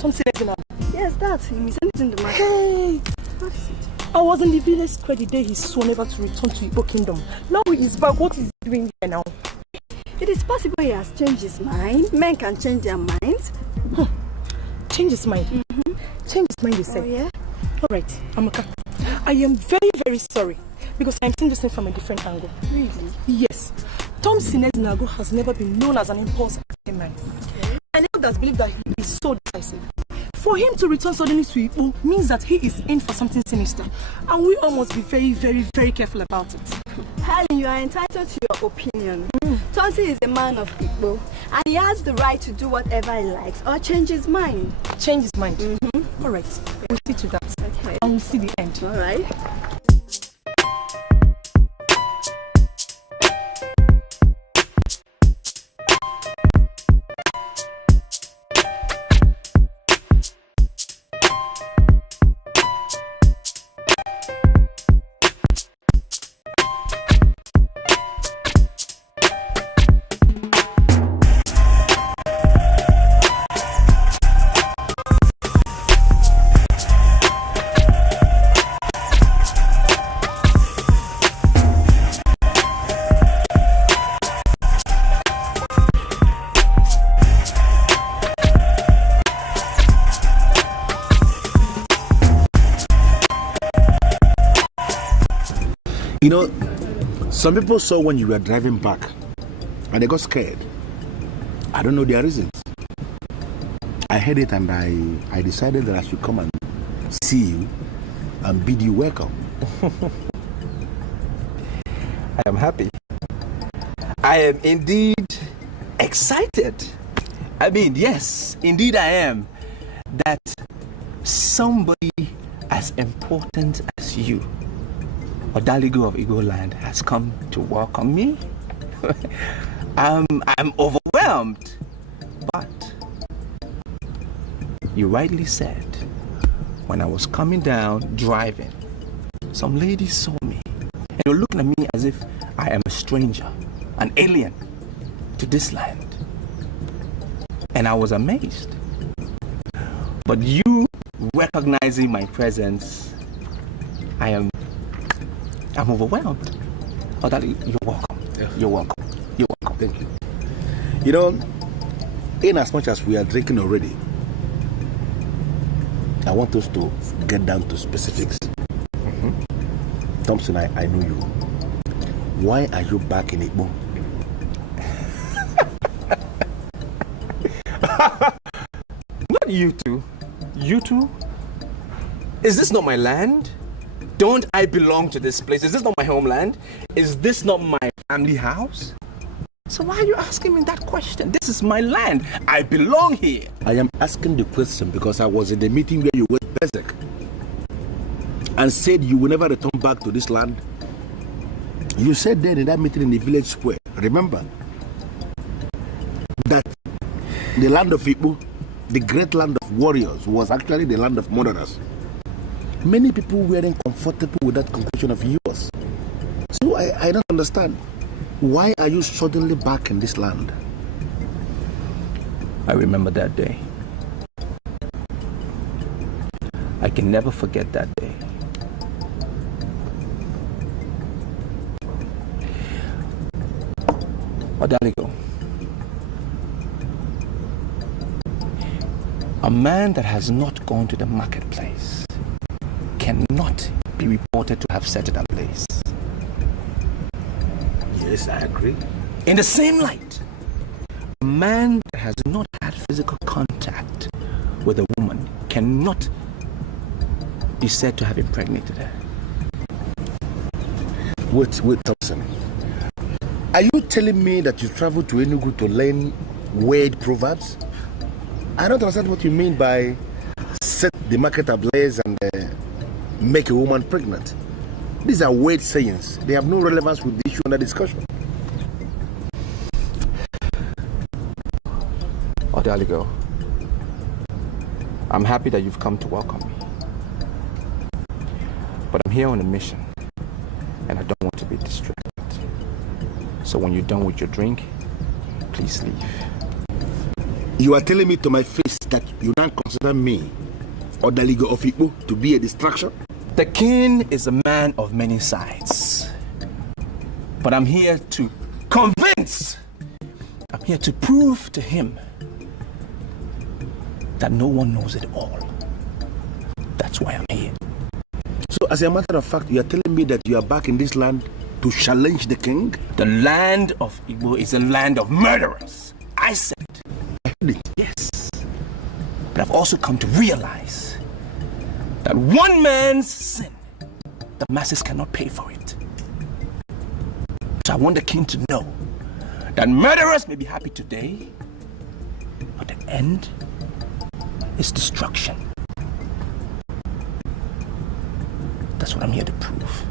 Tom Sinezina. Yes, that's him. He's in the market. Hey! What is it? I was in the village square the day he swore never to return to Igbo kingdom. Now he is back. What is he doing here now? It is possible he has changed his mind. Men can change their minds. Change his mind? Change his mind, you say? Oh, yeah? Alright, Amaka. I am very, very sorry because I am seeing this thing from a different angle. Really? Yes. Tom Sinezinago has never been known as an impulse man. Okay. I never does believe that he is so decisive. For him to return suddenly to Igbo means that he is in for something sinister. And we all must be very, very, very careful about it. Helen, you are entitled to your opinion. Tonto is a man of Igbo and he has the right to do whatever he likes or change his mind. Change his mind? Alright, we'll see to that. Okay. And we'll see the end. Alright. You know, some people saw when you were driving back and they got scared. I don't know their reasons. I heard it and I decided that I should come and see you and bid you welcome. I am happy. I am indeed excited. I mean, yes, indeed I am. That somebody as important as you, Odaligo of Igbo land, has come to welcome me. I'm overwhelmed. But you rightly said, when I was coming down driving, some ladies saw me and they were looking at me as if I am a stranger, an alien to this land. And I was amazed. But you recognizing my presence, I'm overwhelmed. You're welcome. Yeah. You're welcome. You're welcome. Thank you. You know, in as much as we are drinking already, I want us to get down to specifics. Thompson, I know you. Why are you back in Igbo? Not you two. You two? Is this not my land? Don't I belong to this place? Is this not my homeland? Is this not my family house? So why are you asking me that question? This is my land. I belong here. I am asking the question because I was in the meeting where you went berserk and said you will never return back to this land. You said then in that meeting in the village square, remember, that the land of Igbo, the great land of warriors, was actually the land of murderers. Many people weren't comfortable with that conclusion of yours. So I don't understand. Why are you suddenly back in this land? I remember that day. I can never forget that day. Odaligo, a man that has not gone to the marketplace cannot be reported to have set it ablaze. Yes, I agree. In the same light, a man that has not had physical contact with a woman cannot be said to have impregnated her. Wait, Thompson. Are you telling me that you traveled to Enugu to learn weird proverbs? I don't understand what you mean by set the market ablaze and make a woman pregnant. These are weird sayings. They have no relevance with the issue under discussion. Odaligo, I'm happy that you've come to welcome me. But I'm here on a mission, and I don't want to be distracted. So when you're done with your drink, please leave. You are telling me to my face that you don't consider me or the League of Igbo to be a distraction? The king is a man of many sides. But I'm here to convince, I'm here to prove to him that no one knows it all. That's why I'm here. So as a matter of fact, you are telling me that you are back in this land to challenge the king? The land of Igbo is a land of murderers. I said it. Yes. But I've also come to realize that one man's sin, the masses cannot pay for it. So I want the king to know that murderers may be happy today, but the end is destruction. That's what I'm here to prove.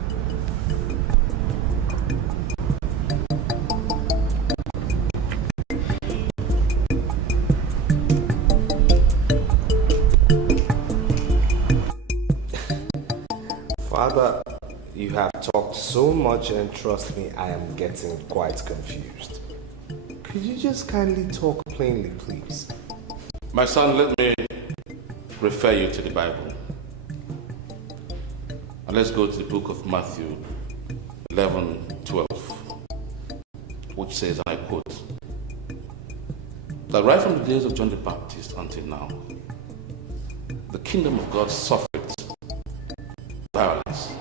Father, you have talked so much, and trust me, I am getting quite confused. Could you just kindly talk plainly, please? My son, let me refer you to the Bible. And let's go to the book of Matthew 11:12, which says, and I quote, that right from the days of John the Baptist until now, the kingdom of God suffered violence,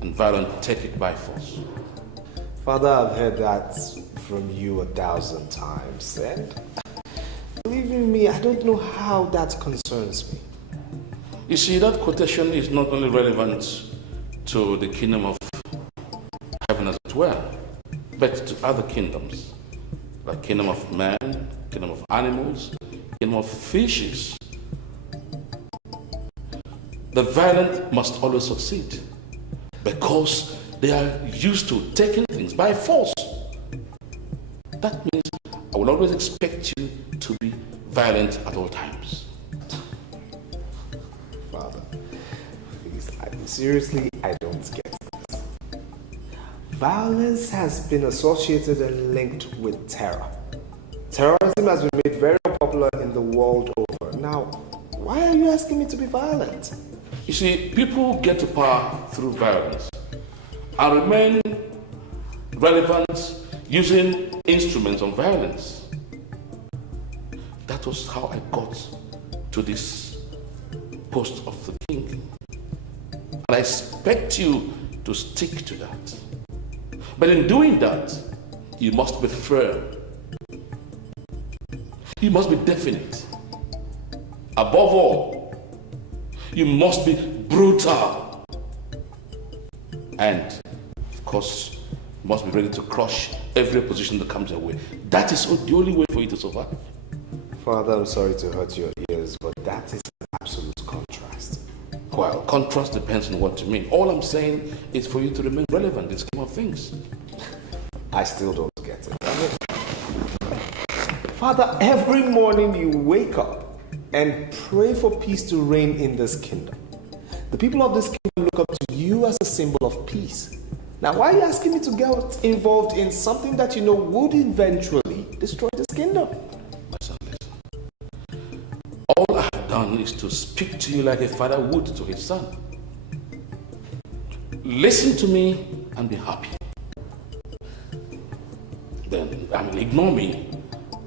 and violent take it by force. Father, I've heard that from you 1,000 times, and believe in me, I don't know how that concerns me. You see, that quotation is not only relevant to the kingdom of heaven as it were, but to other kingdoms, like kingdom of man, kingdom of animals, kingdom of fishes. The violent must always succeed because they are used to taking things by force. That means I will always expect you to be violent at all times. Father, please, seriously, I don't get this. Violence has been associated and linked with terror. Terrorism has been made very popular in the world over. Now, why are you asking me to be violent? You see, people get to power through violence and remain relevant using instruments of violence. That was how I got to this post of the king. And I expect you to stick to that. But in doing that, you must be firm. You must be definite. Above all, you must be brutal. And, of course, you must be ready to crush every opposition that comes your way. That is the only way for you to survive. Father, I'm sorry to hurt your ears, but that is an absolute contrast. Well, contrast depends on what you mean. All I'm saying is for you to remain relevant in the scheme of things. I still don't get it. Father, every morning you wake up and pray for peace to reign in this kingdom. The people of this kingdom look up to you as a symbol of peace. Now, why are you asking me to get involved in something that you know would eventually destroy this kingdom? Listen, listen. All I have done is to speak to you like a father would to his son. Listen to me and be happy. Then, ignore me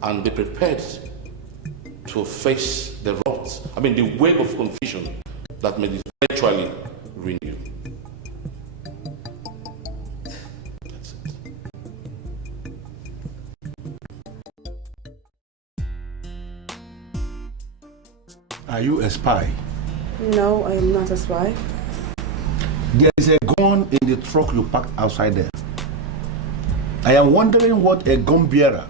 and be prepared to face the wrath, the wave of confusion that may eventually ruin you. That's it. Are you a spy? No, I am not a spy. There is a gun in the truck you parked outside there. I am wondering what a gun bearer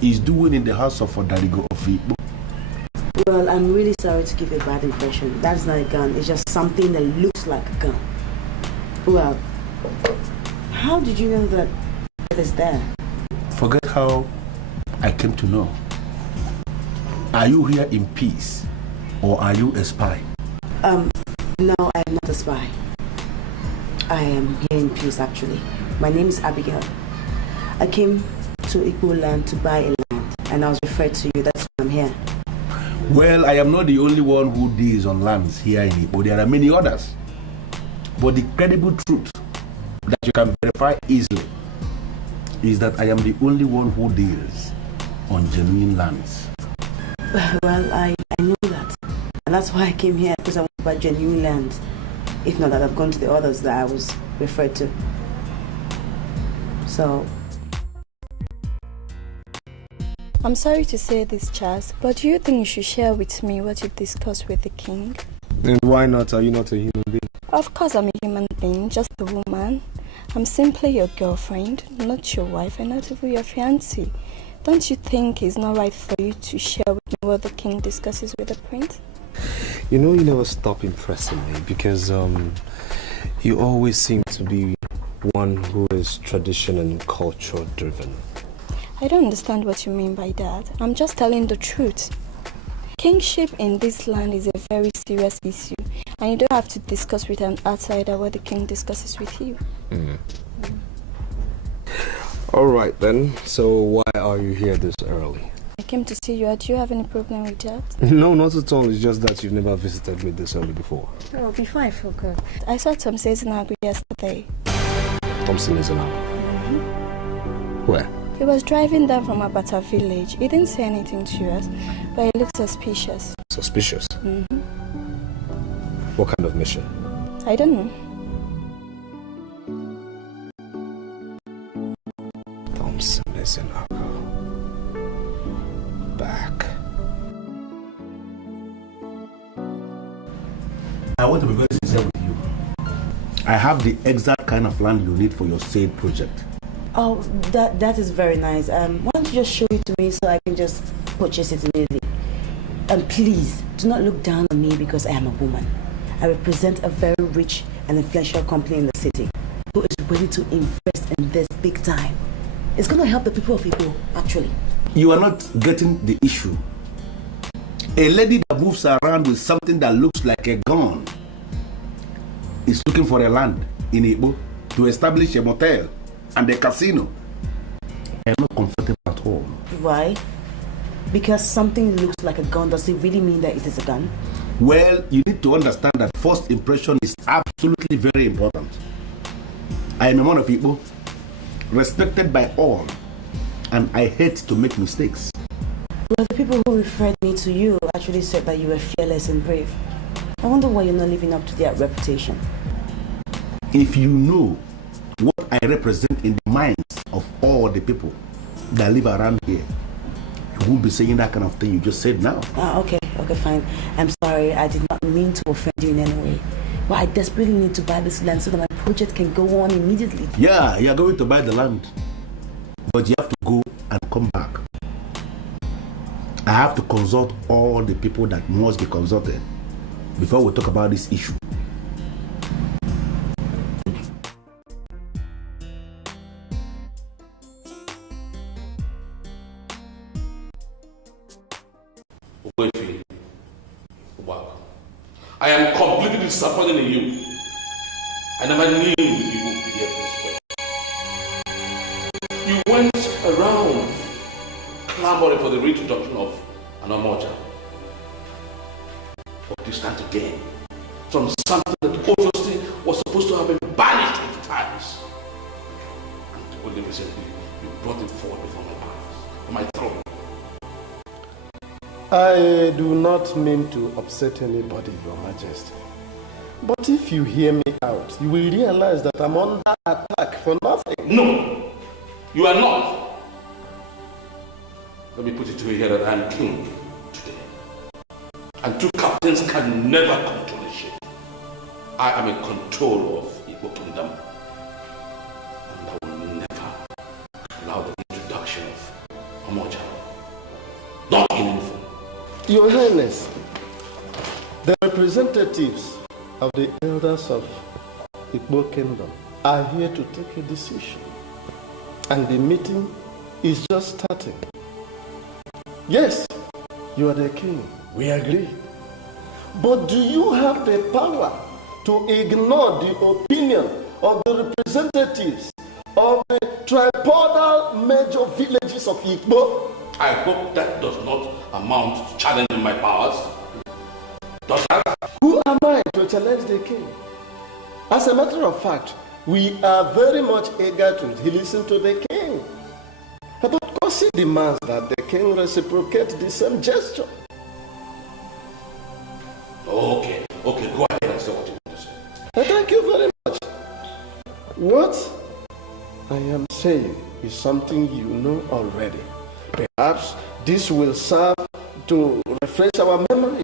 is doing in the house of Odaligo of Igbo. Well, I'm really sorry to give you a bad impression. That's not a gun. It's just something that looks like a gun. Well, how did you know that it is there? Forget how I came to know. Are you here in peace or are you a spy? No, I am not a spy. I am here in peace, actually. My name is Abigail. I came to Igbo land to buy a land, and I was referred to you. That's why Well, I am not the only one who deals on lands here in Igbo. There are many others. But the credible truth that you can verify easily is that I am the only one who deals on genuine lands. Well, I know that. And that's why I came here, because I want to buy genuine lands. If not, that I've gone to the others that I was referred to. So... I'm sorry to say this, Charles, but do you think you should share with me what you've discussed with the king? And why not? Are you not a human being? Of course I'm a human being, just a woman. I'm simply your girlfriend, not your wife, and not even your fiancé. Don't you think it's not right for you to share with me what the king discusses with the prince? You know, you never stop impressing me because you always seem to be one who is tradition and culture driven. I don't understand what you mean by that. I'm just telling the truth. Kingship in this land is a very serious issue, and you don't have to discuss with an outsider what the king discusses with you. All right then, so why are you here this early? I came to see you. Do you have any problem with that? No, not at all. It's just that you've never visited me this early before. Oh, before I forgot. I saw Tom Ezuruonye yesterday. Thompson is now. Where? He was driving down from Abata village. He didn't say anything to us, but he looked suspicious. Suspicious? What kind of mission? I don't know. Thompson is back. I want to be very sincere with you. I have the exact kind of land you need for your said project. Oh, that is very nice. Why don't you just show it to me so I can just purchase it immediately? And please, do not look down on me because I am a woman. I represent a very rich and influential company in the city who is ready to invest in this big time. It's going to help the people of Igbo, actually. You are not getting the issue. A lady that moves around with something that looks like a gun is looking for a land in Igbo to establish a motel and a casino. I am not comfortable at all. Why? Because something looks like a gun, does it really mean that it is a gun? Well, you need to understand that first impression is absolutely very important. I am a man of Igbo, respected by all, and I hate to make mistakes. Well, the people who referred me to you actually said that you were fearless and brave. I wonder why you're not living up to their reputation. If you know what I represent in the minds of all the people that live around here, you won't be saying that kind of thing you just said now. Okay, fine. I'm sorry, I did not mean to offend you in any way. But I desperately need to buy this land so that my project can go on immediately. Yeah, you're going to buy the land, but you have to go and come back. I have to consult all the people that must be consulted before we talk about this issue. I am completely disappointed in you. I never knew you would behave this way. You went around clamoring for the reintroduction of an Omoja. But this time again, from something that obviously was supposed to have been banished 20 times. And only recently, you brought it forward before my eyes, on my throne. I do not mean to upset anybody, Your Majesty. But if you hear me out, you will realize that I'm under attack for nothing. No, you are not. Let me put it to you here that I am king today. And two captains can never control a ship. I am in control of Igbo Kingdom. And I will never allow the introduction of Omoja. Not in any form. Your Highness, the representatives of the elders of Igbo Kingdom are here to take a decision. And the meeting is just starting. Yes, you are the king. We agree. But do you have the power to ignore the opinion of the representatives of the tripodal major villages of Igbo? I hope that does not amount to challenging questioning my powers. Does that? Who am I to challenge the king? As a matter of fact, we are very much eager to listen to the king. But of course he demands that the king reciprocate the same gesture. Okay, go ahead and say what you want to say. Thank you very much. What I am saying is something you know already. Perhaps this will serve to refresh our memories.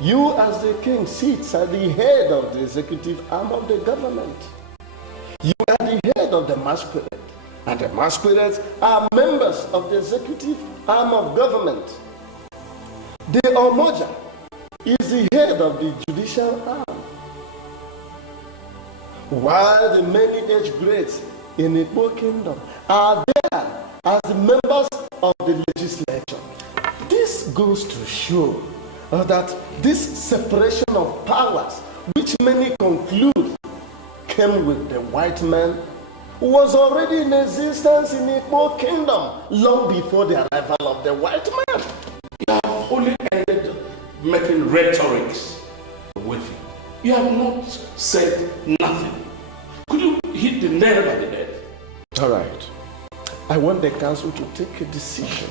You as the king sits at the head of the executive arm of the government. You are the head of the masquerade, and the masquerades are members of the executive arm of government. The Omoja is the head of the judicial arm, while the many age grades in the Igbo kingdom are there as the members of the legislature. This goes to show that this separation of powers, which many conclude came with the white man, was already in existence in the Igbo kingdom long before the arrival of the white man. You have only ended making rhetorics with you. You have not said nothing. Could you hit the nail by the head? All right. I want the council to take a decision.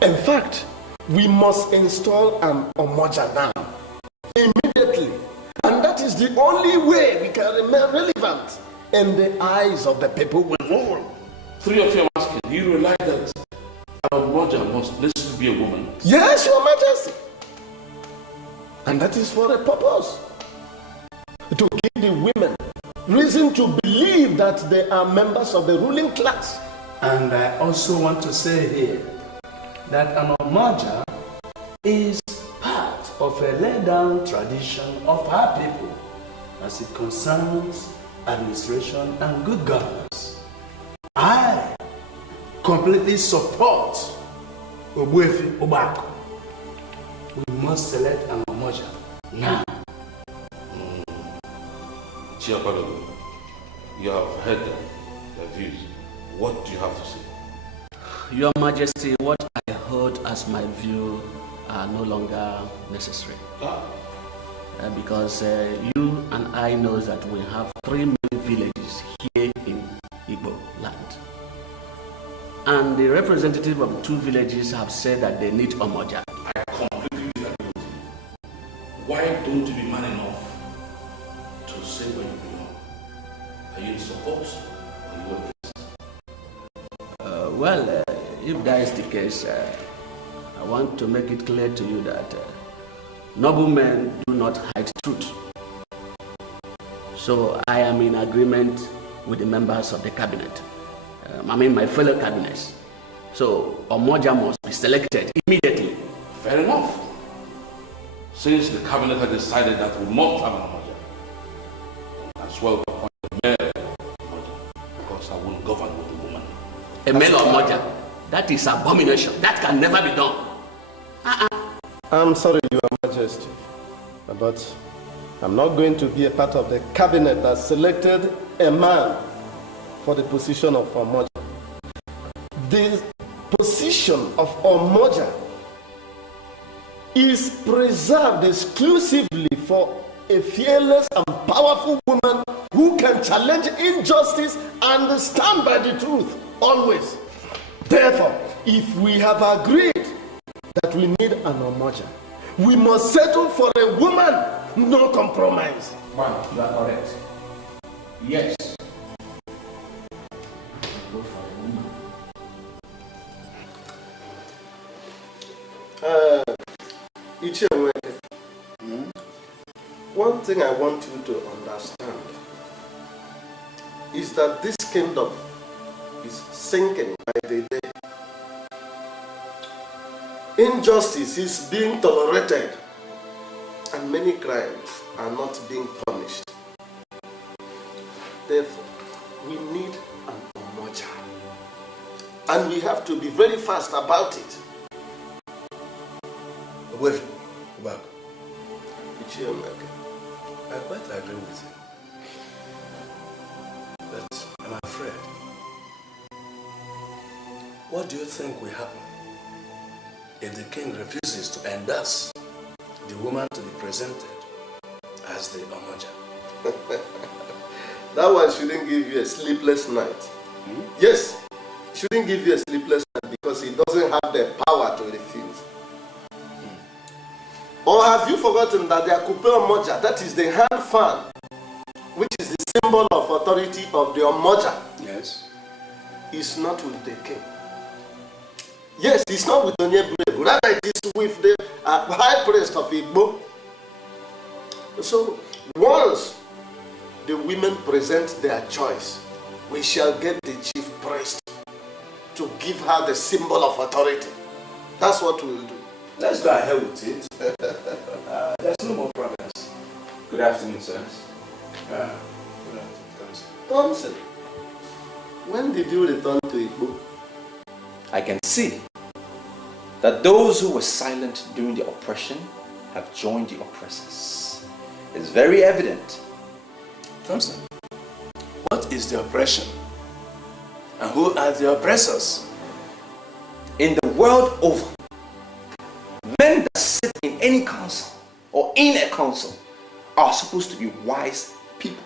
In fact, we must install an Omoja now, immediately. And that is the only way we can remain relevant in the eyes of the people we rule. Three of you are asking, do you realize that Roger must necessarily be a woman? Yes, Your Majesty. And that is for a purpose. To give the women reason to believe that they are members of the ruling class. And I also want to say here that an Omoja is part of a laid-down tradition of our people as it concerns administration and good governance. I completely support Ogbuefi Obako. We must select an Omoja now. Chiapalo, you have heard their views. What do you have to say? Your Majesty, what I hold as my view are no longer necessary. Because you and I know that we have 3 main villages here in Igbo land. And the representative of 2 villages have said that they need Omoja. I completely disagree with you. Why don't you be man enough to say where you belong? Are you in support or are you against? If that is the case, I want to make it clear to you that noblemen do not hide truth. So I am in agreement with the members of the cabinet. My fellow cabinets. So Omoja must be selected immediately. Fair enough. Since the cabinet has decided that we must have an Omoja, as well appoint a male Omoja, because I won't govern with a woman. A male Omoja? That is abomination. That can never be done. I'm sorry, Your Majesty, but I'm not going to be a part of the cabinet that selected a man for the position of Omoja. The position of Omoja is preserved exclusively for a fearless and powerful woman who can challenge injustice and stand by the truth always. Therefore, if we have agreed that we need an Omoja, we must settle for a woman, no compromise. Man, you are correct. Yes. Go for a woman. One thing I want you to understand is that this kingdom is sinking by the day. Injustice is being tolerated and many crimes are not being punished. Therefore, we need an Omoja. And we have to be very fast about it. Wait, back. I quite agree with you. But I'm afraid. What do you think will happen if the king refuses to endorse the woman to be presented as the Omoja? That one shouldn't give you a sleepless night. Yes, shouldn't give you a sleepless night because he doesn't have the power to refuse. Or have you forgotten that the Akupe Omoja, that is the hand fan, which is the symbol of authority of the Omoja, Yes. is not with the king. Yes, it's not with Onyebuebu, rather it is with the high priest of Igbo. So once the women present their choice, we shall get the chief priest to give her the symbol of authority. That's what we'll do. Let's go ahead with it. There's no more problems. Good afternoon, sir. Good afternoon. Thompson, when did you return to Igbo? I can see that those who were silent during the oppression have joined the oppressors. It's very evident. Thompson, what is the oppression? And who are the oppressors? In the world over, men that sit in any council or in a council are supposed to be wise people.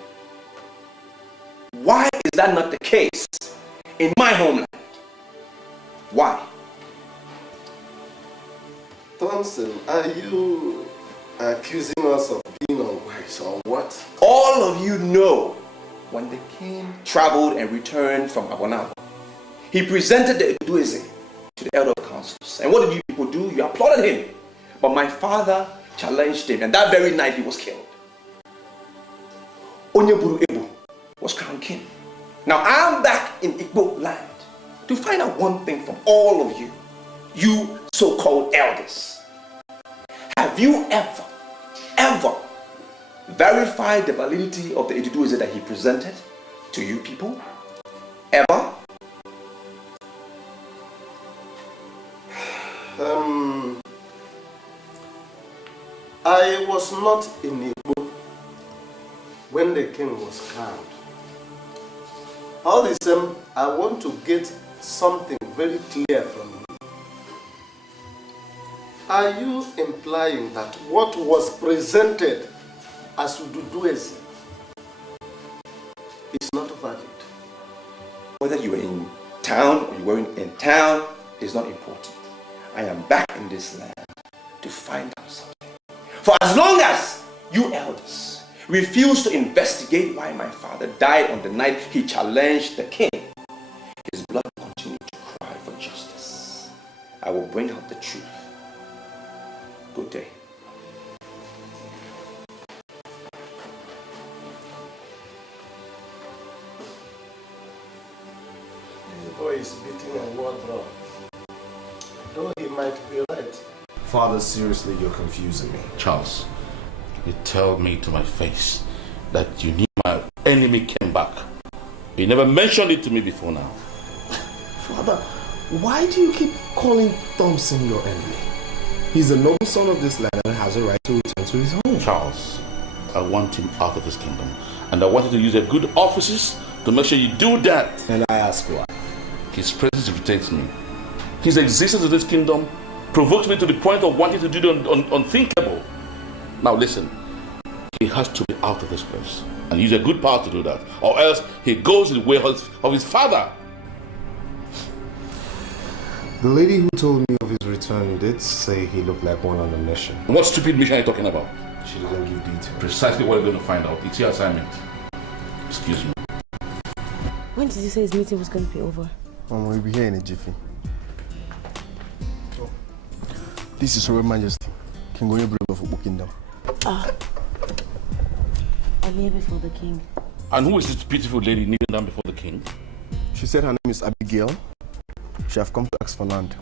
Why is that not the case in my homeland? Why? Thompson, are you accusing us of being unwise or what? All of you know when the king traveled and returned from Abonabo, he presented the Edueze to the elder councils. And what did you people do? You applauded him. But my father challenged him, and that very night he was killed. Onyeburu Ebu was crowned king. Now I'm back in Igbo land to find out one thing from all of you, you so-called elders. Have you ever verified the validity of the Edueze that he presented to you people? Ever? I was not in Igbo when the king was crowned. All the same, I want to get something very clear from you. Are you implying that what was presented as Ududueze is not valid? Whether you were in town or you weren't in town is not important. I am back in this land to find out something. For as long as you elders refuse to investigate why my father died on the night he challenged the king, his blood will continue to cry for justice. I will bring out the truth. Good day. The boy is beating a war drum. Though he might be right. Father, seriously, you're confusing me. Charles, you tell me to my face that you knew my enemy came back. You never mentioned it to me before now. Father, why do you keep calling Thompson your enemy? He's a noble son of this land and has a right to return to his home. Charles, I want him out of this kingdom. And I want you to use your good offices to make sure you do that. And I ask why? His presence irritates me. His existence in this kingdom provokes me to the point of wanting to do the unthinkable. Now listen, he has to be out of this place and use a good power to do that, or else he goes the way of his father. The lady who told me of his return did say he looked like one on a mission. What stupid mission are you talking about? She doesn't give details. Precisely what you're going to find out. It's your assignment. Excuse me. When did you say his meeting was going to be over? We'll be here in a jiffy. This is Her Majesty, King Onyebuebu of Igbo Kingdom. I'm here before the king. And who is this beautiful lady kneeling down before the king? She said her name is Abigail. She have come to ask for land.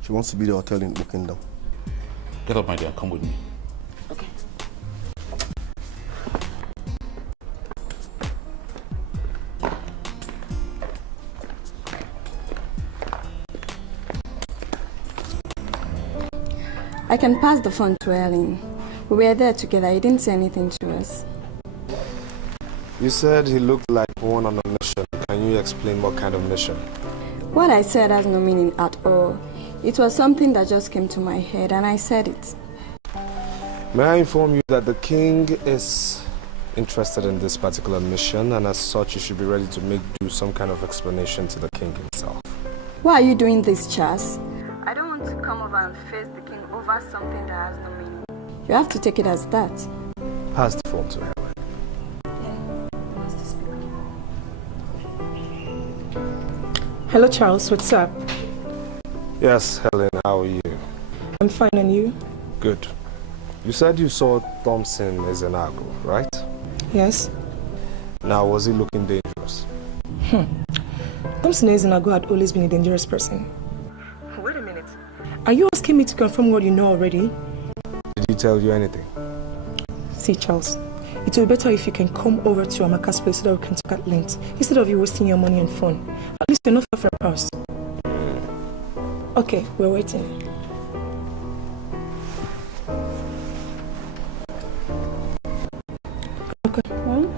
She wants to be the hotel in Igbo Kingdom. Get up, my dear. Come with me. Okay. I can pass the phone to Ellen. We were there together. He didn't say anything to us. You said he looked like one on a mission. Can you explain what kind of mission? What I said has no meaning at all. It was something that just came to my head and I said it. May I inform you that the king is interested in this particular mission, and as such you should be ready to do some kind of explanation to the king himself. Why are you doing this, Chas? I don't want to come over and face the king over something that has no meaning. You have to take it as that. Pass the phone to Helen. Hello, Charles. What's up? Yes, Helen, how are you? I'm fine, and you? Good. You said you saw Thompson Ezenago, right? Yes. Now, was he looking dangerous? Thompson Ezenago had always been a dangerous person. Wait a minute. Are you asking me to confirm what you know already? Did he tell you anything? See, Charles, it will be better if you can come over to Amaka's place so that we can talk at length, instead of you wasting your money and phone. At least you're not far from our house. Okay, we're waiting. Okay.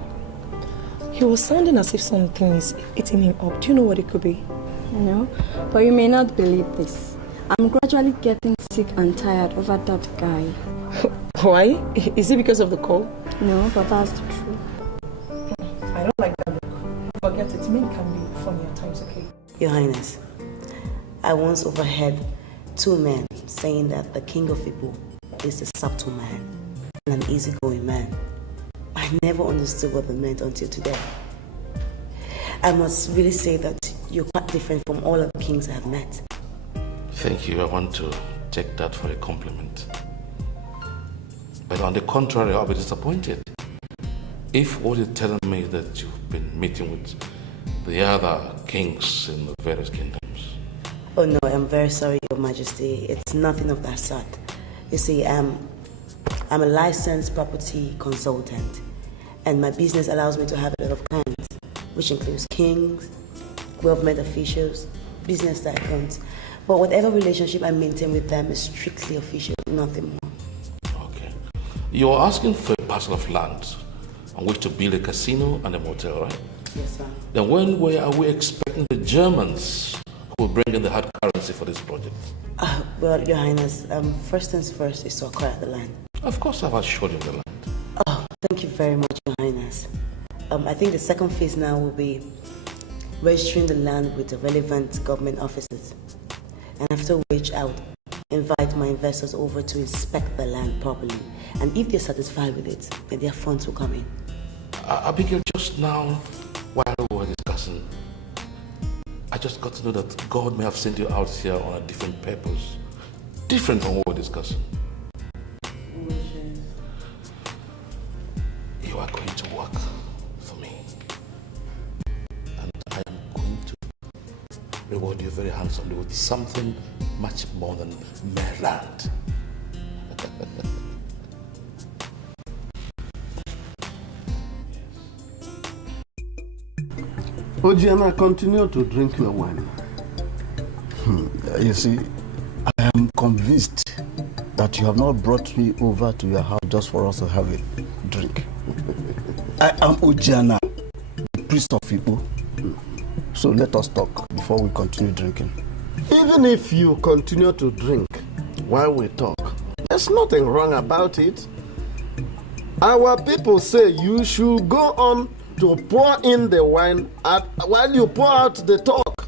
He was sounding as if something is eating him up. Do you know what it could be? No, but you may not believe this. I'm gradually getting sick and tired over that guy. Why? Is it because of the call? No, but that's the truth. I don't like that look. Forget it. Men can be funny at times, okay? Your Highness, I once overheard two men saying that the king of Igbo is a subtle man and an easygoing man. I never understood what they meant until today. I must really say that you're quite different from all of the kings I have met. Thank you. I want to take that for a compliment. But on the contrary, I'll be disappointed if what you're telling me is that you've been meeting with the other kings in the various kingdoms. Oh no, I'm very sorry, Your Majesty. It's nothing of that sort. You see, I'm a licensed property consultant, and my business allows me to have a lot of clients, which includes kings, government officials, business tycoons. But whatever relationship I maintain with them is strictly official, nothing more. Okay. You're asking for a parcel of land on which to build a casino and a motel, right? Yes, sir. Then when are we expecting the Germans who will bring in the hard currency for this project? Well, Your Highness, first things first is to acquire the land. Of course, I've assured you the land. Oh, thank you very much, Your Highness. I think the second phase now will be registering the land with the relevant government offices. And after which I would invite my investors over to inspect the land properly. And if they're satisfied with it, then their funds will come in. Abigail, just now, while we were discussing, I just got to know that God may have sent you out here on a different purpose, different from what we're discussing. You are going to work for me, and I am going to reward you very handsomely with something much more than mere land. Ojiana, continue to drink your wine. You see, I am convinced that you have not brought me over to your house just for us to have a drink. I am Ojiana, the priest of Igbo. So let us talk before we continue drinking. Even if you continue to drink while we talk, there's nothing wrong about it. Our people say you should go on to pour in the wine while you pour out the talk.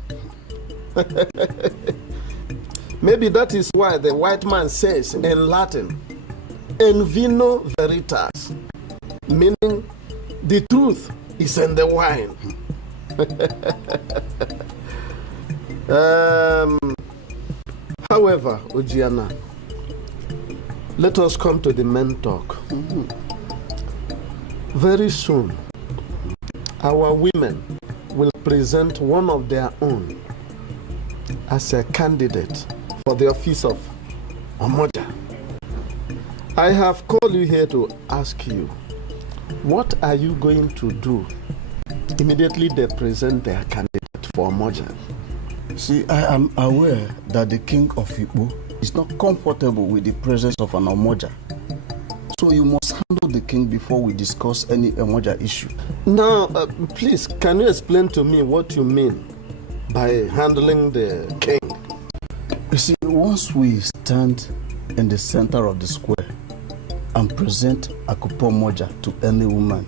Maybe that is why the white man says in Latin, "In vino veritas," meaning the truth is in the wine. However, Ojiana, let us come to the main talk. Very soon, our women will present one of their own as a candidate for the office of Omoja. I have called you here to ask you, what are you going to do immediately they present their candidate for Omoja? See, I am aware that the king of Igbo is not comfortable with the presence of an Omoja. So you must handle the king before we discuss any Omoja issue. Now, please, can you explain to me what you mean by handling the king? You You see, once we stand in the center of the square and present Akupo Moja to any woman,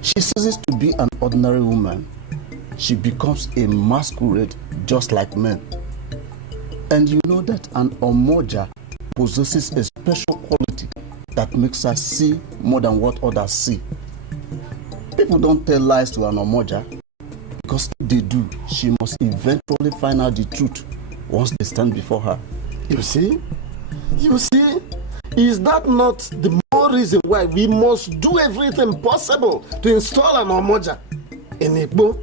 she ceases to be an ordinary woman. She becomes a masquerade just like men. And you know that an Omoja possesses a special quality that makes her see more than what others see. People don't tell lies to an Omoja, because if they do, she must eventually find out the truth once they stand before her. You see, is that not the more reason why we must do everything possible to install an Omoja in Igbo?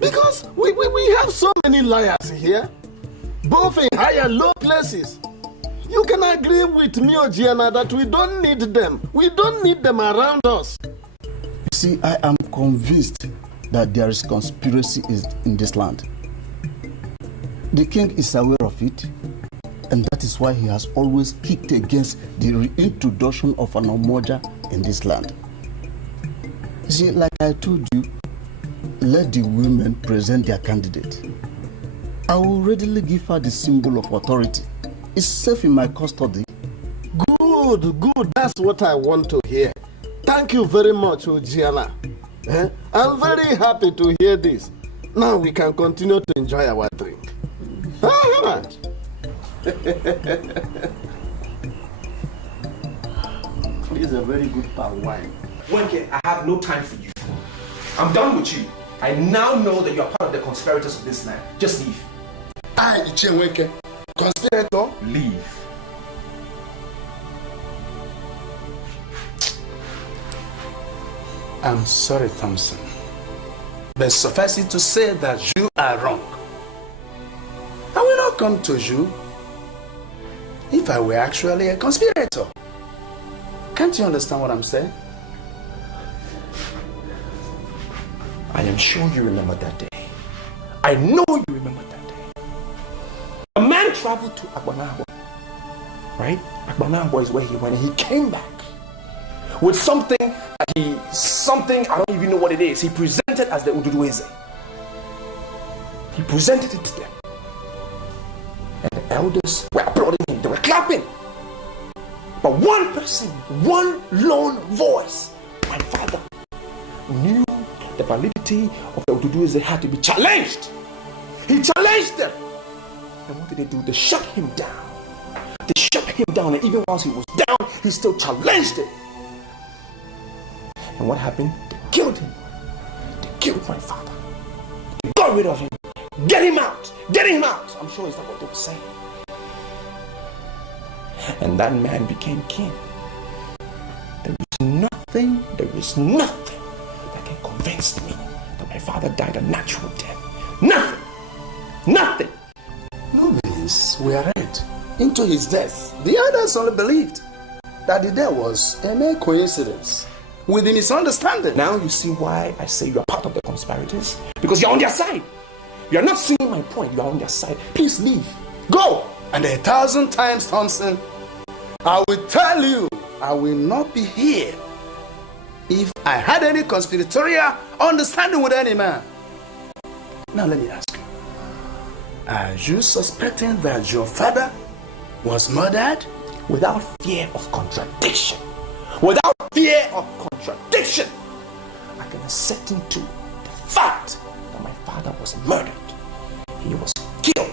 Because we have so many liars here, both in high and low places. You can agree with me, Ojiana, that we don't need them. We don't need them around us. You see, I am convinced that there is conspiracy in this land. The king is aware of it, and that is why he has always kicked against the reintroduction of an Omoja in this land. You see, like I told you, let the women present their candidate. I will readily give her the symbol of authority. It's safe in my custody. Good. That's what I want to hear. Thank you very much, Ojiana. I'm very happy to hear this. Now we can continue to enjoy our drink. This is a very good palm wine. Wenke, I have no time for you. I'm done with you. I now know that you're part of the conspirators of this land. Just leave. Wenke, conspirator? Leave. I'm sorry, Thompson, but suffice it to say that you are wrong. I will not come to you if I were actually a conspirator. Can't you understand what I'm saying? I am sure you remember that day. I know you remember that day. A man traveled to Agbanagwa, right? Agbanagwa is where he went, and he came back with something I don't even know what it is. He presented as the Ududueze. He presented it to them. And the elders were applauding him. They were clapping. But one person, one lone voice, my father, knew the validity of the Ududueze had to be challenged. He challenged them. And what did they do? They shut him down. They shut him down, and even whilst he was down, he still challenged it. And what happened? They killed him. They killed my father. They got rid of him. Get him out! Get him out! I'm sure it's not what they were saying. And that man became king. There is nothing that can convince me that my father died a natural death. Nothing. No means we are read into his death. The others only believed that the death was a mere coincidence with the misunderstanding. Now you see why I say you are part of the conspirators? Because you're on their side. You are not seeing my point. You are on their side. Please leave. Go. And 1,000 times, Thompson, I will tell you, I will not be here if I had any conspiratorial understanding with any man. Now let me ask you, are you suspecting that your father was murdered? Without fear of contradiction. Without fear of contradiction, I can ascertain to the fact that my father was murdered. He was killed.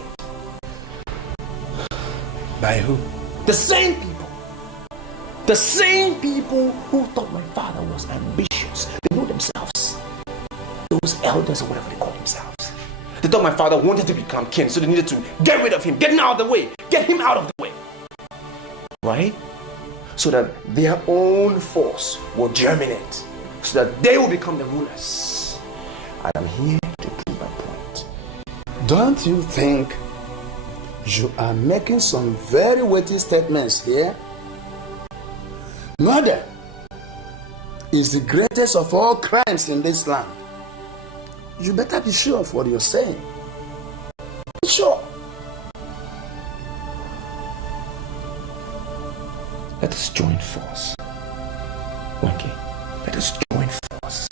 By who? The same people who thought my father was ambitious. They know themselves. Those elders or whatever they call themselves. They thought my father wanted to become king, so they needed to get rid of him, get him out of the way, get him out of the way. Right? So that their own force will germinate, so that they will become the rulers. I am here to prove my point. Don't you think you are making some very weighty statements here? Murder is the greatest of all crimes in this land. You better be sure of what you're saying. Be sure. Let us join force. Okay? Let us join force.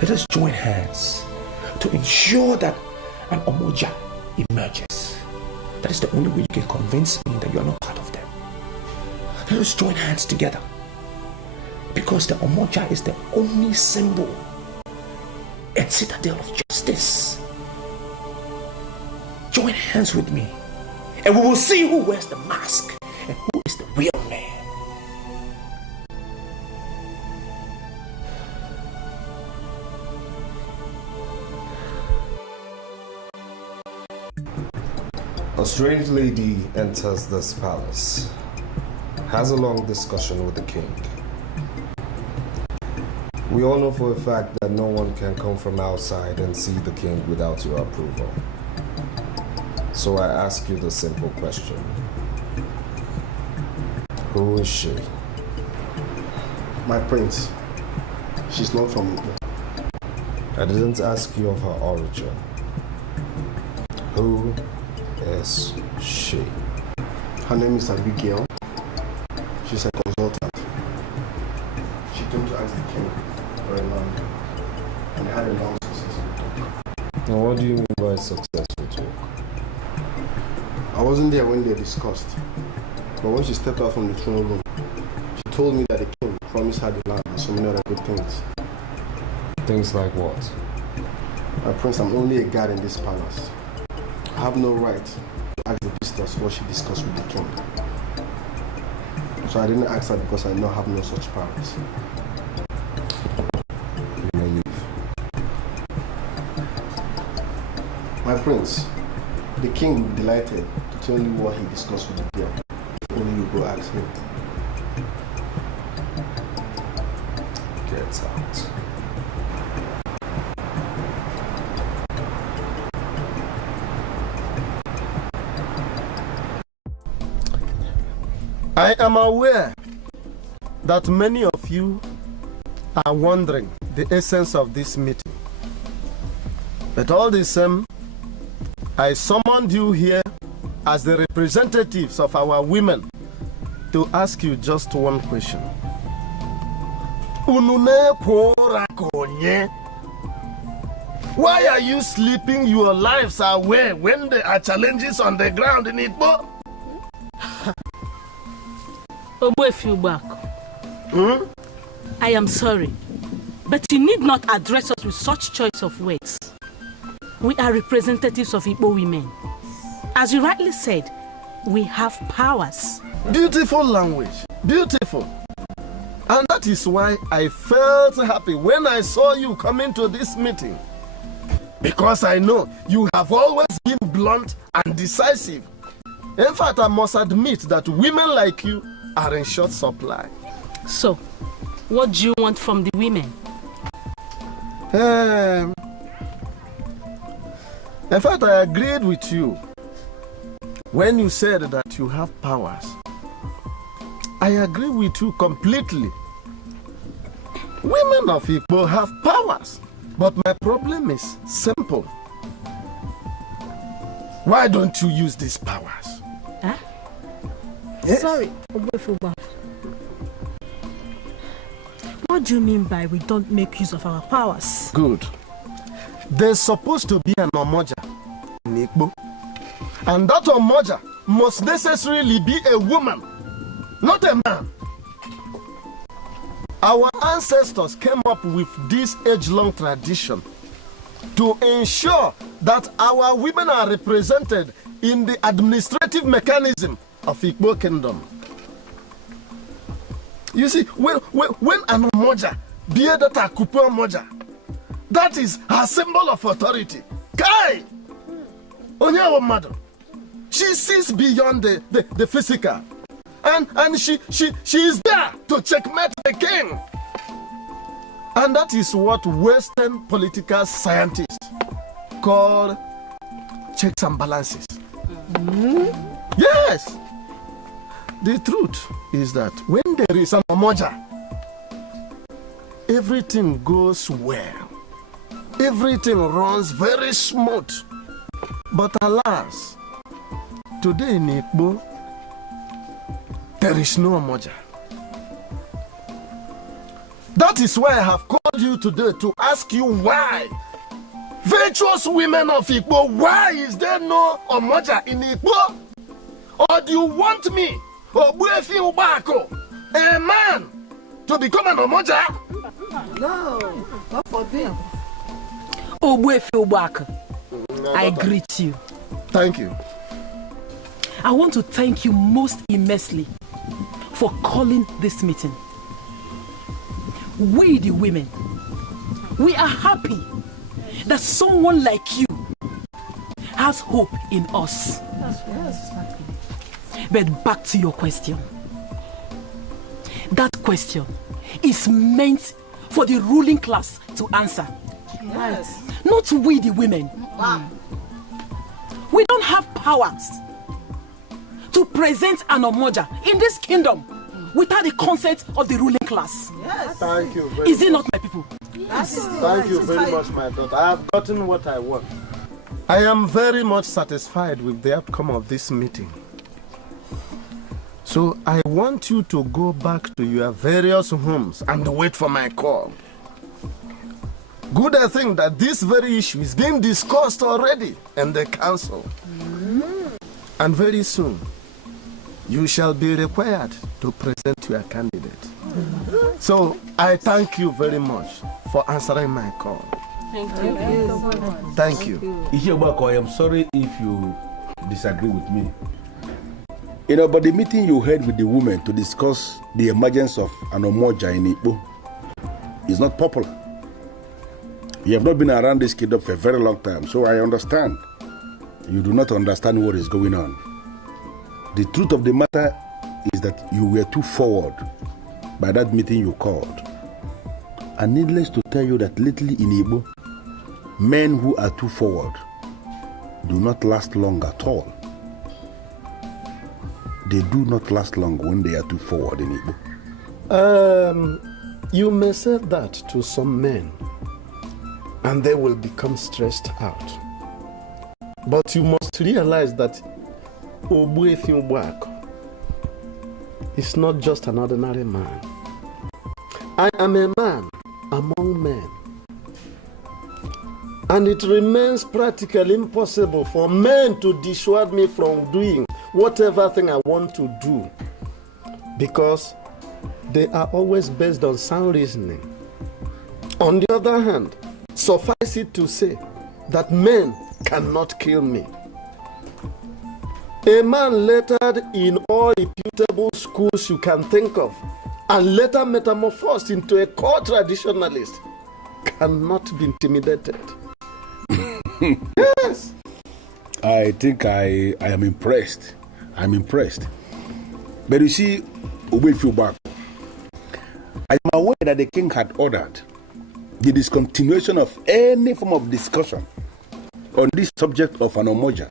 Let us join hands to ensure that an Omoja emerges. That is the only way you can convince me that you are not part of them. Let us join hands together. Because the Omoja is the only symbol and citadel of justice. Join hands with me, and we will see who wears the mask and who is the real man. A strange lady enters this palace, has a long discussion with the king. We all know for a fact that no one can come from outside and see the king without your approval. So I ask you the simple question. Who is she? My prince. She's not from Igbo. I didn't ask you of her origin. Who is she? Her name is Abigail. She's a consultant. She came to ask the king for a land, and they had a long successful talk. Now, what do you mean by successful talk? I wasn't there when they discussed, but when she stepped out from the throne room, she told me that the king promised her the land and so many other good things. Things like what? My prince, I'm only a guard in this palace. I have no right to ask the visitors what she discussed with the king. So I didn't ask her because I know I have no such powers. You may leave. My prince, the king will be delighted to tell you what he discussed with the girl. If only you go ask him. Get out. I am aware that many of you are wondering the essence of this meeting. But all the same, I summoned you here as the representatives of our women to ask you just one question. Why are you sleeping your lives away when there are challenges on the ground in Igbo? I am sorry, but you need not address us with such choice of words. We are representatives of Igbo women. As you rightly said, we have powers. Beautiful language, beautiful. And that is why I felt happy when I saw you coming to this meeting. Because I know you have always been blunt and decisive. In fact, I must admit that women like you are in short supply. So, what do you want from the women? In fact, I agreed with you when you said that you have powers. I agree with you completely. Women of Igbo have powers, but my problem is simple. Why don't you use these powers? Huh? Yes. Sorry, what do you mean by we don't make use of our powers? Good. There's supposed to be an Omoja in Igbo. And that Omoja must necessarily be a woman, not a man. Our ancestors came up with this age-long tradition to ensure that our women are represented in the administrative mechanism of Igbo Kingdom. You see, when an Omoja, be that a Kupu Omoja, that is her symbol of authority. Kai! Onyawa madam. She sees beyond the physical. And she is there to checkmate the king. And that is what Western political scientists call checks and balances. Yes. The truth is that when there is an Omoja, everything goes well. Everything runs very smooth. But alas, today in Igbo, there is no Omoja. That is why I have called you today to ask you why. Virtuous women of Igbo, why is there no Omoja in Igbo? Or do you want me, Ogbuefi Ubako, a man, to become an Omoja? No, not for them. Ogbuefi Ubako, I greet you. Thank you. I want to thank you most immensely for calling this meeting. We the women, we are happy that someone like you has hope in us. Yes. But back to your question. That question is meant for the ruling class to answer. Yes. Not we the women. We don't have powers to present an Omoja in this kingdom without the consent of the ruling class. Yes. Thank you very Is it not, my people? Yes. Thank you very much, my daughter. I have gotten what I want. I am very much satisfied with the outcome of this meeting. So I want you to go back to your various homes and wait for my call. Good, I think that this very issue is being discussed already in the council. And very soon, you shall be required to present your candidate. So I thank you very much for answering my call. Thank you. Thank you. Ihiobako, I am sorry if you disagree with me. You know, but the meeting you had with the women to discuss the emergence of an Omoja in Igbo is not popular. You have not been around this kingdom for a very long time, so I understand. You do not understand what is going on. The truth of the matter is that you were too forward by that meeting you called. And needless to tell you that lately in Igbo, men who are too forward do not last long at all. They do not last long when they are too forward in Igbo. You may say that to some men, and they will become stressed out. But you must realize that Ogbuefi Ubako is not just an ordinary man. I am a man among men. And it remains practically impossible for men to dissuade me from doing whatever thing I want to do, because they are always based on sound reasoning. On the other hand, suffice it to say that men cannot kill me. A man lettered in all reputable schools you can think of, and later metamorphosed into a core traditionalist, cannot be intimidated. Yes. I think I am impressed. I'm impressed. But you see, Ogbuefi Ubako, I am aware that the king had ordered the discontinuation of any form of discussion on this subject of an Omoja.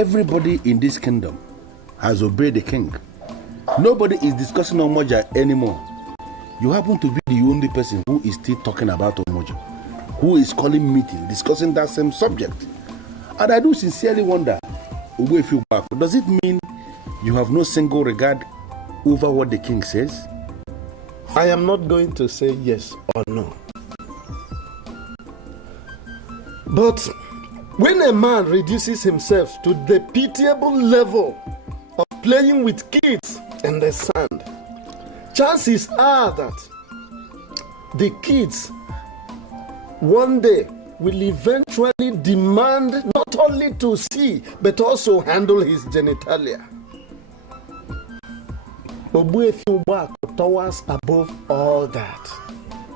Everybody in this kingdom has obeyed the king. Nobody is discussing Omoja anymore. You happen to be the only person who is still talking about Omoja, who is calling meeting, discussing that same subject. And I do sincerely wonder, Ogbuefi Ubako, does it mean you have no single regard over what the king says? I am not going to say yes or no. But when a man reduces himself to the pitiable level of playing with kids in the sand, chances are that the kids one day will eventually demand not only to see but also handle his genitalia. Ogbuefi Ubako towers above all that.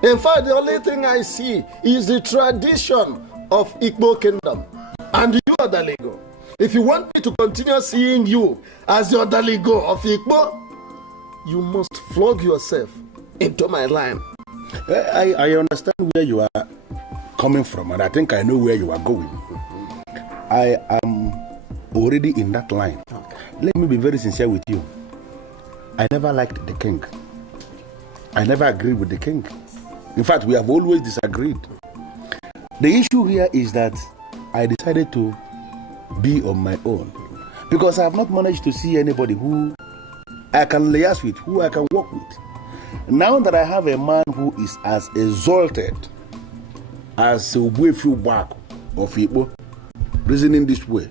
In fact, the only thing I see is the tradition of Igbo kingdom. And you, Odaligo, if you want me to continue seeing you as the Odaligo of Igbo, you must flog yourself into my line. I understand where you are coming from, and I think I know where you are going. I am already in that line. Let me be very sincere with you. I never liked the king. I never agreed with the king. In fact, we have always disagreed. The issue here is that I decided to be on my own, because I have not managed to see anybody who I can liaise with, who I can work with. Now that I have a man who is as exalted as a way through back of Igbo, reasoning this way.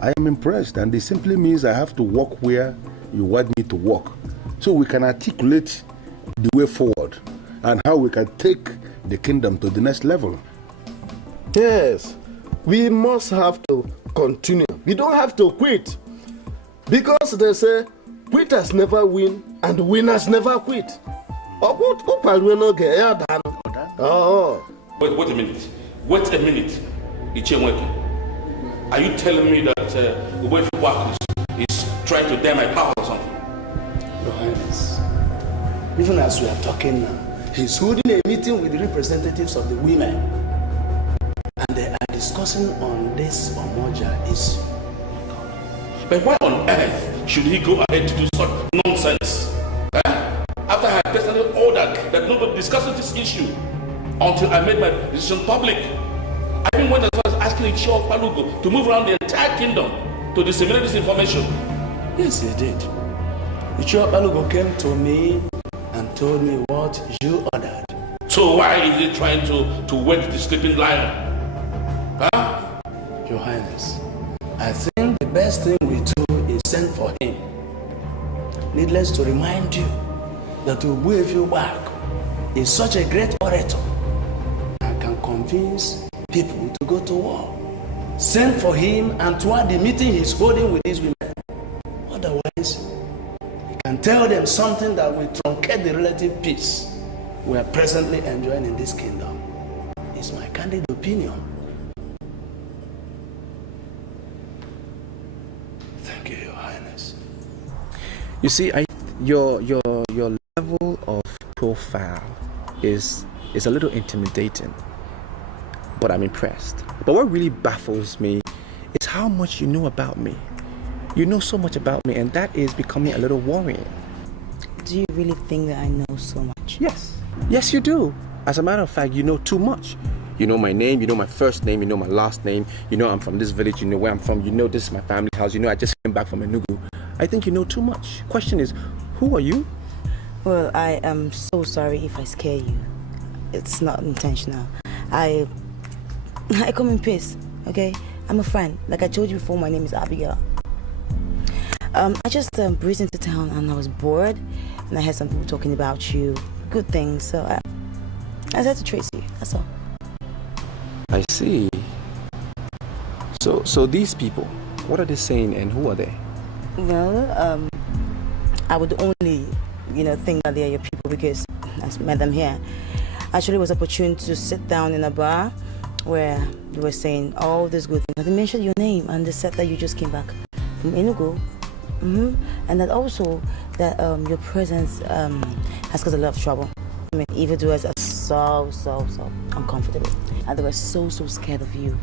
I am impressed, and it simply means I have to walk where you want me to walk, so we can articulate the way forward and how we can take the kingdom to the next level. Yes, we must have to continue. We don't have to quit, because they say quitters never win and winners never quit. Oh. Wait a minute. Wait a minute. Ichemweke. Are you telling me that Ubefi is trying to dare my power or something? Your Highness, even as we are talking now, he's holding a meeting with the representatives of the women. And they are discussing on this Omoja issue. But why on earth should he go ahead to do such nonsense? After I had personally ordered that nobody discusses this issue until I made my decision public. I even went as far as asking Ichio Palugo to move around the entire kingdom to disseminate this information. Yes, he did. Ichio Palugo came to me and told me what you ordered. So why is he trying to wake the sleeping lion? Your Highness, I think the best thing we do is send for him. Needless to remind you that Ubuefi is such a great orator and can convince people to go to war. Send for him and toward the meeting he's holding with these women. Otherwise, he can tell them something that will truncate the relative peace we are presently enjoying in this kingdom. It's my candid opinion. Thank you, Your Highness. You see, your level of profile is a little intimidating, but I'm impressed. But what really baffles me is how much you know about me. You know so much about me, and that is becoming a little worrying. Do you really think that I know so much? Yes. Yes, you do. As a matter of fact, you know too much. You know my name, you know my first name, you know my last name, you know I'm from this village, you know where I'm from, you know this is my family house, you know I just came back from Enugu. I think you know too much. Question is, who are you? Well, I am so sorry if I scare you. It's not intentional. I come in peace, okay? I'm a friend. Like I told you before, my name is Abigail. I just breezed into town and I was bored, and I heard some people talking about you, good things, so I decided to trace you, that's all. I see. So these people, what are they saying and who are they? Well, I would only, think that they are your people because I met them here. Actually, it was opportune to sit down in a bar where you were saying all these good things. They mentioned your name and they said that you just came back from Enugu. And that also that your presence has caused a lot of trouble. I mean, evildoers are so uncomfortable, and they were so scared of you.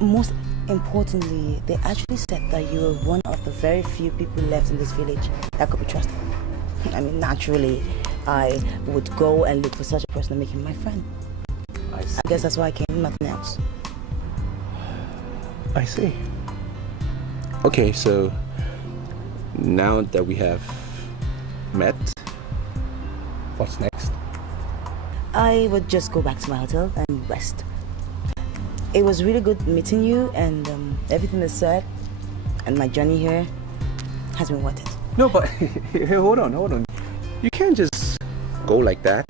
Most importantly, they actually said that you were one of the very few people left in this village that could be trusted. I mean, naturally, I would go and look for such a person and make him my friend. I guess that's why I came, nothing else. I see. Okay, so now that we have met, what's next? I would just go back to my hotel and rest. It was really good meeting you, and everything is said, and my journey here has been worth it. No, but hold on. You can't just go like that.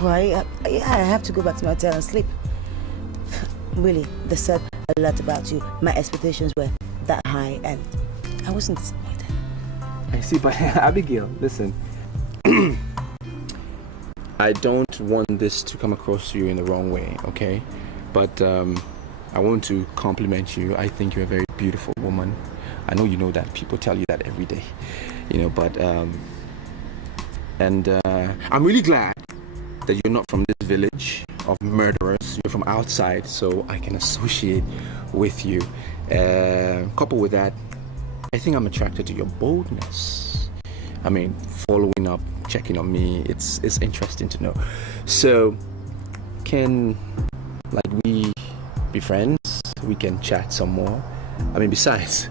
Why? I have to go back to my hotel and sleep. Really, they said a lot about you. My expectations were that high, and I wasn't disappointed. I see, but Abigail, listen. I don't want this to come across to you in the wrong way, okay? But I want to compliment you. I think you're a very beautiful woman. I know you know that. People tell you that every day, but I'm really glad that you're not from this village of murderers. You're from outside, so I can associate with you. Coupled with that, I think I'm attracted to your boldness. I mean, following up, checking on me, it's interesting to know. So, can we be friends? We can chat some more. I mean, besides,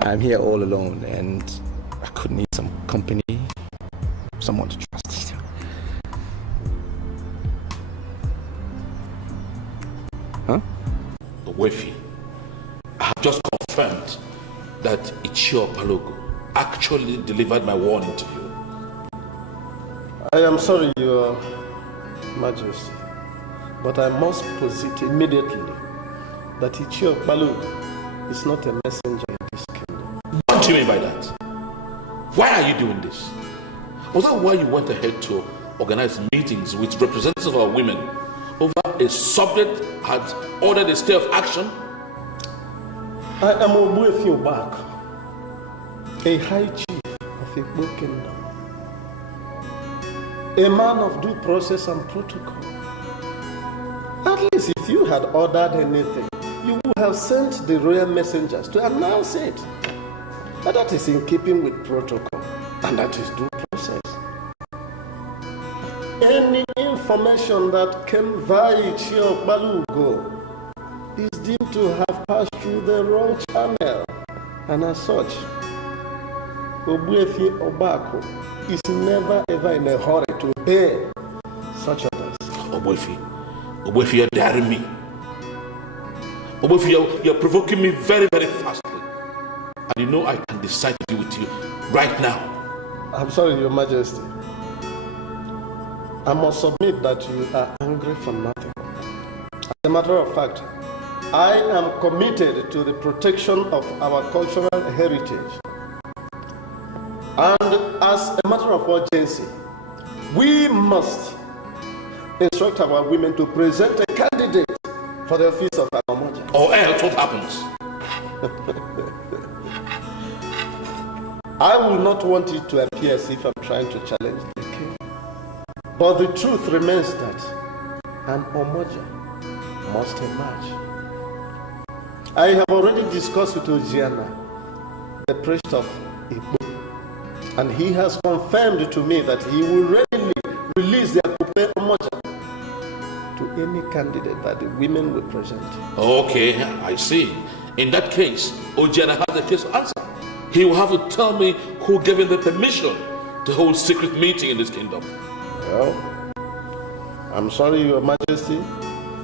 I'm here all alone, and I could need some company, someone to trust. Wefi, I have just confirmed that Ichio Balogo actually delivered my warning to you. I am sorry, Your Majesty, but I must posit immediately that Ichio Balogo is not a messenger in this kingdom. What do you mean by that? Why are you doing this? Was that why you went ahead to organize meetings with representatives of our women over a subject had ordered a stay of action? I am Ogbuefi Obak, a high chief of Igbo kingdom, a man of due process and protocol. At least if you had ordered anything, you would have sent the royal messengers to announce it. But that is in keeping with protocol, and that is due process. Any information that came via Ichio Balogo is deemed to have passed through the wrong channel, and as such, Ogbuefi Obako is never ever in a hurry to obey such orders. Ogbuefi, you're daring me. Ogbuefi, you're provoking me very, very fastly. And you know I can decide to deal with you right now. I'm sorry, Your Majesty. I must submit that you are angry for nothing. As a matter of fact, I am committed to the protection of our cultural heritage. And as a matter of urgency, we must instruct our women to present a candidate for the office of Amamoja. Or else what happens? I will not want it to appear as if I'm trying to challenge the king. But the truth remains that an Omoja must emerge. I have already discussed with Ojiana, the priest of Igbo, and he has confirmed to me that he will readily release the Akupe Omoja to any candidate that the women will present. Okay, I see. In that case, Ojiana has a case to answer. He will have to tell me who gave him the permission to hold secret meeting in this kingdom. Well, I'm sorry, Your Majesty,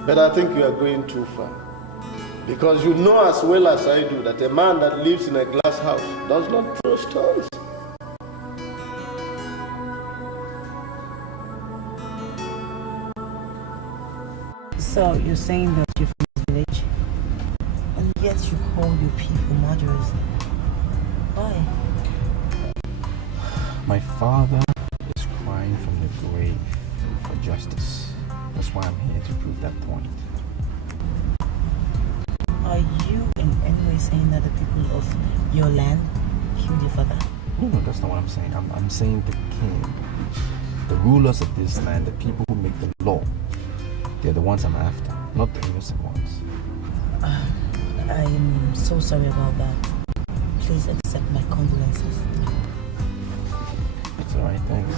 but I think you are going too far. Because you know as well as I do that a man that lives in a glass house does not throw stones. So you're saying that you're from this village, and yet you call your people murderers. Why? My father is crying from the grave for justice. That's why I'm here to prove that point. Are you in any way saying that the people of your land killed your father? No, that's not what I'm saying. I'm saying the king, the rulers of this land, the people who make the law, they're the ones I'm after, not the innocent ones. I'm so sorry about that. Please accept my condolences. It's alright, thanks.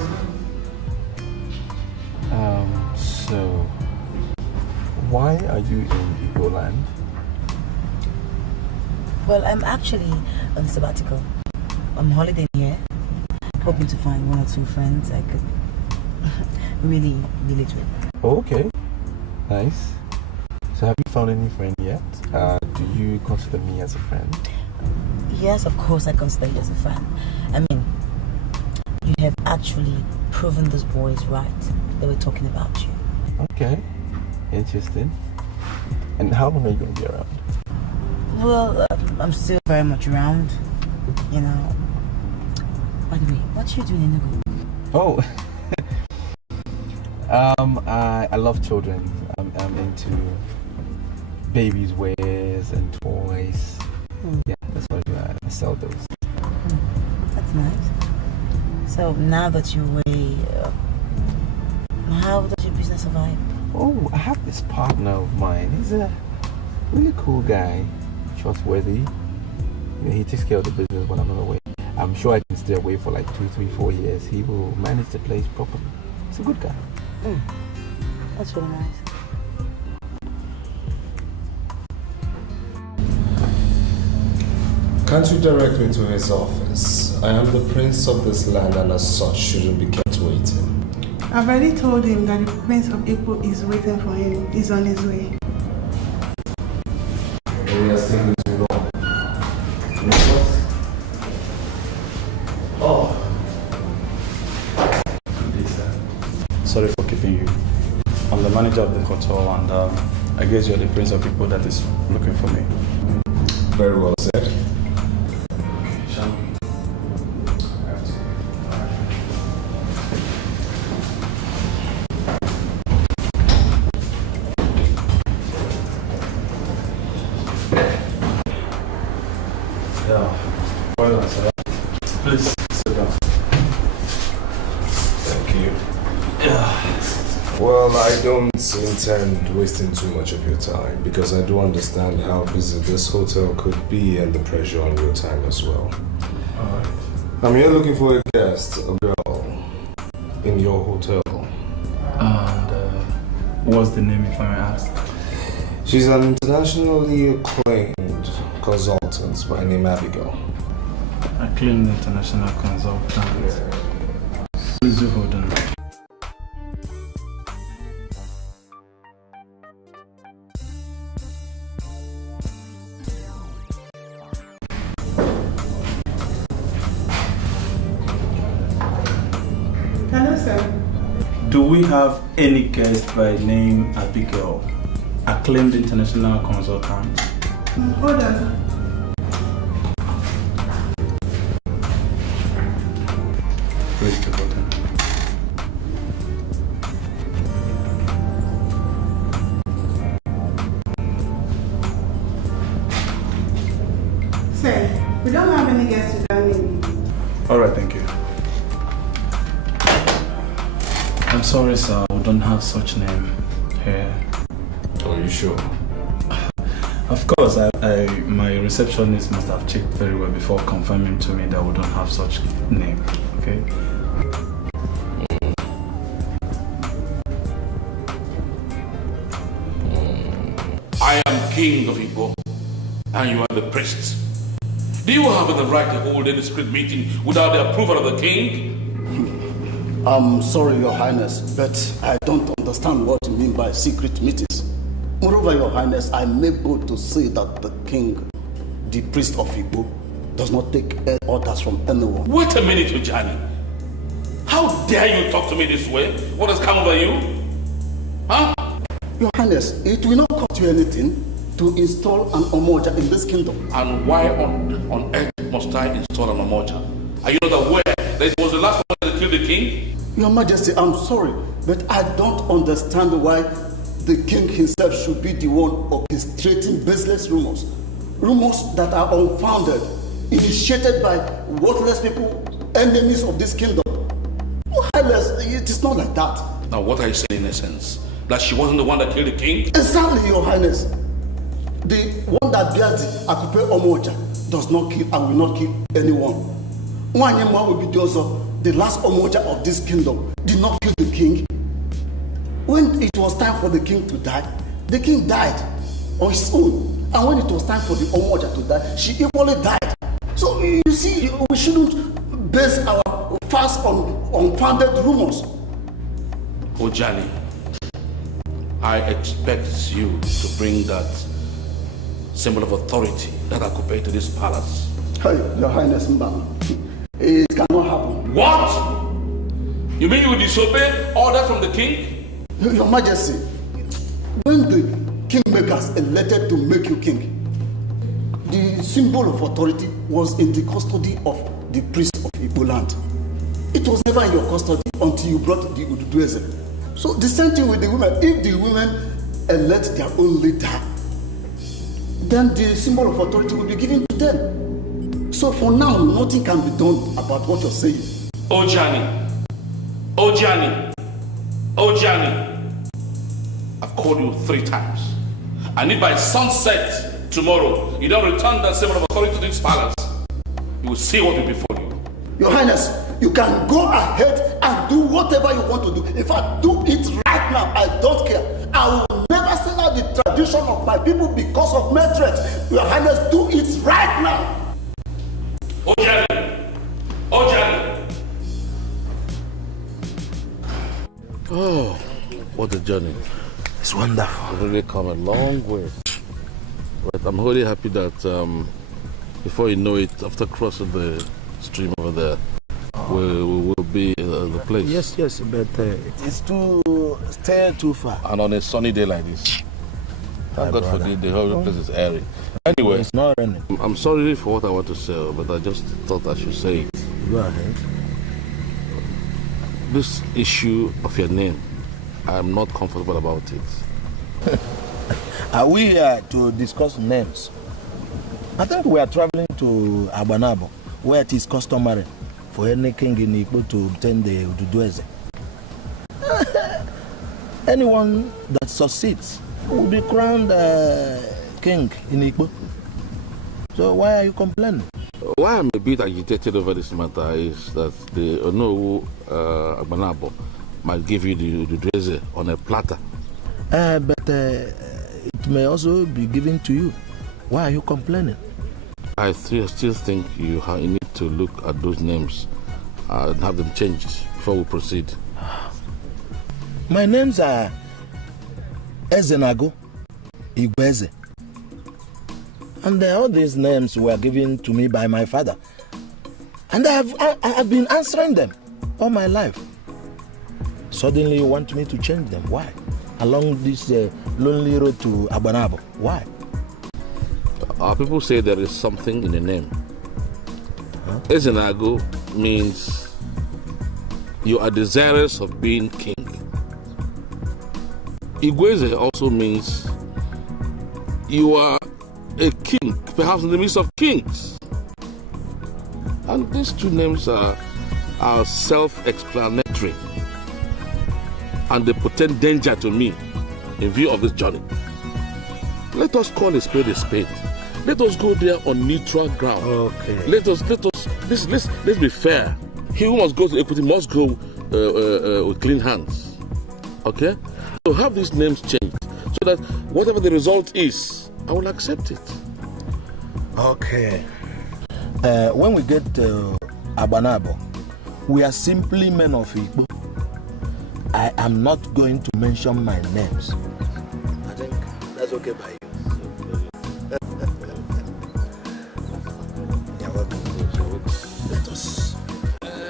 So, why are you in Igbo land? Well, I'm actually on sabbatical. I'm holidaying here, hoping to find one or two friends I could really relate with. Okay, nice. So have you found any friend yet? Do you consider me as a friend? Yes, of course I consider you as a friend. I mean, you have actually proven those boys right. They were talking about you. Okay, interesting. And how long are you going to be around? Well, I'm still very much around, you know. By the way, what you doing in Enugu? Oh, I love children. I'm into babies' wares and toys. Yeah, that's what I do. I sell those. That's nice. So now that you're away, how does your business survive? Oh, I have this partner of mine. He's a really cool guy, trustworthy. You know, he takes care of the business when I'm not away. I'm sure I can stay away for like 2, 3, 4 years. He will manage the place properly. He's a good guy. That's really nice. Can't you direct me to his office? I am the prince of this land and as such shouldn't be kept waiting. I've already told him that the prince of Igbo is waiting for him. He's on his way. sorry for keeping you. I'm the manager of the hotel, and I guess you're the prince of people that is looking for me. Very well said. Yeah. Well done, sir. Please sit down. Thank you. Yeah. Well, I don't intend wasting too much of your time because I do understand how busy this hotel could be and the pressure on your time as well. Alright. I'm here looking for a guest, a girl, in your hotel. And what's the name, if I may ask? She's an internationally acclaimed consultant by name Abigail. Acclaimed international consultant. Please do hold on. Hello, sir. Do we have any guest by name Abigail, acclaimed international consultant? Hold on. Please do hold on. Sir, we don't have any guests with that name. Alright, thank you. I'm sorry, sir, we don't have such name here. Are you sure? Of course, my receptionist must have checked very well before confirming to me that we don't have such name, okay? I am king of Igbo, and you are the priest. Do you have the right to hold any secret meeting without the approval of the king? I'm sorry, Your Highness, but I don't understand what you mean by secret meetings. Moreover, Your Highness, I may bold to say that the king, the priest of Igbo, does not take orders from anyone. Wait a minute, Ujani. How dare you talk to me this way? What has come over you? Huh? Your Highness, it will not cost you anything to install an Omoja in this kingdom. And why on earth must I install an Omoja? Are you not aware that it was the last one that killed the king? Your Majesty, I'm sorry, but I don't understand why the king himself should be the one orchestrating baseless rumors. Rumors that are unfounded, initiated by worthless people, enemies of this kingdom. Your Highness, it is not like that. Now what are you saying in essence? That she wasn't the one that killed the king? Exactly, Your Highness. The one that bears the Akupe Omoja does not kill and will not kill anyone. Wanyema Obidozo, the last Omoja of this kingdom, did not kill the king. When it was time for the king to die, the king died on his own. And when it was time for the Omoja to die, she equally died. So you see, we shouldn't base our fast on unfounded rumors. Ojani, I expect you to bring that symbol of authority that I could pay to this palace. Hey, Your Highness Mbama, it cannot happen. What? You mean you will disobey orders from the king? Your Majesty, when the kingmakers elected to make you king, the symbol of authority was in the custody of the priest of Igbo land. It was never in your custody until you brought the Ududueze. So the same thing with the women. If the women elect their own leader, then the symbol of authority will be given to them. So for now, nothing can be done about what you're saying. Ojani, Ojani, Ojani, I've called you 3 times. And if by sunset tomorrow you don't return that symbol of authority to this palace, you will see what will befall you. Your Highness, you can go ahead and do whatever you want to do. In fact, do it right now. I don't care. I will never sell out the tradition of my people because of metrics. Your Highness, do it right now. Ojani, Ojani. Oh, what a journey. It's wonderful. We've really come a long way. But I'm really happy that before you know it, after crossing the stream over there, we'll be the place. Yes, but it's still too far. And on a sunny day like this. Thank God for the whole place is airy. Anyway, it's not raining. I'm sorry for what I want to say, but I just thought I should say it. Go ahead. This issue of your name, I'm not comfortable about it. Are we here to discuss names? I think we are traveling to Abanabo, where it is customary for any king in Igbo to obtain the Ududueze. Anyone that succeeds will be crowned king in Igbo. So why are you complaining? Why I'm a bit agitated over this matter is that the Onowu Abanabo might give you the Ududueze on a platter. But it may also be given to you. Why are you complaining? I still think you need to look at those names and have them changed before we proceed. My names are Ezenago, Igweze. And all these names were given to me by my father. And I have been answering them all my life. Suddenly you want me to change them. Why? Along this lonely road to Abanabo. Why? People say there is something in the name. Huh? Ezenago means you are desirous of being king. Igweze also means you are a king, perhaps in the midst of kings. And these two names are self-explanatory. And they portend danger to me in view of this journey. Let us call a spade a spade. Let us go there on neutral ground. Okay. Let's be fair. He who must go to equity must go with clean hands. Okay? So have these names changed so that whatever the result is, I will accept it. Okay. When we get to Abanabo, we are simply men of Igbo. I am not going to mention my names. I think that's okay by you.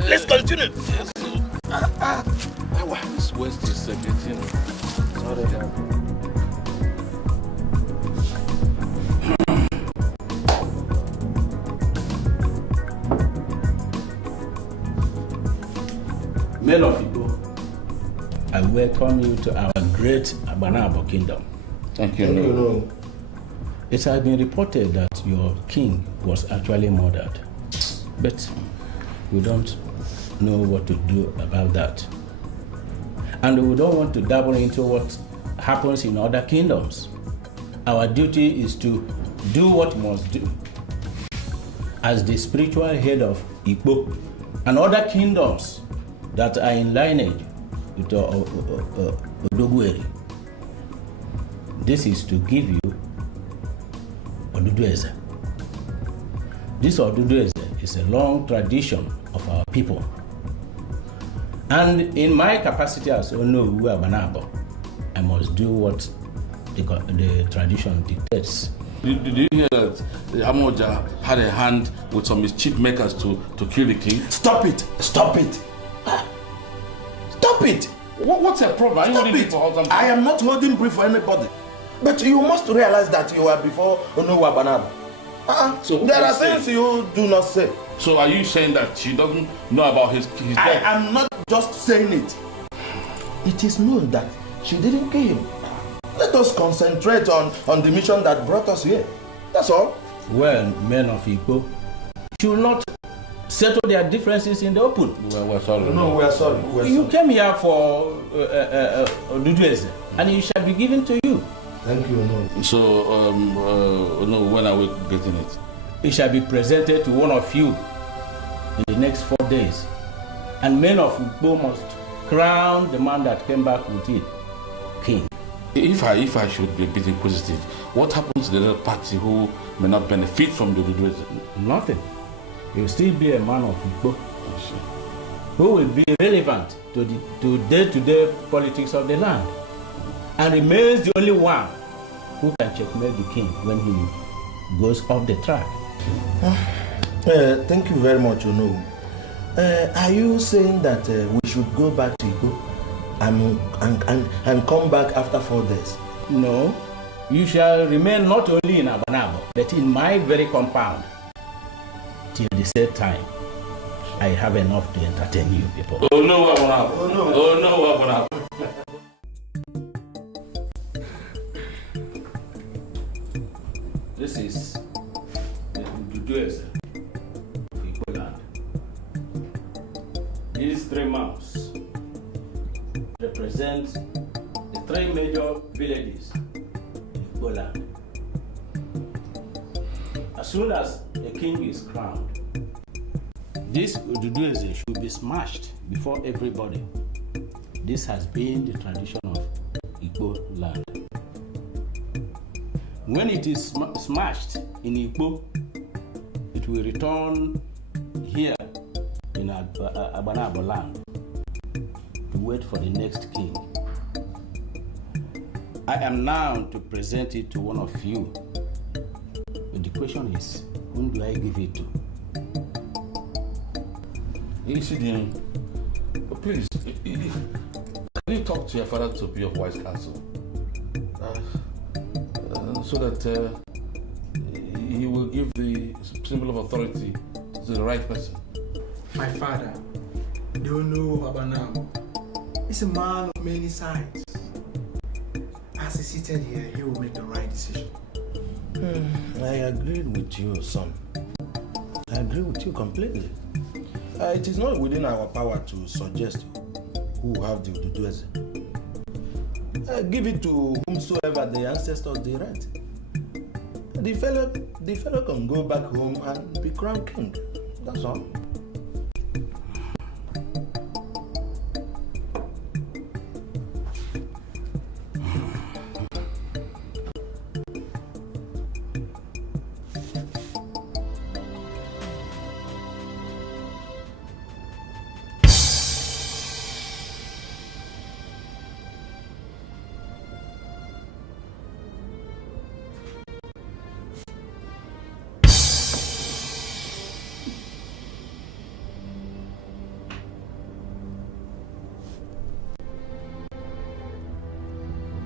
Let's continue. This West is getting. Sorry. Men of Igbo, I welcome you to our great Abanabo kingdom. Thank you. It has been reported that your king was actually murdered, but we don't know what to do about that. And we don't want to dabble into what happens in other kingdoms. Our duty is to do what we must do as the spiritual head of Igbo and other kingdoms that are in lineage with Odogueri. This is to give you Odudueze. This Odudueze is a long tradition of our people. And in my capacity as Onowu Abanabo, I must do what the tradition dictates. Did you hear that the Amoja had a hand with some mischief makers to kill the king? Stop it! Stop it! Stop it! What's your problem? Are you holding brief for something? I am not holding brief for anybody. But you must realize that you are before Onowu Abanabo. So there are things you do not say. So are you saying that she doesn't know about his death? I am not just saying it. It is known that she didn't kill him. Let us concentrate on the mission that brought us here. That's all. Well, men of Igbo should not settle their differences in the open. We're sorry. No, we are sorry. You came here for Odudueze, and it shall be given to you. Thank you, no. So, no, when are we getting it? It shall be presented to one of you in the next 4 days. And men of Igbo must crown the man that came back with it king. If I should be a bit inquisitive, what happens to the other party who may not benefit from the Odudueze? Nothing. He will still be a man of Igbo who will be relevant to the day-to-day politics of the land and remains the only one who can checkmate the king when he goes off the track. Thank you very much, Onowu. Are you saying that we should go back to Igbo and come back after 4 days? No. You shall remain not only in Abanabo, but in my very compound till the said time. I have enough to entertain you people. Oh no, Abanabo. Oh no. Oh no, Abanabo. This is the Ududueze of Igbo land. These 3 mounts represent the 3 major villages in Igbo land. As soon as a king is crowned, this Ududueze should be smashed before everybody. This has been the tradition of Igbo land. When it is smashed in Igbo, it will return here in Abanabo land to wait for the next king. I am now to present it to one of you. But the question is, whom do I give it to? Isidine, please, can you talk to your father to be of wise counsel? So that he will give the symbol of authority to the right person. My father, don't know Abanabo. He's a man of many sides. As he's seated here, he will make the right decision. I agree with you, son. I agree with you completely. It is not within our power to suggest who will have the Ududueze. Give it to whomsoever the ancestors direct. The fellow can go back home and be crowned king. That's all.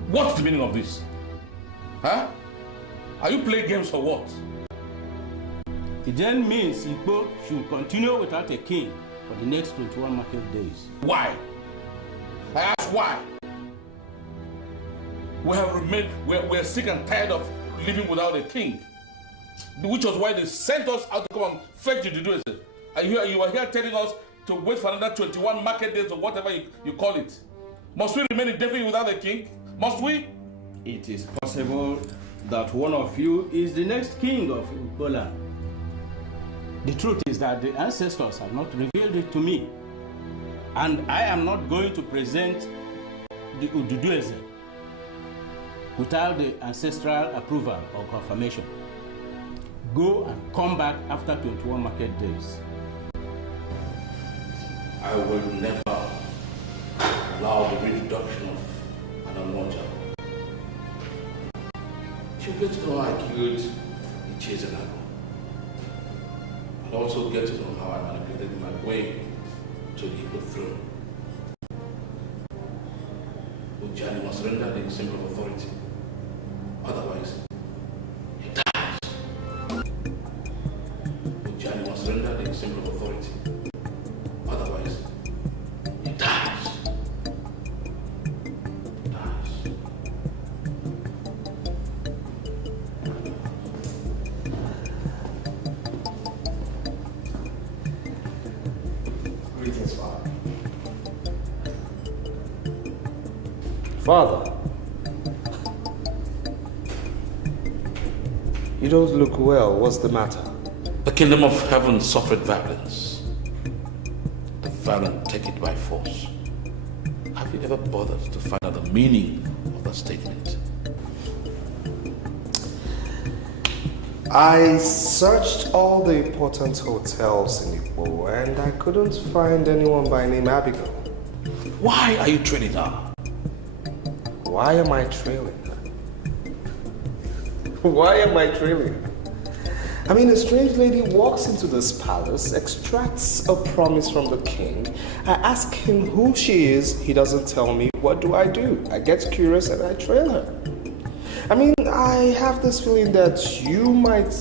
What's the meaning of this? Huh? Are you playing games or what? It then means Igbo should continue without a king for the next 21 market days. Why? I ask why? We're sick and tired of living without a king. Which was why they sent us out to come and fetch you to do it. You are here telling us to wait for another 21 market days or whatever you call it. Must we remain indefinitely without a king? Must we? It is possible that one of you is the next king of Igbo land. The truth is that the ancestors have not revealed it to me. And I am not going to present the Ududueze without the ancestral approval or confirmation. Go and come back after 21 market days. I will never allow the reintroduction of an Umoja. She'll get to know I killed the Ezuruonye. And also get to know how I manipulated my way to the Igbo throne. Ujani must render the symbol of authority. Otherwise, he dies. Ujani must render the symbol of authority. Otherwise, he dies. Greetings, Father. Father, you don't look well. What's the matter? The kingdom of heaven suffered violence. The violent take it by force. Have you ever bothered to find out the meaning of that statement? I searched all the important hotels in Igbo and I couldn't find anyone by name Abigail. Why are you trailing her? Why am I trailing her? Why am I trailing her? I mean, a strange lady walks into this palace, extracts a promise from the king. I ask him who she is. He doesn't tell me. What do? I get curious and I trail her. I mean, I have this feeling that you might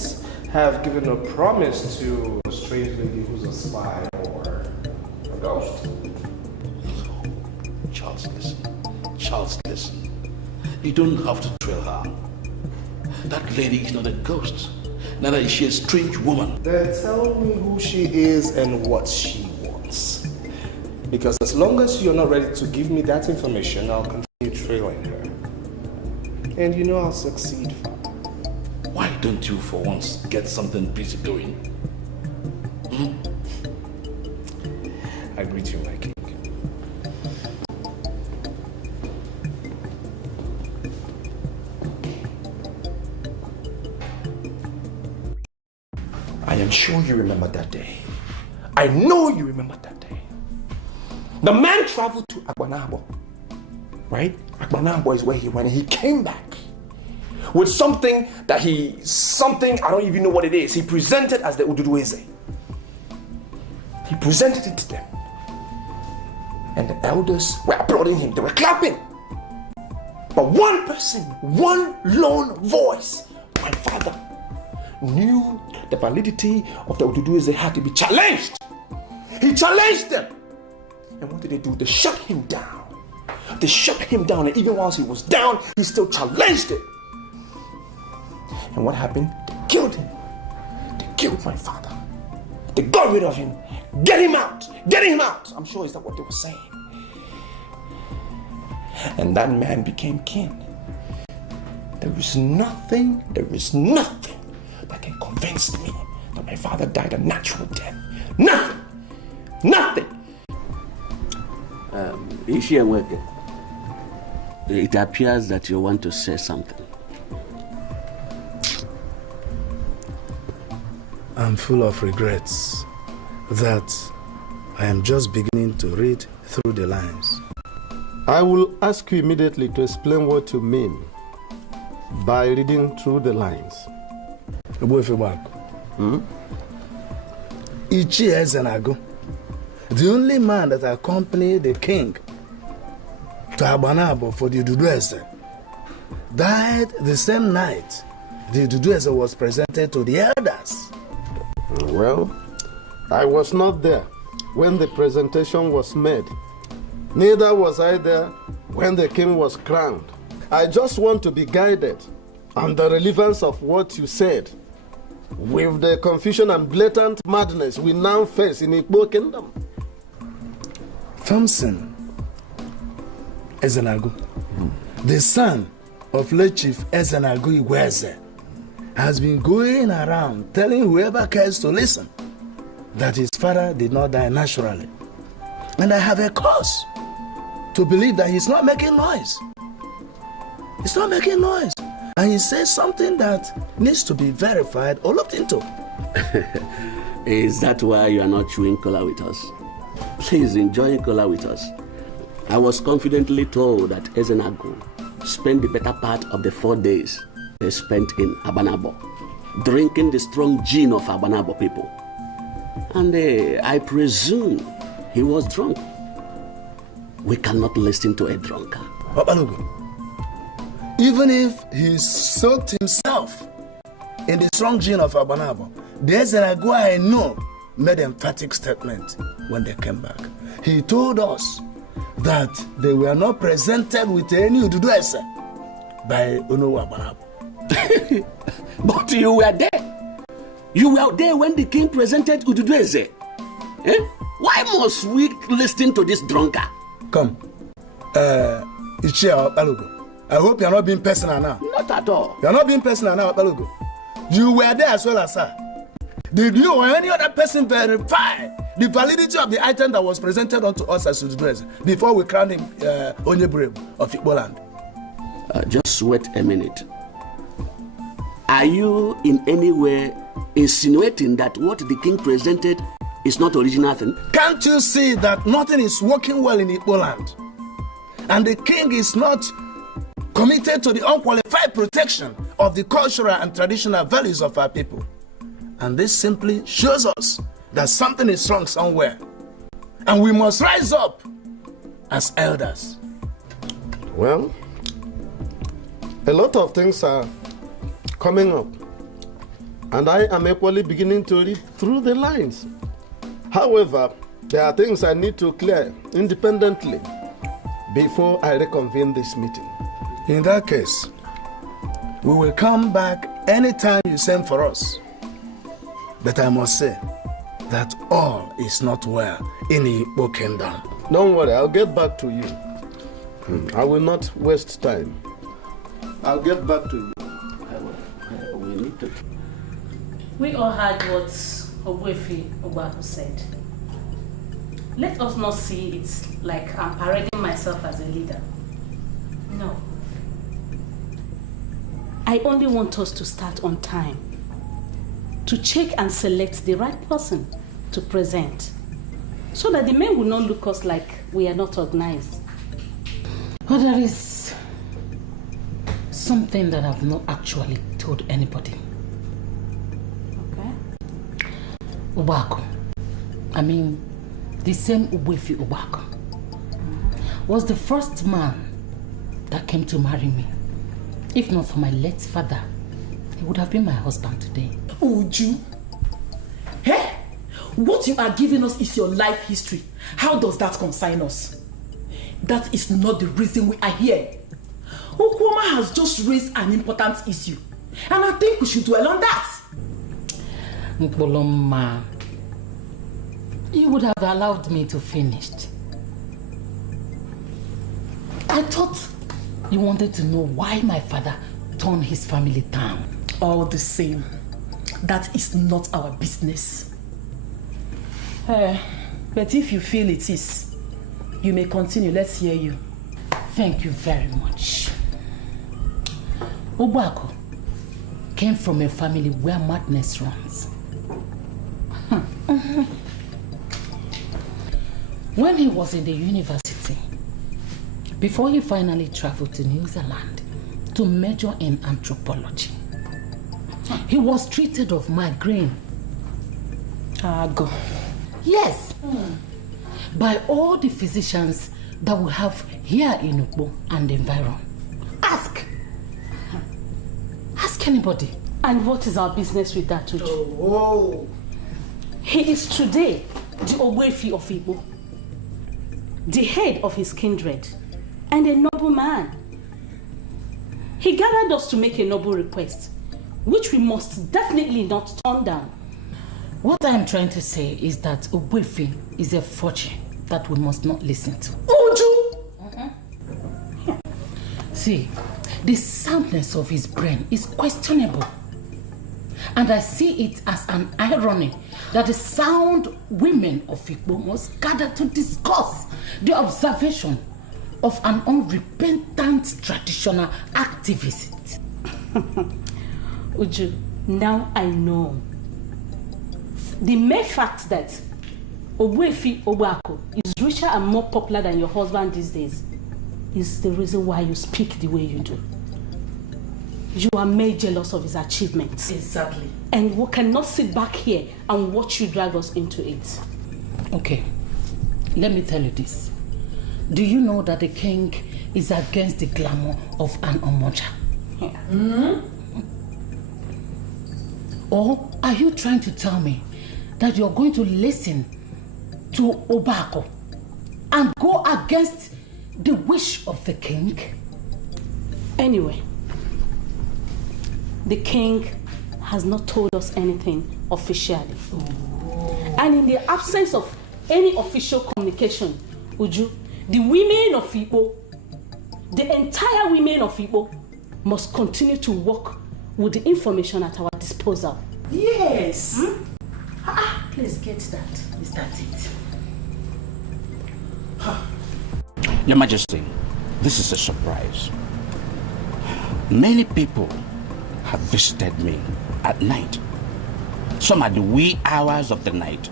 have given a promise to a strange lady who's a spy or a ghost. Charles, listen. You don't have to trail her. That lady is not a ghost. Neither is she a strange woman. Then tell me who she is and what she wants. Because as long as you're not ready to give me that information, I'll continue trailing her. And you know I'll succeed, Father. Why don't you for once get something busy doing? I greet you, my king. I am sure you remember that day. I know you remember that day. The man traveled to Agbanabo, right? Agbanabo is where he went, and he came back with something, I don't even know what it is. He presented as the Ududueze. He presented it to them. And the elders were applauding him. They were clapping. But one person, one lone voice, my father, knew the validity of the Ududueze had to be challenged. He challenged them. And what did they do? They shut him down. They shut him down, and even whilst he was down, he still challenged it. And what happened? They killed him. They killed my father. They got rid of him. Get him out! Get him out! I'm sure is that what they were saying. And that man became king. There is nothing that can convince me that my father died a natural death. Nothing! Ezuruonye, it appears that you want to say something. I'm full of regrets that I am just beginning to read through the lines. I will ask you immediately to explain what you mean by reading through the lines. Ichi Ezenago, the only man that accompanied the king to Agbanabo for the Ududueze, died the same night the Ududueze was presented to the elders. Well, I was not there when the presentation was made. Neither was I there when the king was crowned. I just want to be guided on the relevance of what you said with the confusion and blatant madness we now face in Igbo kingdom. Thompson Ezenago, the son of late Chief Ezenago Igweze, has been going around telling whoever cares to listen that his father did not die naturally. And I have a cause to believe that he's not making noise. He's not making noise. And he says something that needs to be verified or looked into. Is that why you are not chewing cola with us? Please enjoy cola with us. I was confidently told that Ezenago spent the better part of the 4 days they spent in Agbanabo, drinking the strong gin of Agbanabo people. And I presume he was drunk. We cannot listen to a drunkard. Even if he soaked himself in the strong gin of Agbanabo, the Ezenago I know made an emphatic statement when they came back. He told us that they were not presented with any Ududueze by Onowu Agbanabo. But you were there. You were there when the king presented Ududueze. Why must we listen to this drunkard? Come, Ichia Okpalogo, I hope you are not being personal now. Not at all. You are not being personal now, Okpalogo. You were there as well as her. Did you or any other person verify the validity of the item that was presented unto us as Ududueze before we crowned him Onyebrem of Igbo land? Just wait a minute. Are you in any way insinuating that what the king presented is not original thing? Can't you see that nothing is working well in Igbo land? And the king is not committed to the unqualified protection of the cultural and traditional values of our people. And this simply shows us that something is wrong somewhere. And we must rise up as elders. Well, a lot of things are coming up. And I am equally beginning to read through the lines. However, there are things I need to clear independently before I reconvene this meeting. In that case, we will come back anytime you send for us. But I must say that all is not well in the Igbo kingdom. Don't worry, I'll get back to you. I will not waste time. I'll get back to you. We all heard what Ogwefi Ogbaku said. Let us not see it like I'm parading myself as a leader. No. I only want us to start on time, to check and select the right person to present, so that the men will not look us like we are not organized. But there is something that I've not actually told anybody. Okay. Ubako, I mean, the same Ogwefi Ubako, was the first man that came to marry me. If not for my late father, he would have been my husband today. Uju, hey, what you are giving us is your life history. How does that concern us? That is not the reason we are here. Okwoma has just raised an important issue, and I think we should dwell on that. Mkoloma, you would have allowed me to finish. I thought you wanted to know why my father turned his family down. All the same, that is not our business. But if you feel it is, you may continue. Let's hear you. Thank you very much. Ogbaku came from a family where madness runs. When he was in the university, before he finally traveled to New Zealand to major in anthropology, he was treated of migraine. Go. Yes. By all the physicians that we have here in Ukbo and environ. Ask anybody. And what is our business with that, Uju? Oh. He is today the Ogwefi of Igbo, the head of his kindred, and a noble man. He gathered us to make a noble request, which we must definitely not turn down. What I am trying to say is that Ogwefi is a fortune that we must not listen to. Uju! See, the soundness of his brain is questionable. And I see it as an irony that the sound women of Igbo must gather to discuss the observation of an unrepentant traditional activist. Uju, now I know. The mere fact that Ogwefi Ogbaku is richer and more popular than your husband these days is the reason why you speak the way you do. You are made jealous of his achievements. Exactly. And we cannot sit back here and watch you drag us into it. Okay, let me tell you this. Do you know that the king is against the glamour of an Omoja? Or are you trying to tell me that you're going to listen to Ogbaku and go against the wish of the king? Anyway, the king has not told us anything officially. And in the absence of any official communication, Uju, the women of Igbo, the entire women of Igbo, must continue to work with the information at our disposal. Yes. Please get that. Is that it? Your Majesty, this is a surprise. Many people have visited me at night. Some at the wee hours of the night,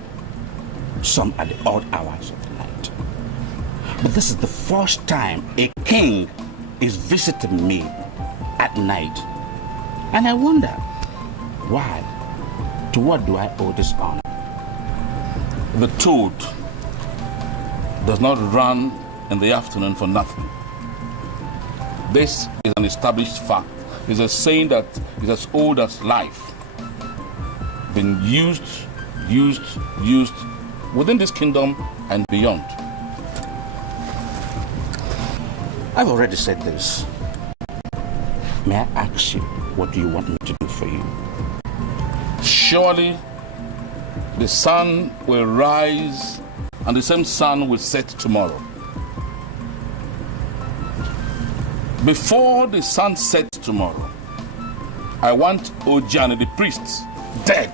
some at the odd hours of the night. But this is the first time a king is visiting me at night. And I wonder, why? To what do I owe this honor? The toad does not run in the afternoon for nothing. This is an established fact. It's a saying that is as old as life. Been used within this kingdom and beyond. I've already said this. May I ask you, what do you want me to do for you? Surely the sun will rise and the same sun will set tomorrow. Before the sun sets tomorrow, I want Ojani the priest dead.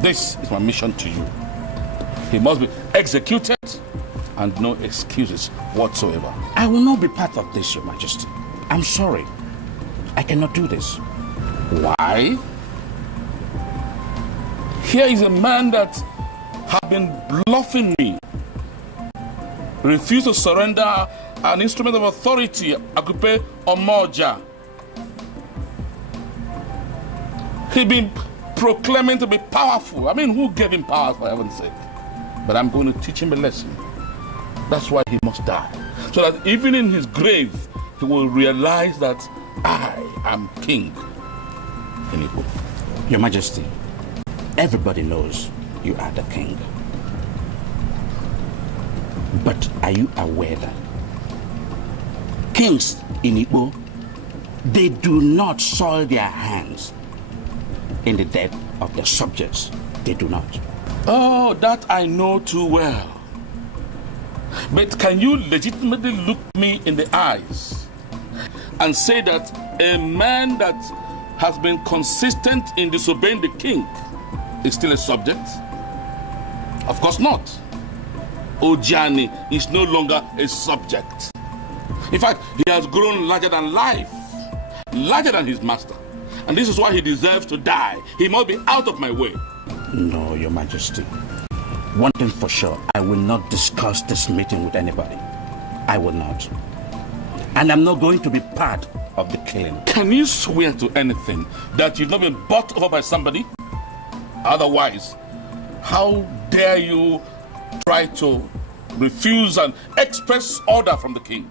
This is my mission to you. He must be executed and no excuses whatsoever. I will not be part of this, Your Majesty. I'm sorry. I cannot do this. Why? Here is a man that has been bluffing me. Refused to surrender an instrument of authority, Akupe Omoja. He's been proclaiming to be powerful. I mean, who gave him power, for heaven's sake? But I'm going to teach him a lesson. That's why he must die. So that even in his grave, he will realize that I am king in Igbo. Your Majesty, everybody knows you are the king. But are you aware that kings in Igbo, they do not soil their hands in the death of their subjects? They do not. Oh, that I know too well. But can you legitimately look me in the eyes and say that a man that has been consistent in disobeying the king is still a subject? Of course not. Ojani is no longer a subject. In fact, he has grown larger than life, larger than his master. And this is why he deserves to die. He must be out of my way. No, Your Majesty. One thing for sure, I will not discuss this meeting with anybody. I will not. And I'm not going to be part of the killing. Can you swear to anything that you've not been bought over by somebody? Otherwise, how dare you try to refuse an express order from the king?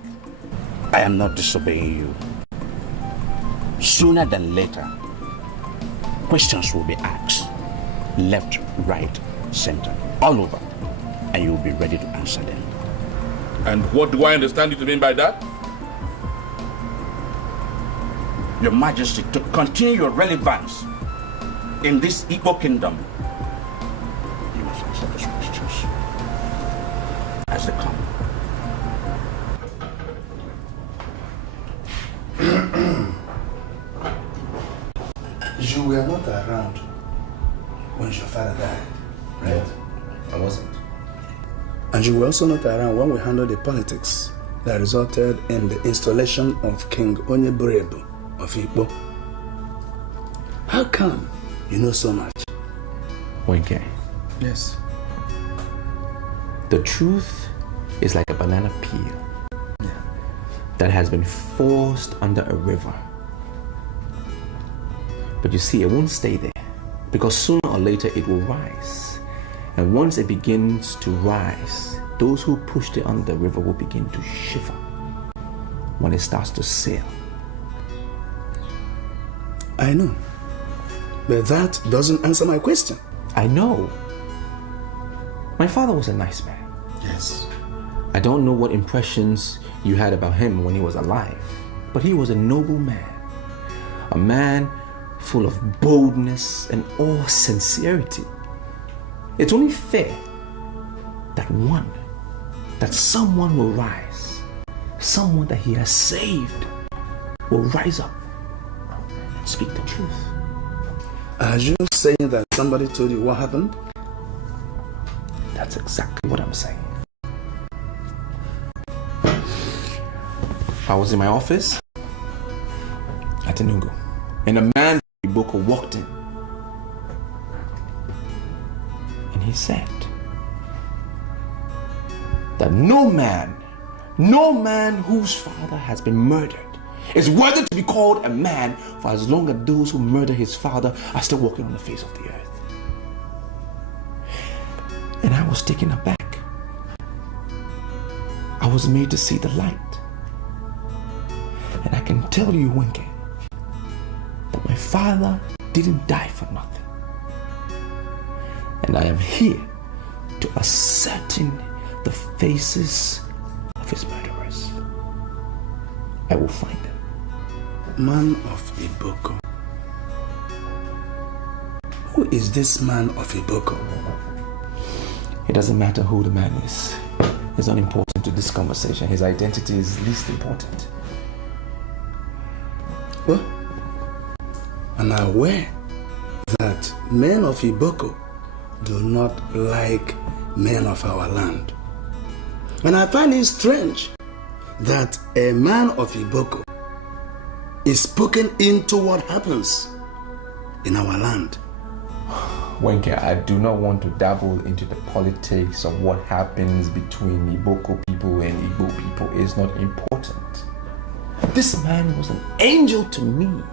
I am not disobeying you. Sooner than later, questions will be asked. Left, right, center, all over. And you will be ready to answer them. And what do I understand you to mean by that? Your Majesty, to continue your relevance in this Igbo kingdom, you must answer those questions as they come. You were not around when your father died, right? I wasn't. And you were also not around when we handled the politics that resulted in the installation of King Onyeburebu of Igbo. How come you know so much? Dike. Yes. The truth is like a banana peel that has been forced under a river. But you see, it won't stay there because sooner or later it will rise. And once it begins to rise, those who pushed it under the river will begin to shiver when it starts to sail. I know. But that doesn't answer my question. I know. My father was a nice man. Yes. I don't know what impressions you had about him when he was alive, but he was a noble man. A man full of boldness and all sincerity. It's only fair that someone will rise, someone that he has saved will rise up and speak the truth. Are you saying that somebody told you what happened? That's exactly what I'm saying. I was in my office at Enugu, and a man from Iboko walked in. And he said that no man whose father has been murdered is worthy to be called a man for as long as those who murder his father are still walking on the face of the earth. And I was taken aback. I was made to see the light. And I can tell you, Wenke, that my father didn't die for nothing. And I am here to ascertain the faces of his murderers. I will find them. Man of Iboko. Who is this man of Iboko? It doesn't matter who the man is. It's not important to this conversation. His identity is least important. Well, I'm aware that men of Iboko do not like men of our land. And I find it strange that a man of Iboko is spoken into what happens in our land. Wenke, I do not want to dabble into the politics of what happens between Iboko people and Igbo people. It's not important. This man was an angel to me.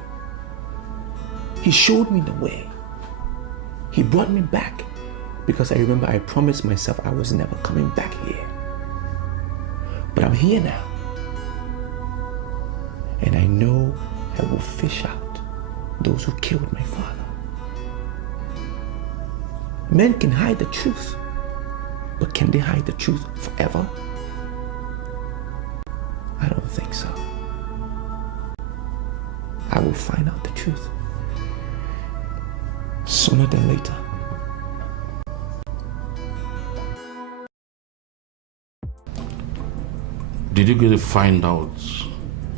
He showed me the way. He brought me back because I remember I promised myself I was never coming back here. But I'm here now. And I know I will fish out those who killed my father. Men can hide the truth, but can they hide the truth forever? I don't think so. I will find out the truth sooner than later. Did you get to find out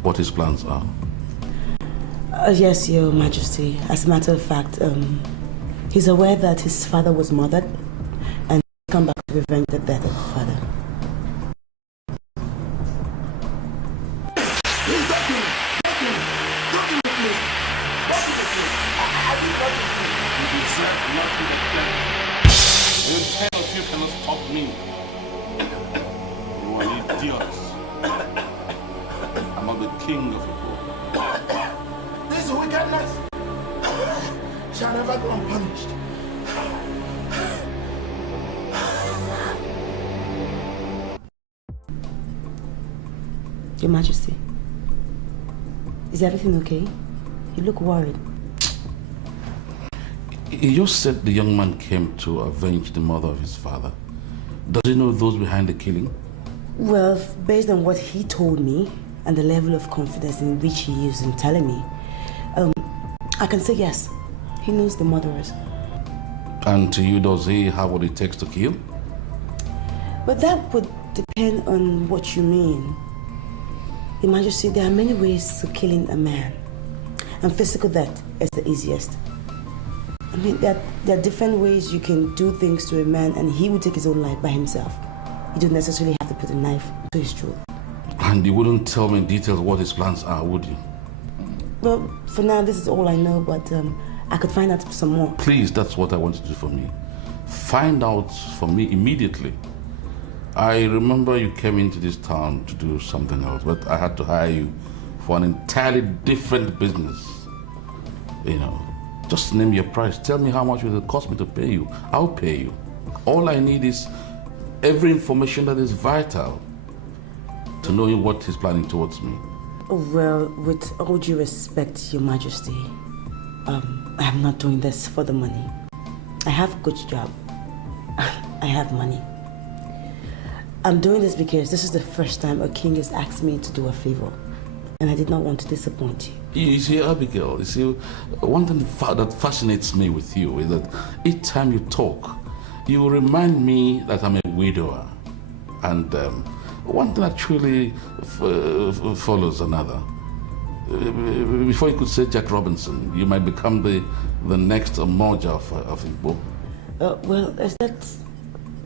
what his plans are? Yes, Your Majesty. As a matter of fact, he's aware that his father was murdered and he's come back to revenge the death of his father. The 10 of you cannot stop me. You are idiots. I'm not the king of the world. This wickedness shall never go unpunished. Your Majesty, is everything okay? You look worried. He just said the young man came to avenge the mother of his father. Does he know those behind the killing? Well, based on what he told me and the level of confidence in which he used in telling me, I can say yes, he knows the murderers. And to you, does he have what it takes to kill? But that would depend on what you mean. Your Majesty, there are many ways to killing a man, and physical death is the easiest. I mean, there are different ways you can do things to a man and he will take his own life by himself. You don't necessarily have to put a knife to his throat. And you wouldn't tell me in details what his plans are, would you? Well, for now, this is all I know, but I could find out some more. Please, that's what I want you to do for me. Find out for me immediately. I remember you came into this town to do something else, but I had to hire you for an entirely different business. You know, just name your price. Tell me how much it will cost me to pay you. I'll pay you. All I need is every information that is vital to knowing what he's planning towards me. Well, with all due respect, Your Majesty, I'm not doing this for the money. I have a good job. I have money. I'm doing this because this is the first time a king has asked me to do a favor, and I did not want to disappoint you. You see, Abigail, you see, one thing that fascinates me with you is that each time you talk, you remind me that I'm a widower. And one thing actually follows another. Before you could say Jack Robinson, you might become the next Moja of Igbo. Well, is that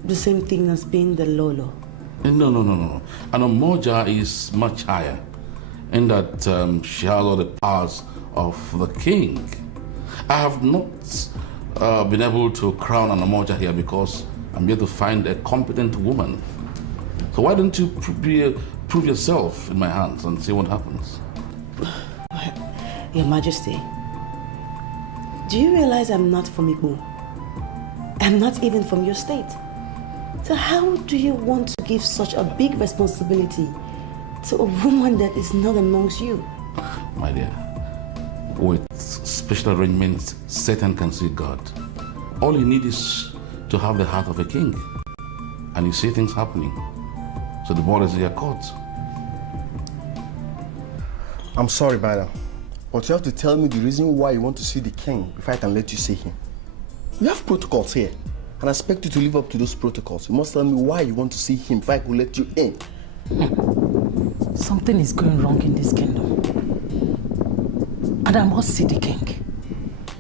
the same thing as being the Lolo? No. An Omoja is much higher in that she has all the powers of the king. I have not been able to crown an Omoja here because I'm here to find a competent woman. So why don't you prove yourself in my hands and see what happens? Your Majesty, do you realize I'm not from Igbo? I'm not even from your state. So how do you want to give such a big responsibility to a woman that is not amongst you? My dear, with special arrangements, Satan can see God. All you need is to have the heart of a king, and you see things happening. So the ball is in your court. I'm sorry, madam, but you have to tell me the reason why you want to see the king before I can let you see him. We have protocols here, and I expect you to live up to those protocols. You must tell me why you want to see him before I can let you in. Something is going wrong in this kingdom. And I must see the king.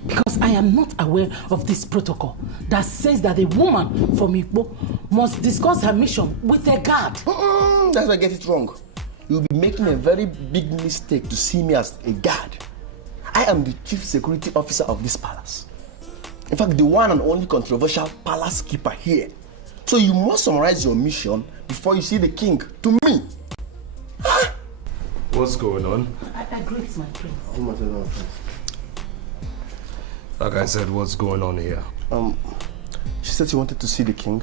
Because I am not aware of this protocol that says that a woman from Igbo must discuss her mission with a guard. That's why I get it wrong. You'll be making a very big mistake to see me as a guard. I am the chief security officer of this palace. In fact, the one and only controversial palace keeper here. So you must summarize your mission before you see the king to me. What's going on? I greet my prince. Like I said, what's going on here? She said she wanted to see the king,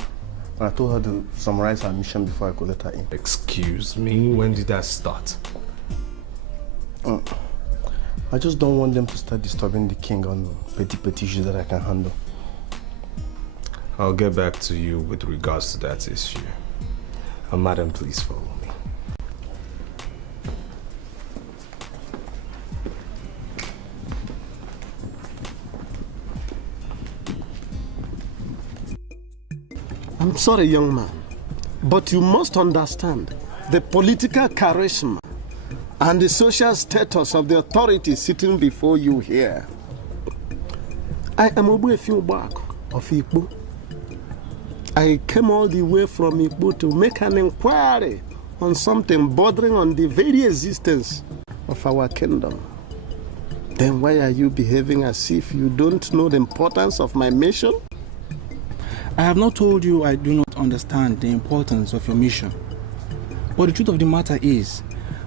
and I told her to summarize her mission before I could let her in. Excuse me, when did that start? I just don't want them to start disturbing the king on petty issues that I can handle. I'll get back to you with regards to that issue. Madam, please follow me. I'm sorry, young man, but you must understand the political charisma and the social status of the authorities sitting before you here. I am Obuefi back of Igbo. I came all the way from Igbo to make an inquiry on something bordering on the very existence of our kingdom. Then why are you behaving as if you don't know the importance of my mission? I have not told you I do not understand the importance of your mission. But the truth of the matter is,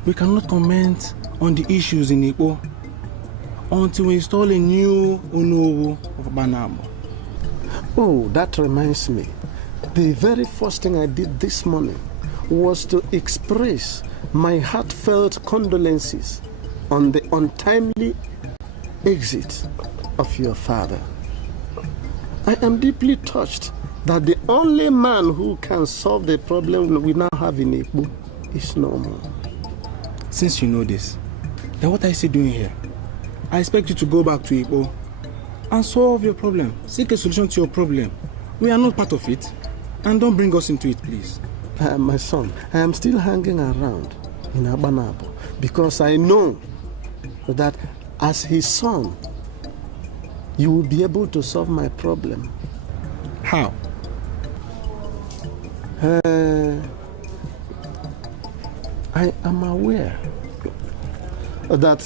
we cannot comment on the issues in Igbo until we install a new Onowu of Banabo. Oh, that reminds me. The very first thing I did this morning was to express my heartfelt condolences on the untimely exit of your father. I am deeply touched that the only man who can solve the problem we now have in Igbo is no more. Since you know this, then what are you still doing here? I expect you to go back to Igbo and solve your problem. Seek a solution to your problem. We are not part of it. And don't bring us into it, please. My son, I am still hanging around in Abanabo because I know that as his son, you will be able to solve my problem. How? I am aware that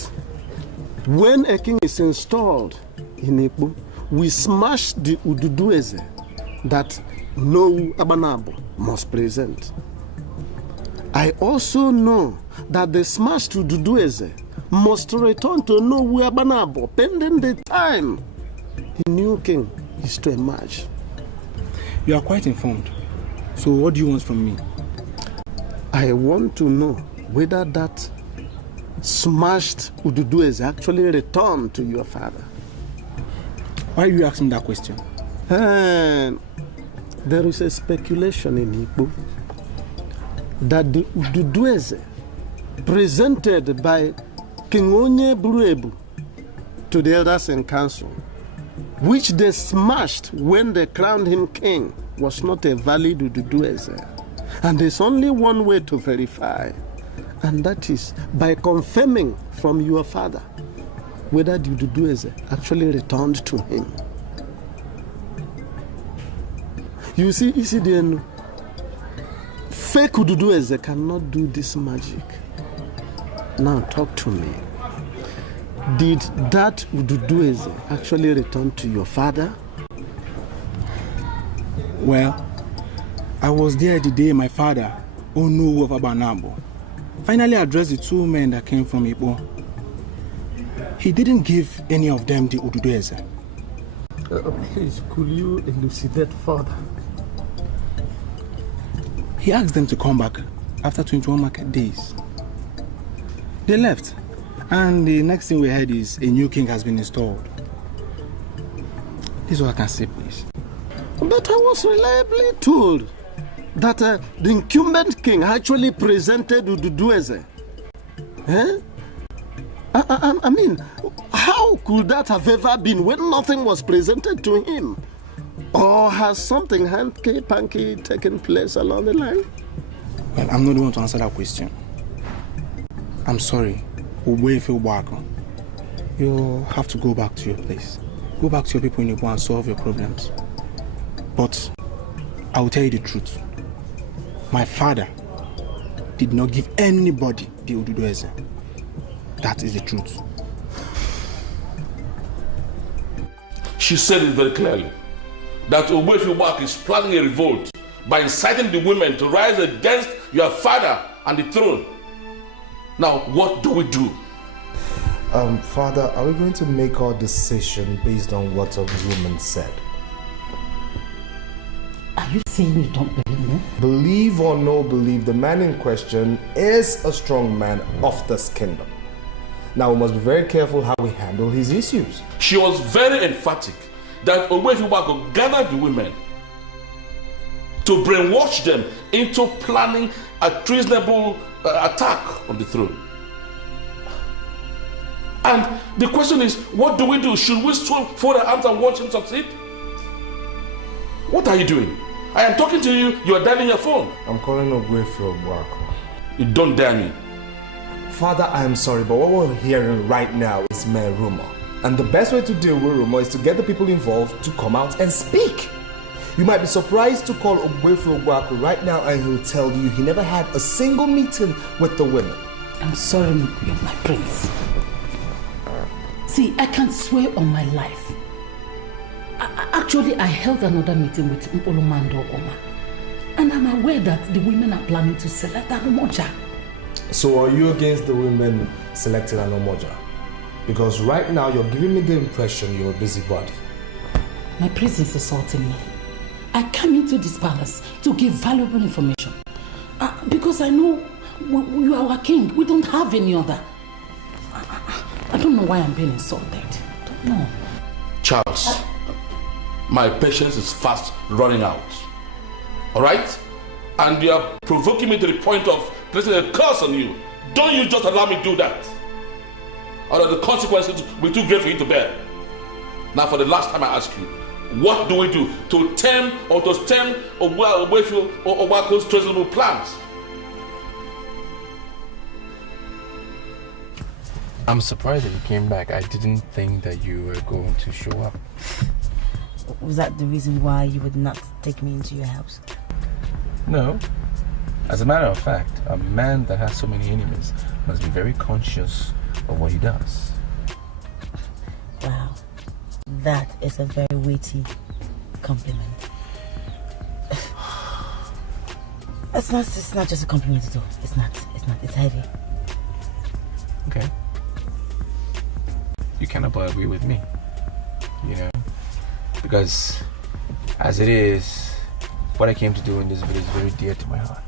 when a king is installed in Igbo, we smash the Ududueze that no Abanabo must present. I also know that the smashed Ududueze must return to Nowu Abanabo pending the time the new king is to emerge. You are quite informed. So what do you want from me? I want to know whether that smashed Ududueze actually returned to your father. Why are you asking that question? There is a speculation in Igbo that the Ududueze presented by King Onye Buruebu to the elders in council, which they smashed when they crowned him king, was not a valid Ududueze. And there's only one way to verify, and that is by confirming from your father whether the Ududueze actually returned to him. You see, Isidienu, fake Ududueze cannot do this magic. Now talk to me. Did that Ududueze actually return to your father? Well, I was there the day my father, Onowu of Abanabo, finally addressed the two men that came from Igbo He didn't give any of them the Ududueze. Please, could you elucidate further? He asked them to come back after 21 market days. They left, and the next thing we heard is a new king has been installed. This is what I can say, please. But I was reliably told that the incumbent king actually presented Ududueze. Eh? I mean, how could that have ever been when nothing was presented to him? Or has something hanky-panky taken place along the line? Well, I'm not the one to answer that question. I'm sorry. You have to go back to your place. Go back to your people in Igbo and solve your problems. But I will tell you the truth. My father did not give anybody the Ududueze. That is the truth. She said it very clearly that Ogbuefi is planning a revolt by inciting the women to rise against your father and the throne. Now, what do we do? Father, are we going to make our decision based on what a woman said? Are you saying you don't believe me? Believe or no believe, the man in question is a strong man of this kingdom. Now, we must be very careful how we handle his issues. She was very emphatic that Ogbuefi gathered the women to brainwash them into planning a treasonable attack on the throne. And the question is, what do we do? Should we fold our arms and watch him succeed? What are you doing? I am talking to you, you are dialing your phone. I'm calling Ogbuefi. You don't dare me. Father, I am sorry, but what we're hearing right now is mere rumor. And the best way to deal with rumor is to get the people involved to come out and speak. You might be surprised to call Ogbuefi right now and he'll tell you he never had a single meeting with the women. I'm sorry, Mukuyo, my prince. See, I can swear on my life. Actually, I held another meeting with Mpolomando Oma. And I'm aware that the women are planning to select Anomoja. So are you against the women selecting Anomoja? Because right now you're giving me the impression you're a busybody. My prince is assaulting me. I came into this palace to give valuable information. Because I know you are our king. We don't have any other. I don't know why I'm being insulted. I don't know. Charles, my patience is fast running out. Alright? And you are provoking me to the point of placing a curse on you. Don't you just allow me to do that. Or the consequences will be too great for you to bear. Now for the last time I ask you, what do we do to stem Ogbuefi's treasonable plans? I'm surprised that you came back. I didn't think that you were going to show up. Was that the reason why you would not take me into your house? No. As a matter of fact, a man that has so many enemies must be very conscious of what he does. Wow. That is a very weighty compliment. It's not just a compliment at all. It's not. It's heavy. Okay. You cannot but agree with me, you know, because as it is, what I came to do in this village is very dear to my heart.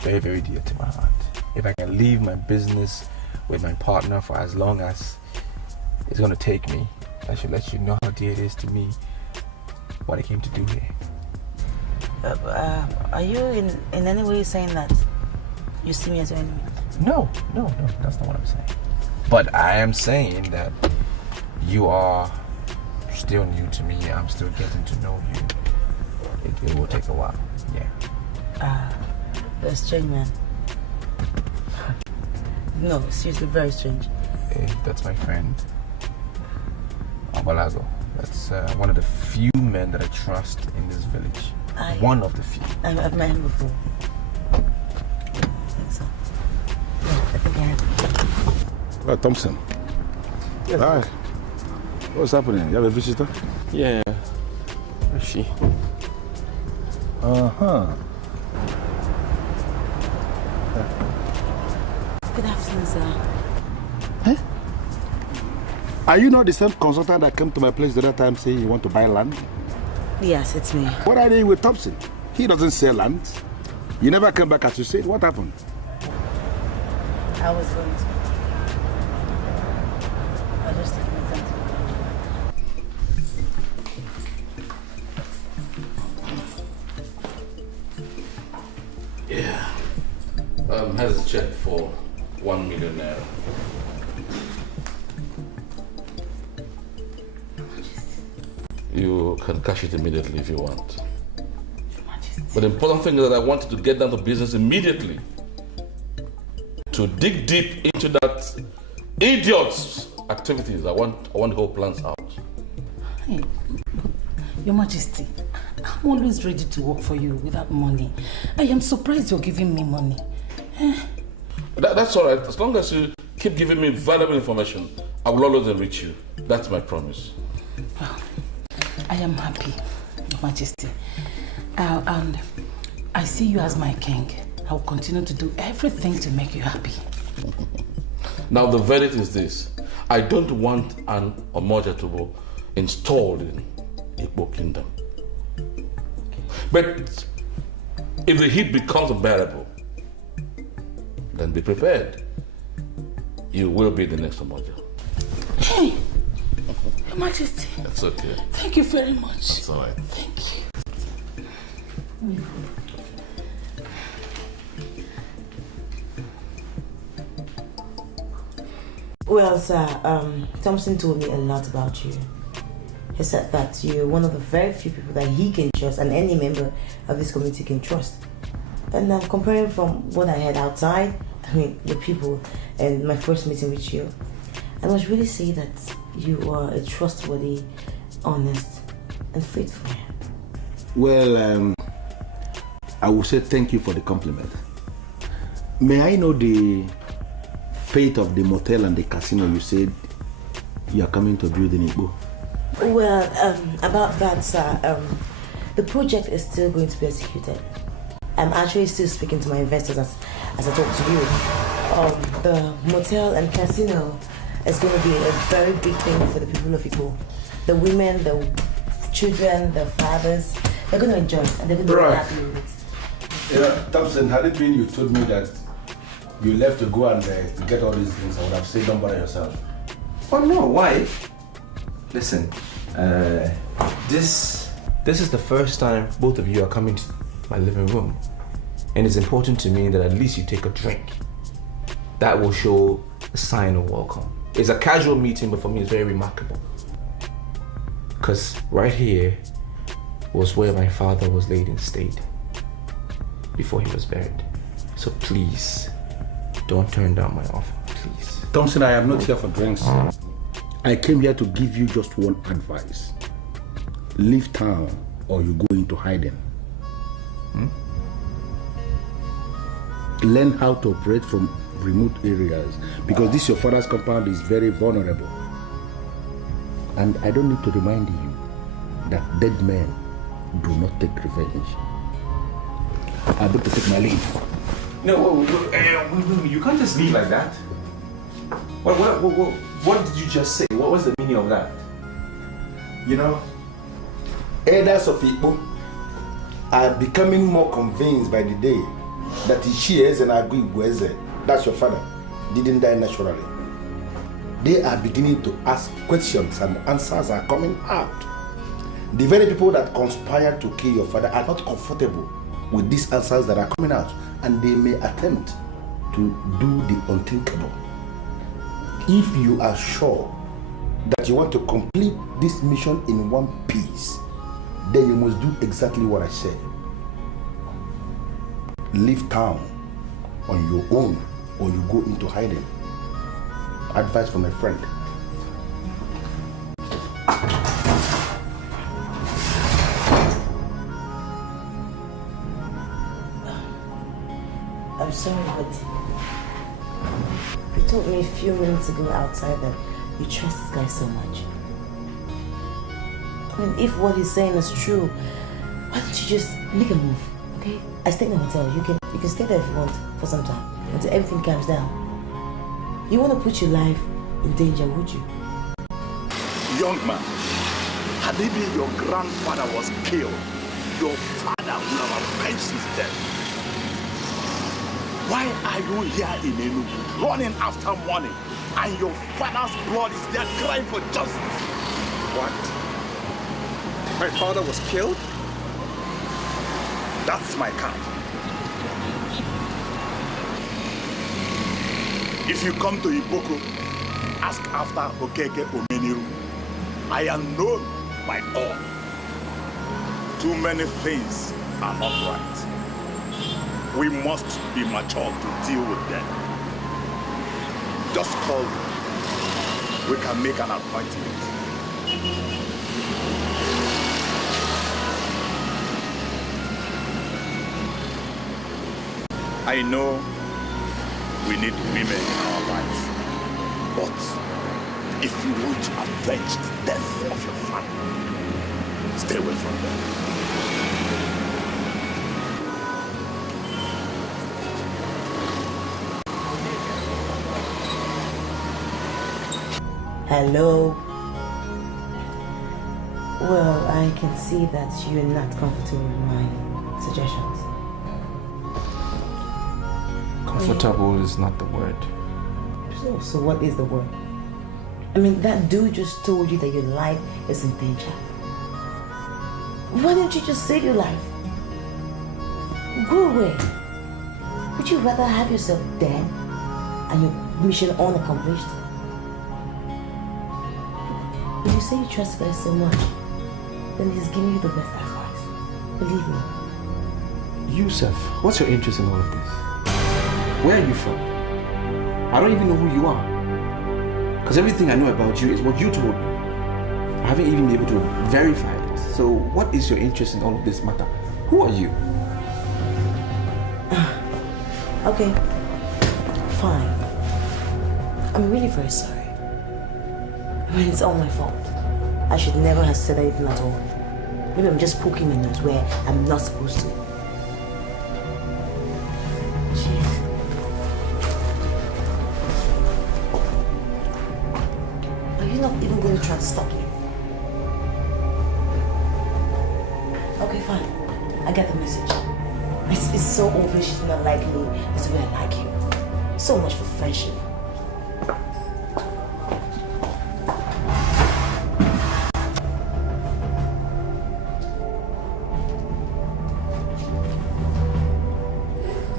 Very, very dear to my heart. If I can leave my business with my partner for as long as it's going to take me, I should let you know how dear it is to me what I came to do here. Are you in any way saying that you see me as your enemy? No, that's not what I'm saying. But I am saying that you are still new to me. I'm still getting to know you. It will take a while, yeah. You're a strange man. No, seriously, very strange. Hey, that's my friend, Abalago. That's one of the few men that I trust in this village. One of the few. I've met him before. So, yeah, I think I have. Thompson. Yes. Hi. What's happening? You have a visitor? Yeah. Where's she? Good afternoon, sir. Huh? Are you not the same consultant that came to my place the other time saying you want to buy land? Yes, it's me. What are they with Thompson? He doesn't sell land. You never came back as you said. What happened? I was going to. I was just taking it. Yeah. Has a check for 1 million naira. You can cash it immediately if you want. But the important thing is that I want you to get down to business immediately. To dig deep into that idiot's activities. I want the whole plans out. Hey, Your Majesty, I'm always ready to work for you without money. I am surprised you're giving me money. That's all right. As long as you keep giving me valuable information, I will always enrich you. That's my promise. Well, I am happy, Your Majesty. And I see you as my king. I will continue to do everything to make you happy. Now the verdict is this. I don't want an Omoja to be installed in Igbo Kingdom. But if the heat becomes unbearable, then be prepared. You will be the next Omoja. Hey, Your Majesty. That's okay. Thank you very much. That's all right. Thank you. Well, sir, Thompson told me a lot about you. He said that you're one of the very few people that he can trust and any member of this community can trust. And I'm comparing from what I heard outside, I mean, your people, and my first meeting with you. I must really say that you are a trustworthy, honest, and faithful man. Well, I will say thank you for the compliment. May I know the fate of the motel and the casino you said you are coming to build in Igbo? Well, about that, sir, the project is still going to be executed. I'm actually still speaking to my investors as I talk to you. The motel and casino is going to be a very big thing for the people of Igbo. The women, the children, the fathers, they're going to enjoy it and they're going to be happy with it. Yeah, Thompson, had it been you told me that you left to go and to get all these things, I would have said don't bother yourself. Oh no, why? Listen, this is the first time both of you are coming to my living room. And it's important to me that at least you take a drink. That will show a sign of welcome. It's a casual meeting, but for me it's very remarkable. Because right here was where my father was laid in state before he was buried. So please, don't turn down my offer, please. Thompson, I am not here for drinks. I came here to give you just one advice. Leave town or you go into hiding. Learn how to operate from remote areas because this your father's compound is very vulnerable. And I don't need to remind you that dead men do not take revenge. I'm going to take my leave. No, you can't just leave like that. What did you just say? What was the meaning of that? You know, elders of Igbo are becoming more convinced by the day that Ichie and Agui, that's your father, didn't die naturally. They are beginning to ask questions and answers are coming out. The very people that conspired to kill your father are not comfortable with these answers that are coming out, and they may attempt to do the unthinkable. If you are sure that you want to complete this mission in one piece, then you must do exactly what I said. Leave town on your own or you go into hiding. Advice from a friend. I'm sorry, but you told me a few minutes ago outside that you trust this guy so much. I mean, if what he's saying is true, why don't you just make a move, okay? I stay in the hotel. You can stay there if you want for some time until everything calms down. You want to put your life in danger, would you? Young man, had it been your grandfather was killed, your father would have avenged his death. Why are you here in Enugu, running after money, and your father's blood is there crying for justice? What? My father was killed? That's my card. If you come to Iboko, ask after Okeke Omeniru. I am known by all. Too many things are not right. We must be mature to deal with them. Just call me. We can make an appointment. I know we need women in our lives, but if you want to avenge the death of your family, stay away from them. Hello. Well, I can see that you're not comfortable with my suggestions. Comfortable is not the word. So what is the word? I mean, that dude just told you that your life is in danger. Why don't you just save your life? Go away. Would you rather have yourself dead and your mission unaccomplished? If you say you trust God so much, then he's giving you the best advice. Believe me. Yusuf, what's your interest in all of this? Where are you from? I don't even know who you are. Because everything I know about you is what you told me. I haven't even been able to verify it. So what is your interest in all of this matter? Who are you? Okay, fine. I'm really very sorry. I mean, it's all my fault. I should never have said anything at all. Maybe I'm just poking my nose where I'm not supposed to. Not even going to try to stop me. Okay, fine. I get the message. It's so obvious she's not like me. It's the way I like you. So much for friendship.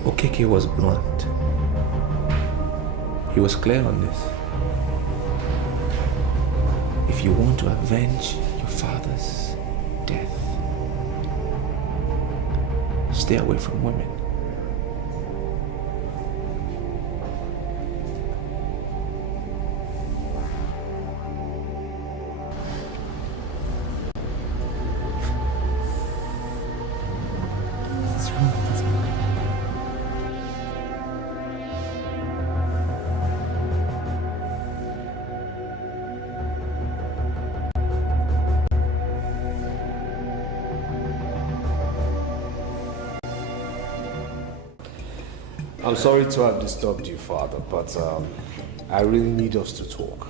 Okeke was blunt. He was clear on this. If you want to avenge your father's death, stay away from women. What's wrong with this boy? I'm sorry to have disturbed you, Father, but I really need us to talk.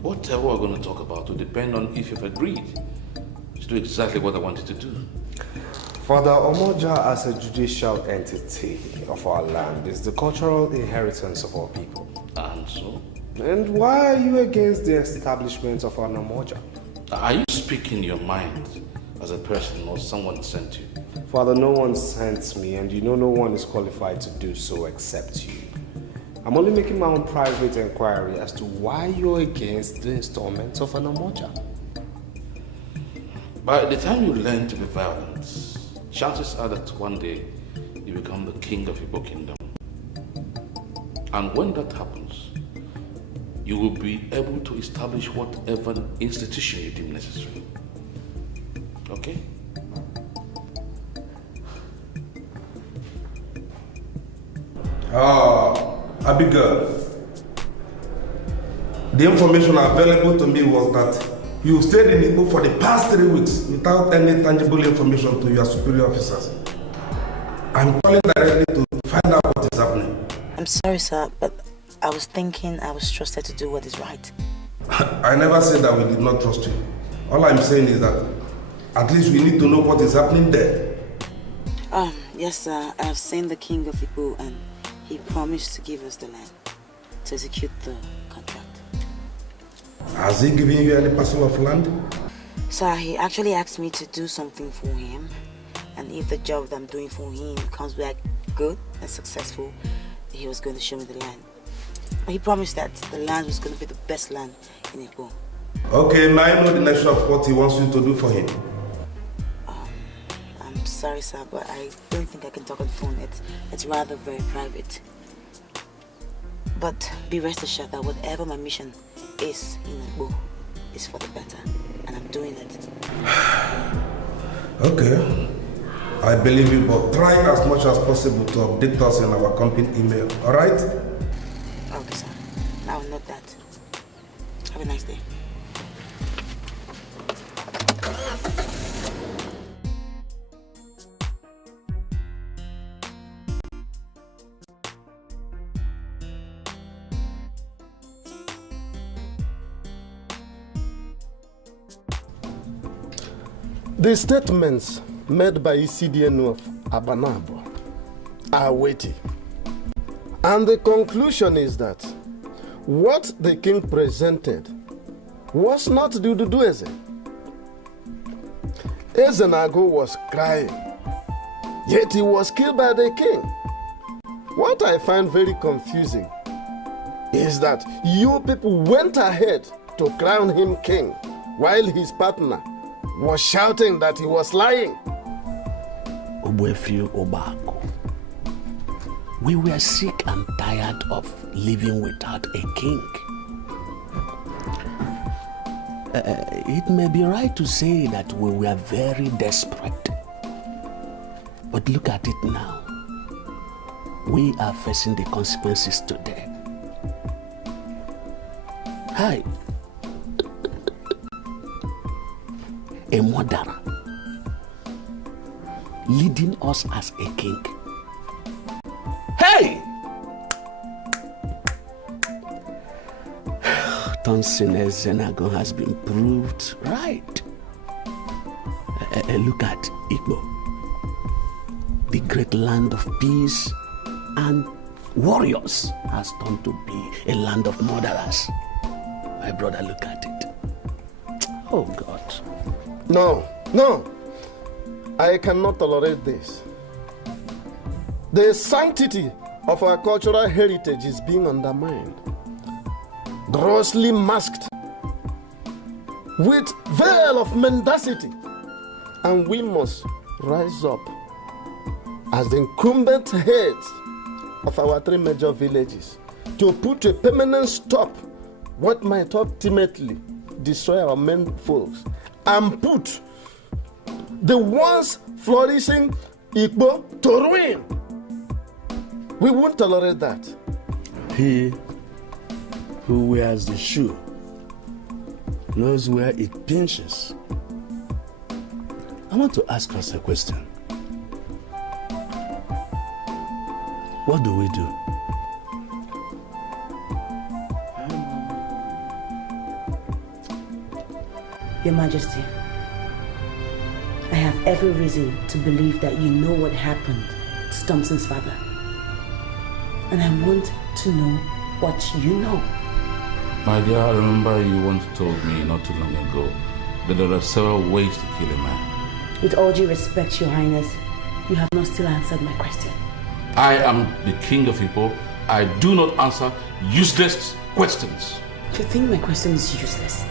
Whatever we're going to talk about will depend on if you've agreed to do exactly what I wanted to do. Father, Omoja as a judicial entity of our land is the cultural inheritance of our people. And so? And why are you against the establishment of an Omoja? Are you speaking your mind as a person or someone sent you? Father, no one sent me, and you know no one is qualified to do so except you. I'm only making my own private inquiry as to why you're against the installment of an Omoja. By the time you learn to be violent, chances are that one day you become the king of Igbo kingdom. And when that happens, you will be able to establish whatever institution you deem necessary. Okay? Abigail, the information available to me was that you stayed in Igbo for the past 3 weeks without any tangible information to your superior officers. I'm calling directly to find out what is happening. I'm sorry, sir, but I was thinking I was trusted to do what is right. I never said that we did not trust you. All I'm saying is that at least we need to know what is happening there. Yes, sir. I have seen the king of Igbo and he promised to give us the land to execute the contract. Has he given you any parcel of land? Sir, he actually asked me to do something for him. And if the job that I'm doing for him comes back good and successful, he was going to show me the land. He promised that the land was going to be the best land in Igbo. Okay, now I know the nature of what he wants you to do for him. I'm sorry, sir, but I don't think I can talk on the phone. It's rather very private. But be rest assured that whatever my mission is in Igbo is for the better, and I'm doing it. Okay, I believe you, but try as much as possible to update us in our company email, all right? Okay, sir. I will note that. Have a nice day. The statements made by ECDN of Abanabo are weighty. And the conclusion is that what the king presented was not Dudu Eze. Ezenago was crying, yet he was killed by the king. What I find very confusing is that you people went ahead to crown him king while his partner was shouting that he was lying. Obwefi Obako, we were sick and tired of living without a king. It may be right to say that we were very desperate. But look at it now. We are facing the consequences today. Hi. A murderer leading us as a king. Hey! Tonto Ezenago has been proved right. Look at Igbo, the great land of peace and warriors has turned to be a land of murderers. My brother, look at it. Oh God. No, I cannot tolerate this. The sanctity of our cultural heritage is being undermined, grossly masked with veil of mendacity, and we must rise up as the incumbent heads of our three major villages to put a permanent stop what might ultimately destroy our men folks and put the once flourishing Igbo to ruin. We won't tolerate that. He who wears the shoe knows where it pinches. I want to ask us a question. What do we do? Your Majesty, I have every reason to believe that you know what happened to Thompson's father. And I want to know what you know. My dear, I remember you once told me not too long ago that there are several ways to kill a man. With all due respect, Your Highness, you have not still answered my question. I am the king of people. I do not answer useless questions. You think my question is useless?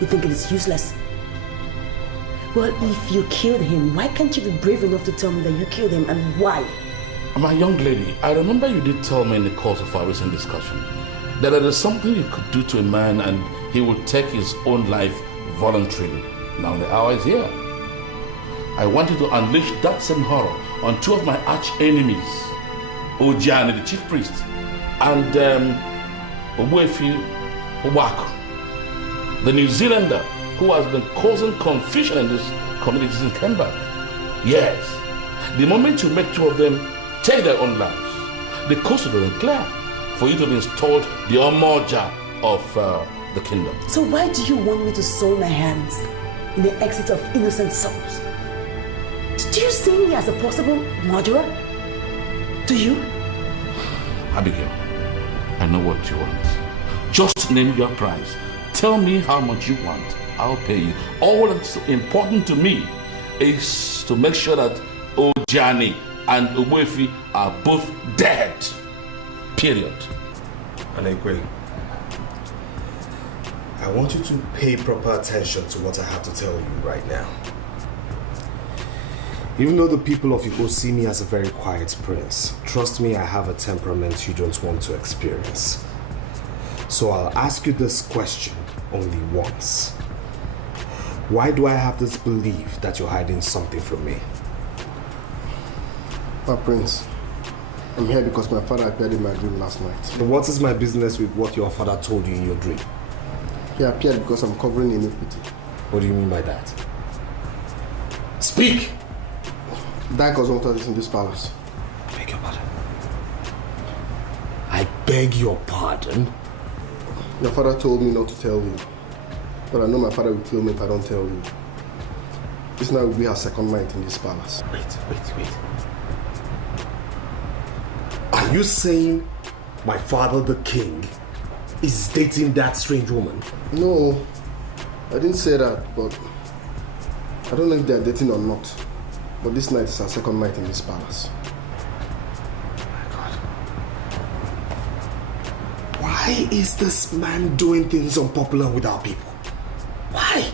You think it is useless? Well, if you killed him, why can't you be brave enough to tell me that you killed him and why? My young lady, I remember you did tell me in the course of our recent discussion that there is something you could do to a man and he would take his own life voluntarily. Now the hour is here. I want you to unleash that same horror on two of my arch enemies, Ojiani, the chief priest, and Obwefi Obako, the New Zealander who has been causing confusion in these communities in Kemba. Yes, the moment you make two of them take their own lives, the coast will be clear for you to be installed the Omoja of the kingdom. So why do you want me to soil my hands in the exit of innocent souls? Do you see me as a possible murderer? Do you? Abigail, I know what you want. Just name your price. Tell me how much you want. I'll pay you. All that's important to me is to make sure that Ojani and Ogbuefi are both dead. Period. And I agree. I want you to pay proper attention to what I have to tell you right now. Even though the people of Igbo see me as a very quiet prince, trust me, I have a temperament you don't want to experience. So I'll ask you this question only once. Why do I have this belief that you're hiding something from me? My prince, I'm here because my father appeared in my dream last night. But what is my business with what your father told you in your dream? He appeared because I'm covering iniquity. What do you mean by that? Speak! Dike was wanted in this palace. Beg your pardon. I beg your pardon? Your father told me not to tell you. But I know my father will kill me if I don't tell you. This night will be her second night in this palace. Wait. Are you saying my father, the king, is dating that strange woman? No, I didn't say that, but I don't know if they're dating or not. But this night is our second night in this palace. My God. Why is this man doing things unpopular with our people? Why?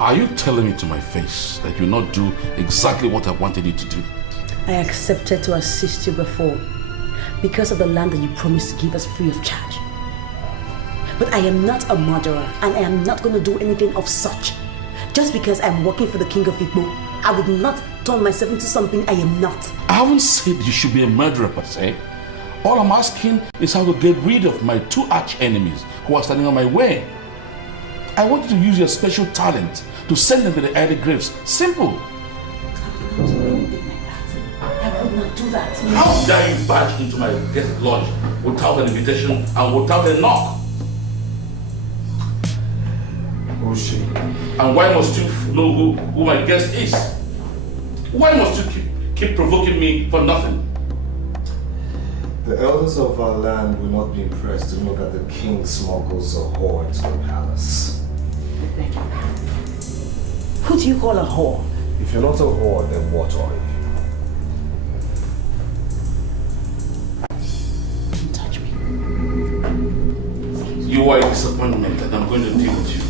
Are you telling me to my face that you'll not do exactly what I wanted you to do? I accepted to assist you before because of the land that you promised to give us free of charge. But I am not a murderer, and I am not going to do anything of such. Just because I'm working for the king of Igbo, I would not turn myself into something I am not. I haven't said you should be a murderer per se. All I'm asking is how to get rid of my two arch enemies who are standing on my way. I want you to use your special talent to send them to the early graves. Simple. I would not do that. How dare you barge into my guest lodge without an invitation and without a knock? And why must you know who my guest is? Why must you keep provoking me for nothing? The elders of our land will not be impressed to know that the king smuggles a whore into the palace. Who do you call a whore? If you're not a whore, then what are you? Don't touch me. You are a disappointment and I'm going to deal with you.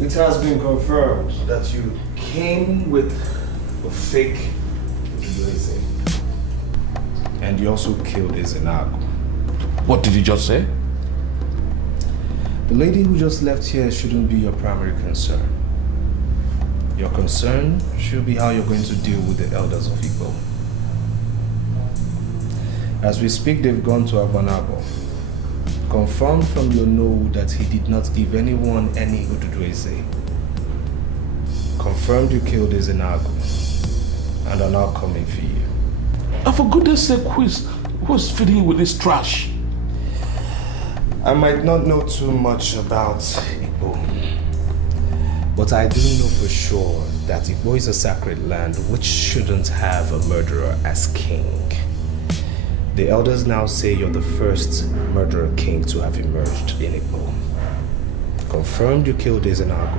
It has been confirmed that you came with a fake Eze. And you also killed Ezenago. What did you just say? The lady who just left here shouldn't be your primary concern. Your concern should be how you're going to deal with the elders of Igbo. As we speak, they've gone to Agbanabo. Confirmed from your know that he did not give anyone any Ududueze. Confirmed you killed Ezenago and are now coming for you. And for goodness sake, who's feeding you with this trash? I might not know too much about Igbo, but I do know for sure that Igbo is a sacred land which shouldn't have a murderer as king. The elders now say you're the first murderer king to have emerged in Igbo. Confirmed you killed Ezenago.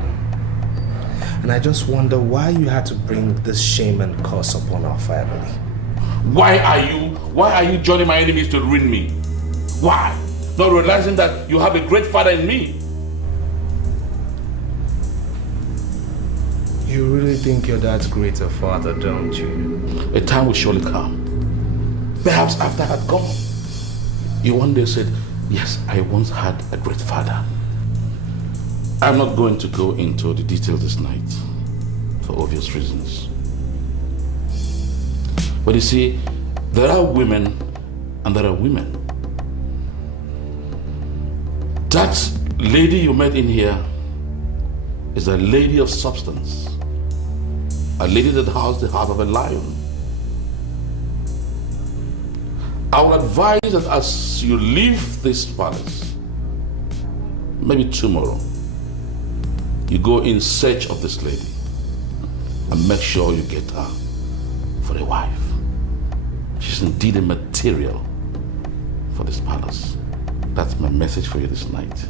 And I just wonder why you had to bring this shame and curse upon our family. Why are you joining my enemies to ruin me? Why? Not realizing that you have a great father in me. You really think you're that great a father, don't you? A time will surely come. Perhaps after I had gone, you one day said, yes, I once had a great father. I'm not going to go into the details this night for obvious reasons. But you see, there are women and there are women. That lady you met in here is a lady of substance. a lady that has the heart of a lion. I would advise that as you leave this palace, maybe tomorrow, you go in search of this lady and make sure you get her for a wife. She's indeed a material for this palace. That's my message for you this night.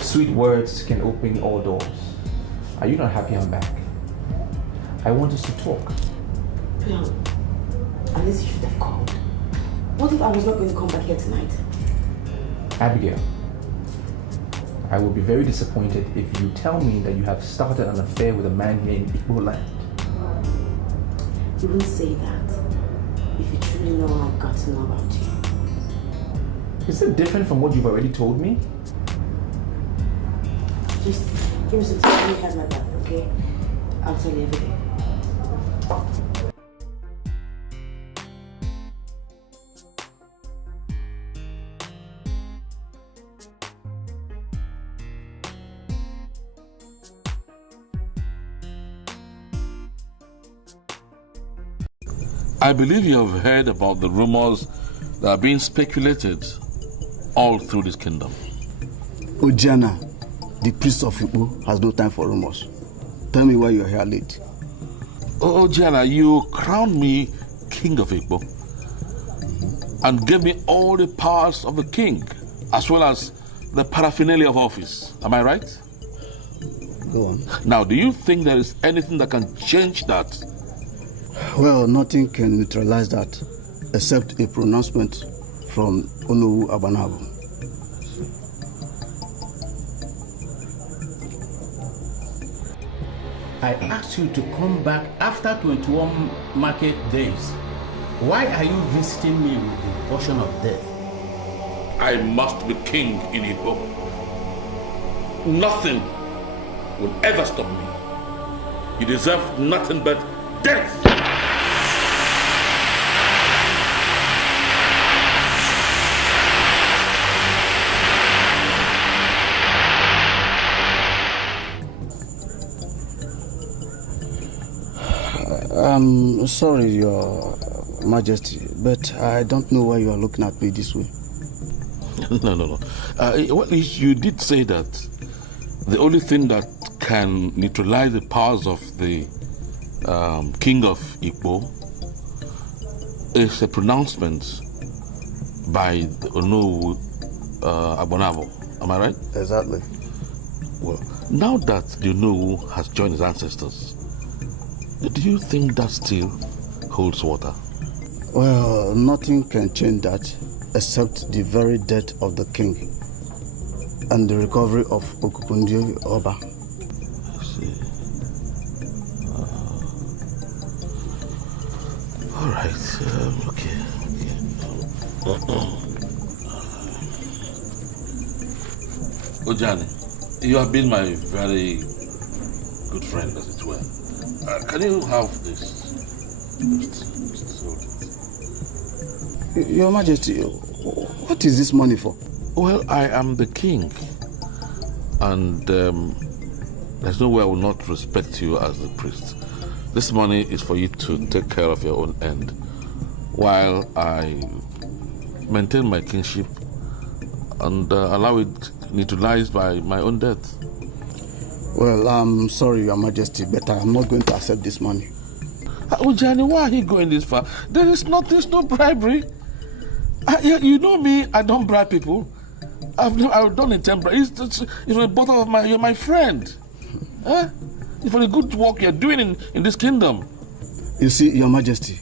Sweet words can open all doors. Are you not happy I'm back? I want us to talk. Well, at least you should have called. What if I was not going to come back here tonight? Abigail, I will be very disappointed if you tell me that you have started an affair with a man here in Igbo land. You wouldn't say that if you truly know all I got to know about you. Is it different from what you've already told me? Just give me some time. You have my back, okay? I'll tell you everything. I believe you have heard about the rumors that are being speculated all through this kingdom. Ojana, the priest of Igbo, has no time for rumors. Tell me why you're here late. Oh, Ojana, you crowned me king of Igbo and gave me all the powers of a king, as well as the paraphernalia of office. Am I right? Go on. Now, do you think there is anything that can change that? Well, nothing can neutralize that except a pronouncement from Onowu Abanabo. I asked you to come back after 21 market days. Why are you visiting me with the portion of death? I must be king in Igbo. Nothing will ever stop me. You deserve nothing but death. I'm sorry, Your Majesty, but I don't know why you are looking at me this way. No. Well, you did say that the only thing that can neutralize the powers of the king of Igbo is a pronouncement by the Onowu Abonabo. Am I right? Exactly. Well, now that the Onowu has joined his ancestors, do you think that still holds water? Well, nothing can change that except the very death of the king and the recovery of Okukundi Oba. I see. All right. Okay. Ojani, you have been my very good friend, as it were. Can you have this? Your Majesty, what is this money for? Well, I am the king, and there's no way I will not respect you as the priest. This money is for you to take care of your own end, while I maintain my kingship and allow it neutralized by my own death. Well, I'm sorry, Your Majesty, but I'm not going to accept this money. Ojani, why are you going this far? There's no bribery. You know me, I don't bribe people. I've done it temporarily. It's for the both of you're my friend. Huh? It's for the good work you're doing in this kingdom. You see, Your Majesty,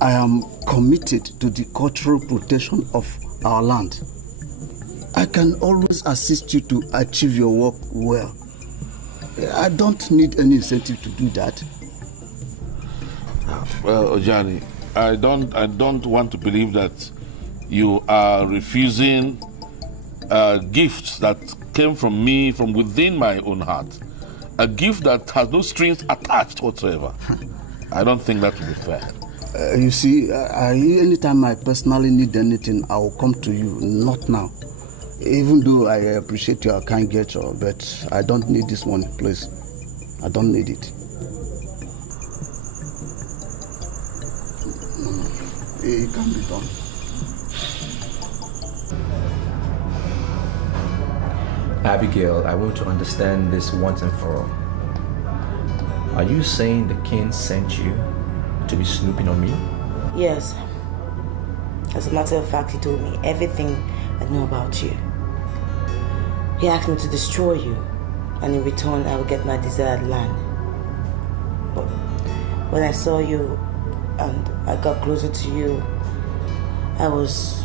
I am committed to the cultural protection of our land. I can always assist you to achieve your work well. I don't need any incentive to do that. Well, Ojani, I don't want to believe that you are refusing gifts that came from me, from within my own heart. A gift that has no strings attached whatsoever. I don't think that would be fair. You see, anytime I personally need anything, I will come to you, not now. Even though I appreciate your kind gesture, but I don't need this money, please. I don't need it. It can be done. Abigail, I want to understand this once and for all. Are you saying the king sent you to be snooping on me? Yes. As a matter of fact, he told me everything I know about you. He asked me to destroy you, and in return, I will get my desired land. But when I saw you and I got closer to you, I was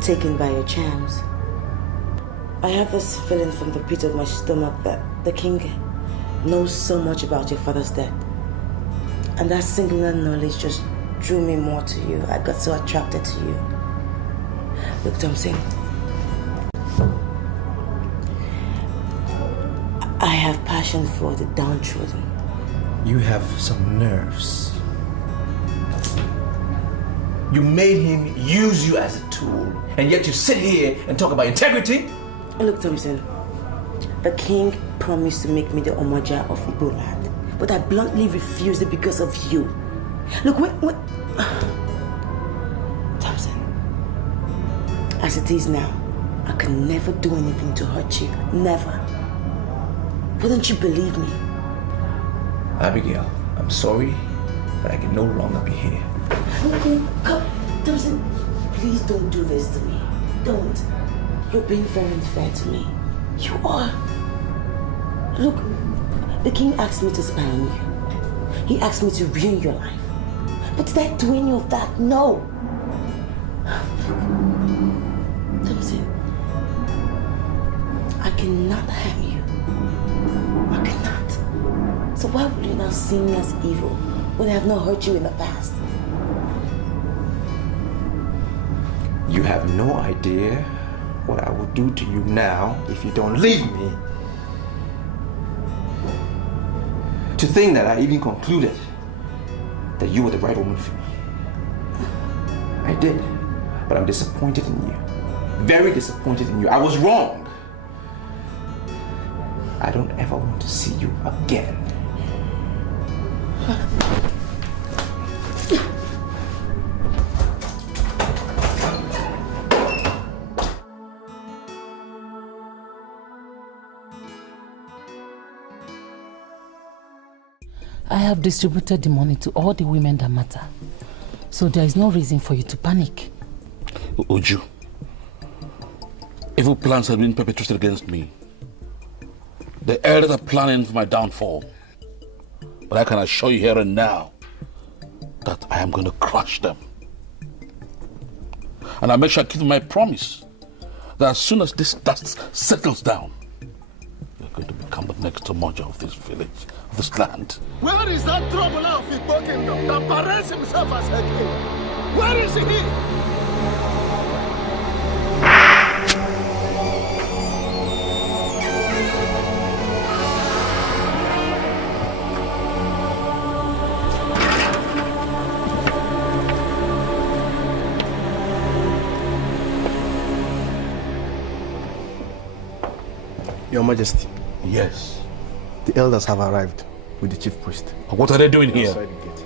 taken by your charms. I have this feeling from the pit of my stomach that the king knows so much about your father's death. And that singular knowledge just drew me more to you. I got so attracted to you. Look, Thompson, I have passion for the downtrodden. You have some nerves. You made him use you as a tool, and yet you sit here and talk about integrity? Look, Thompson, the king promised to make me the Omoja of Igbo land, but I bluntly refused it because of you. Look, what? Thompson, as it is now, I can never do anything to hurt you. Never. Why don't you believe me? Abigail, I'm sorry, but I can no longer be here. Come, Thompson, please don't do this to me. Don't. You're being very unfair to me. You are. Look, the king asked me to spy on you. He asked me to ruin your life. But did I do any of that? No. Thompson, I cannot harm you. I cannot. So why would you now see me as evil when I have not hurt you in the past? You have no idea what I will do to you now if you don't leave me. To think that I even concluded that you were the right woman for me. I did, but I'm disappointed in you. Very disappointed in you. I was wrong. I don't ever want to see you again. I have distributed the money to all the women that matter. So there is no reason for you to panic. Uju, evil plans have been perpetrated against me. The elders are planning for my downfall. But I can assure you here and now that I am going to crush them. And I'll make sure I keep my promise that as soon as this dust settles down, you're going to become the next Omoja of this village, of this land. Where is that trouble of Igbo kingdom that parades himself as a king? Where is he? Your Majesty. Yes. The elders have arrived with the chief priest. What are they doing here? Outside the gate.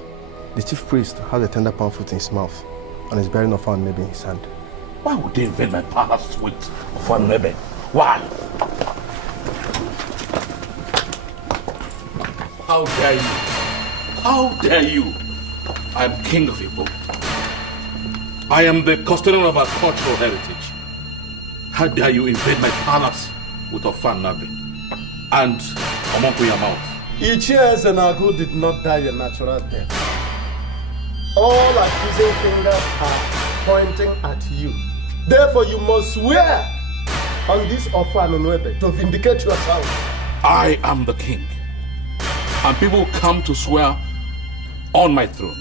The chief priest has a tender palm fruit in his mouth and is bearing a fan maybe in his hand. Why would they invade my palace with fan maybe? Why? How dare you? How dare you? I am king of Igbo. I am the custodian of our cultural heritage. How dare you invade my palace with a fan nabe and a monk in your mouth? Ichie Ezenagu did not die a natural death. All accusing fingers are pointing at you. Therefore, you must swear on this offer to vindicate yourself. I am the king. And people come to swear on my throne.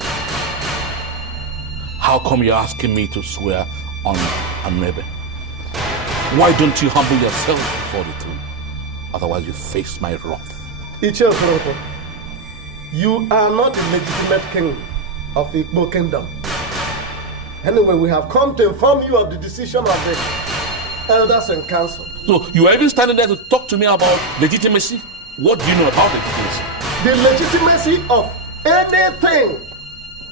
How come you're asking me to swear on Amebe? Why don't you humble yourself before the throne? Otherwise you face my wrath. Ichiokoroko, you are not the legitimate king of Igbo kingdom. Anyway, we have come to inform you of the decision of the elders and council. So you are even standing there to talk to me about legitimacy? What do you know about legitimacy? The legitimacy of anything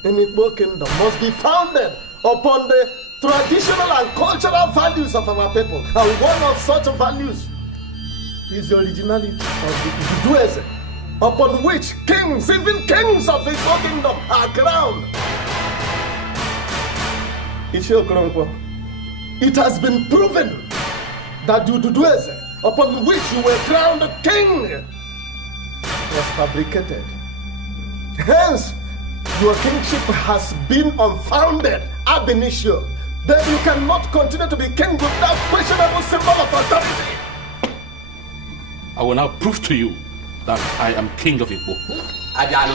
in Igbo kingdom must be founded upon the traditional and cultural values of our people. And one of such values is the originality of the Idueze, upon which kings, even kings of Igbo kingdom, are crowned. It has been proven that the Idueze, upon which you were crowned king, was fabricated. Hence, your kingship has been unfounded ab initio. Then you cannot continue to be king without questionable symbol of authority. I will now prove to you that I am king of Igbo. Ajalo.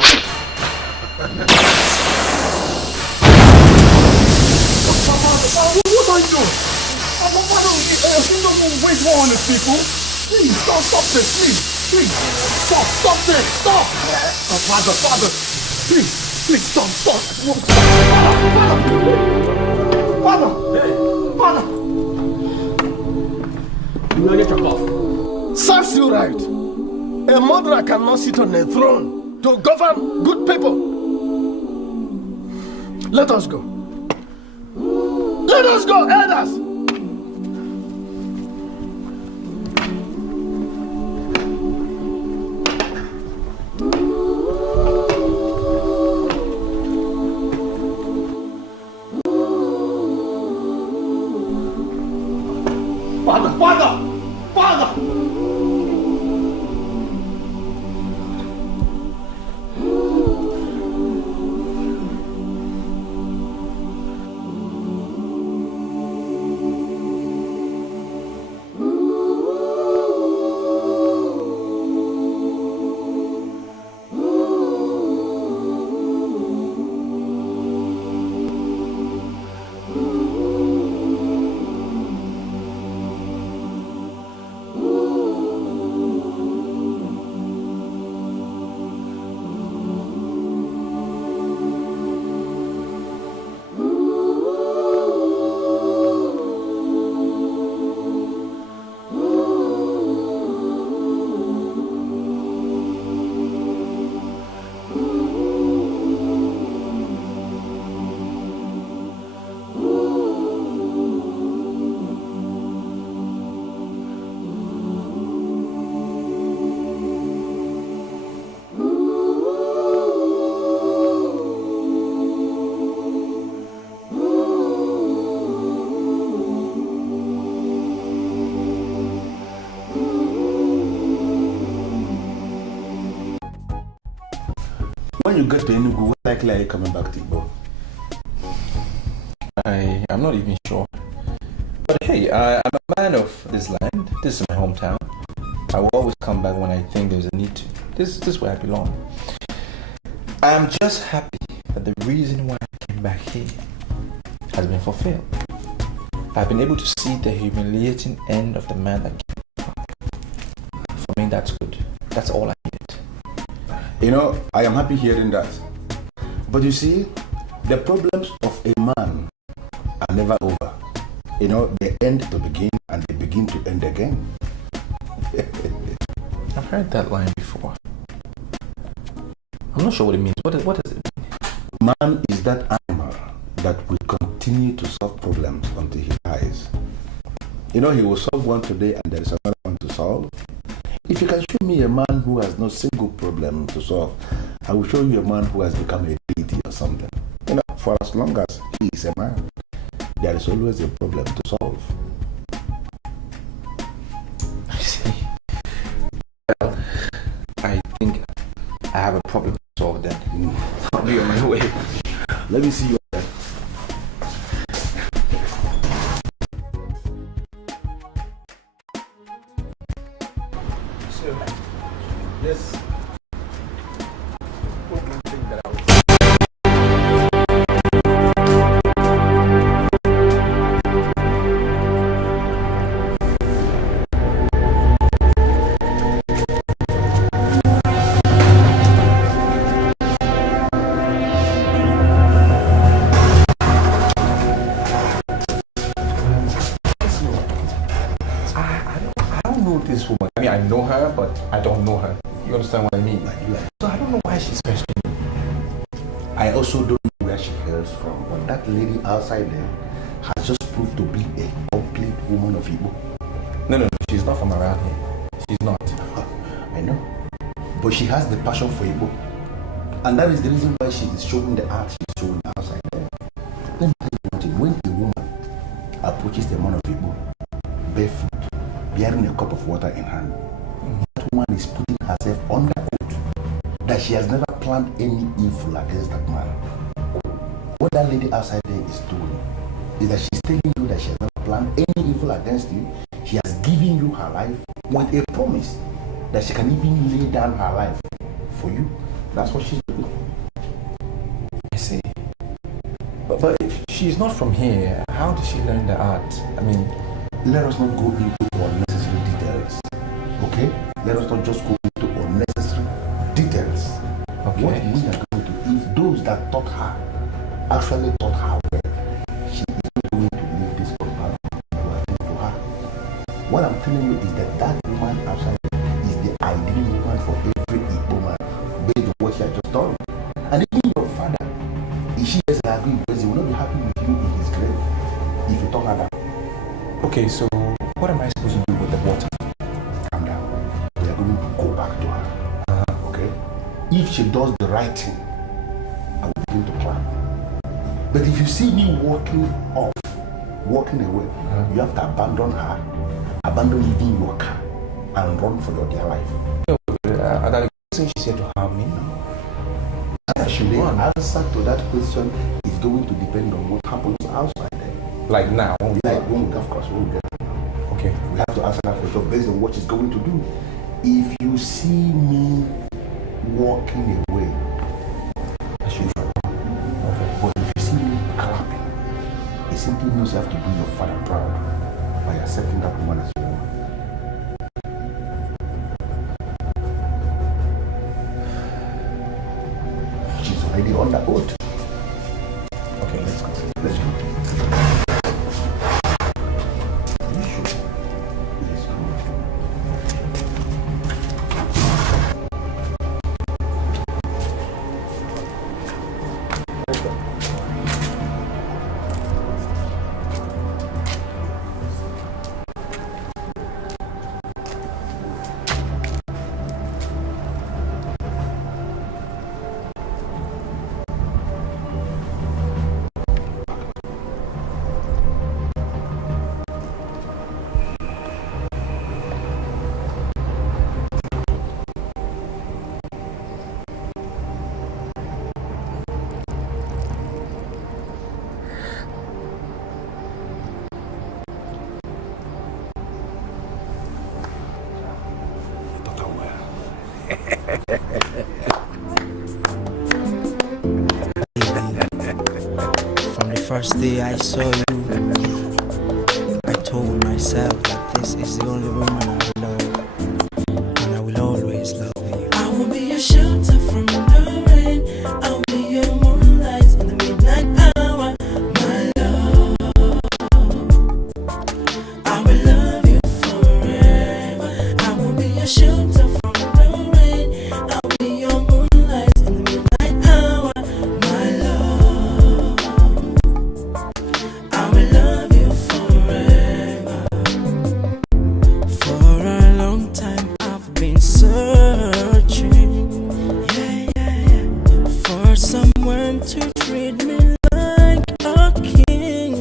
What are you doing? Why don't you wage war on the people? Please, don't stop this, please. Please, stop this, stop. Father, please, stop. Father. You will get your cloth. Serves you right. A murderer cannot sit on a throne to govern good people. Let us go. Let us go, elders. Father! When you get to Enugu, what likely are you coming back to Igbo? I'm not even sure. But hey, I'm a man of this land. This is my hometown. I will always come back when I think there's a need to. This is where I belong. I'm just happy that the reason why I came back here has been fulfilled. I've been able to see the humiliating end of the man that came back. For me, that's good. That's all I needed. You know, I am happy hearing that. But you see, the problems of a man are never over. You know, they end to begin and they begin to end again. I've heard that line before. I'm not sure what it means. What does it mean? Man is that animal that will continue to solve problems until he dies. You know, he will solve one today and there is another one to solve. If you can show me a man who has no single problem to solve, I will show you a man who has become a deity or something. You know, for as long as he is a man, there is always a problem to solve. I see. Well, I think I have a problem to solve then. I'll be on my way. Let me see you there. So, this problem thing that I was but I don't know her. You understand what I mean? So I don't know why she's questioning me. I also don't know where she hails from, but that lady outside there has just proved to be a complete woman of Igbo. No, she's not from around here. She's not. I know. But she has the passion for Igbo. And that is the reason why she is showing the art she's showing outside there. Let me tell you one thing. When a woman approaches the man of Igbo, barefoot, bearing a cup of water in hand, that woman is putting herself under oath that she has never planned any evil against that man. What that lady outside there is doing is that she's telling you that she has never planned any evil against you. She has given you her life with a promise that she can even lay down her life for you. That's what she's doing. I see. But if she's not from here, how did she learn the art? I mean, let us not go into unnecessary details. Okay? Let us not just go into unnecessary details. Okay. What we are going to, if those that taught her actually taught her well, she is not going to leave this compound for her. What I'm telling you is that that woman outside is the ideal woman for every Igbo man, based on what she has just done. And even your father, if she has agreed, he will not be happy with you in his grave if you talk her that. okay, so what am I supposed to do with the water? Calm down. We are going to go back to her. Okay? If she does the right thing, I will begin to clap. But if you see me walking off, walking away, you have to abandon her, abandon even your car, and run for your dear life. That she said to harm me. The answer to that question is going to depend on what happens outside there. Like now? Of course, we'll get it now. Okay. We have to answer that question based on what she's going to do. If you see me walking away, I should run. Okay. But if you see me clapping, it simply means you have to do your father proud by accepting that woman as your woman. She's already on the oath. Okay, let's go. Let's go. From the first day I saw you, I told myself that this is the only woman I will love, and I will always love you. I will be your shelter from the rain. I'll be your moonlight in the midnight hour, my love. I will love you forever. I will be your shelter from the rain. I'll be your moonlight in the midnight hour, my love. I will love you forever. For a long time I've been searching, for someone to treat me like a king.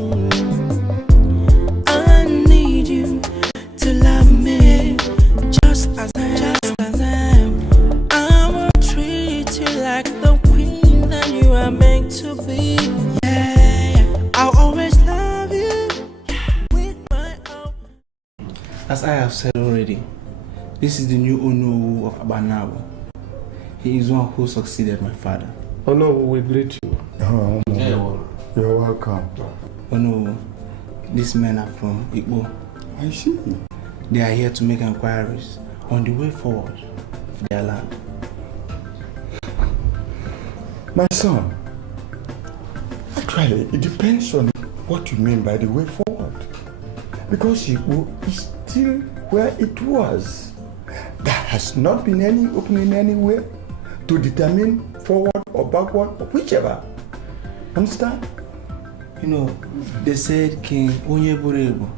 I need you to love me just as I am. I will treat you like the queen that you are meant to be. I'll always love you with my own. As I have said already, this is the new Ono of Abanawa. He is one who succeeded my father. Oh no, we greet you. Oh, no. You're welcome. Oh no, these men are from Igbo. I see. They are here to make inquiries on the way forward for their land. My son, actually, it depends on what you mean by the way forward. Because Igbo is still where it was. The has not been any opening anywhere to determine forward or backward or whichever. Understand? You know, they said King Onyeburebo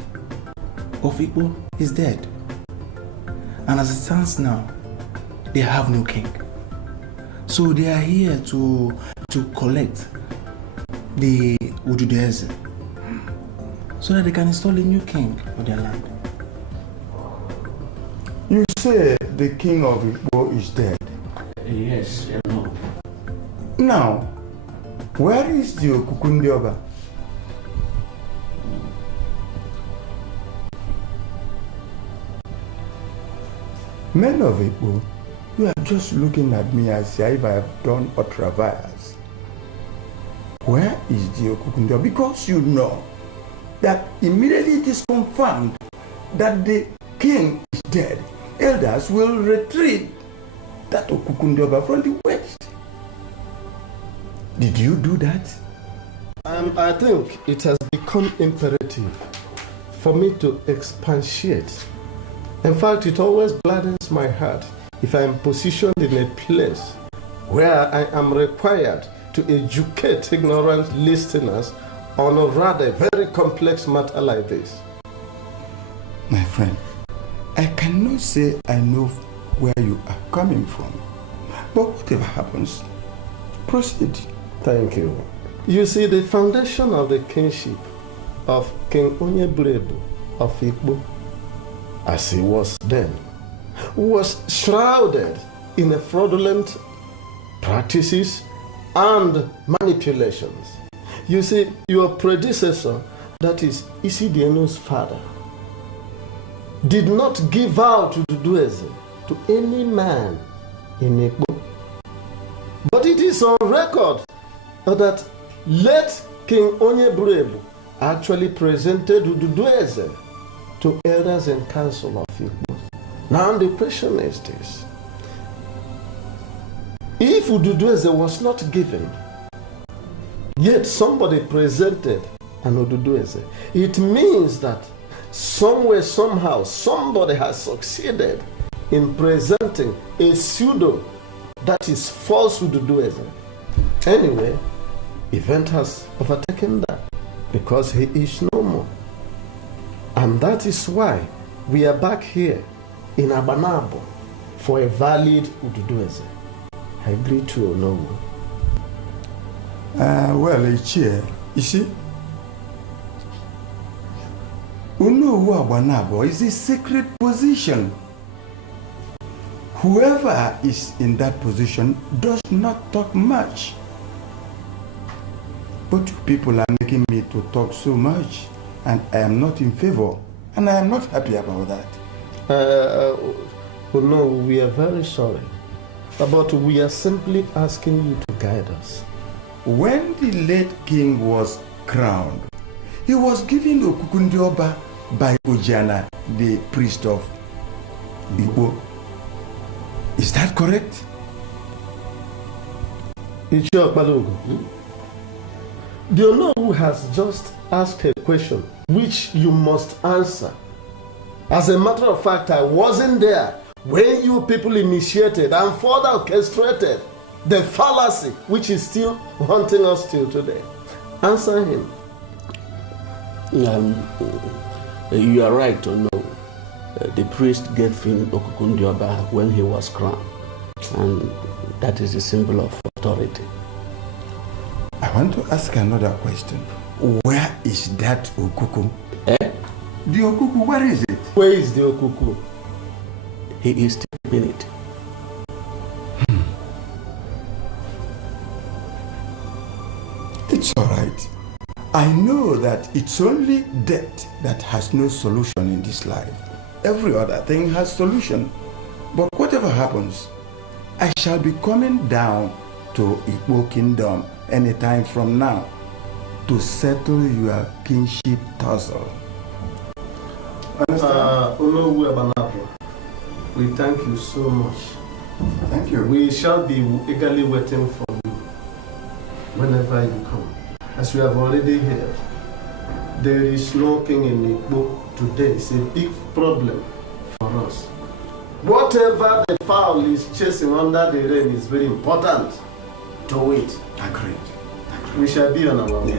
of Igbo is dead. And as it stands now, they have no king. So they are here to collect the Ududeze so that they can install a new king for their land. You say the king of Igbo is dead? Yes, I know. Now, where is the Okukundioba? Men of Igbo, you are just looking at me as if I have done ultraviolence. Where is the Okukundioba? Because you know that immediately it is confirmed that the king is dead, elders will retrieve that Okukundioba from the west. Did you do that? I think it has become imperative for me to expatiate. In fact, it always gladdens my heart if I am positioned in a place where I am required to educate ignorant listeners on a rather very complex matter like this. My friend, I cannot say I know where you are coming from, but whatever happens, proceed. Thank you. You see, the foundation of the kingship of King Onyeburebo of Igbo, as he was then, was shrouded in a fraudulent practices and manipulations. You see, your predecessor, that is Isidieno's father, did not give out Ududeze to any man in Igbo. But it is on record that late King Onyeburebo actually presented Ududeze to elders and council of Igbo. Now the question is this: if Ududeze was not given, yet somebody presented an Ududeze, it means that somewhere, somehow, somebody has succeeded in presenting a pseudo that is false Ududeze. Anyway, event has overtaken that because he is no more. And that is why we are back here in Abanabo for a valid Ududeze. I agree to your logo. Well, Ichie, you see, Unowu Abanabo is a sacred position. Whoever is in that position does not talk much. But you people are making me to talk so much, and I am not in favor, and I am not happy about that. No, we are very sorry, but we are simply asking you to guide us. When the late king was crowned, he was given Okukundioba by Ojana, the priest of Igbo. Is that correct? It's your Balogo. Do you know who has just asked a question which you must answer? As a matter of fact, I wasn't there when you people initiated and further orchestrated the fallacy which is still haunting us till today. Answer him. You are right to know. The priest gave him Okukundioba when he was crowned, and that is a symbol of authority. I want to ask another question. Where is that Okuku? The Okuku, where is it? Where is the Okuku? He is keeping it. It's all right. I know that it's only death that has no solution in this life. Every other thing has solution. But whatever happens, I shall be coming down to Igbo Kingdom anytime from now to settle your kingship tussle. We thank you so much. Thank you. We shall be eagerly waiting for you whenever you come. As we have already heard, there is no king in Igbo today. It's a big problem for us. Whatever the fowl is chasing under the rain is very important. Do it. Agreed. We shall be on our way.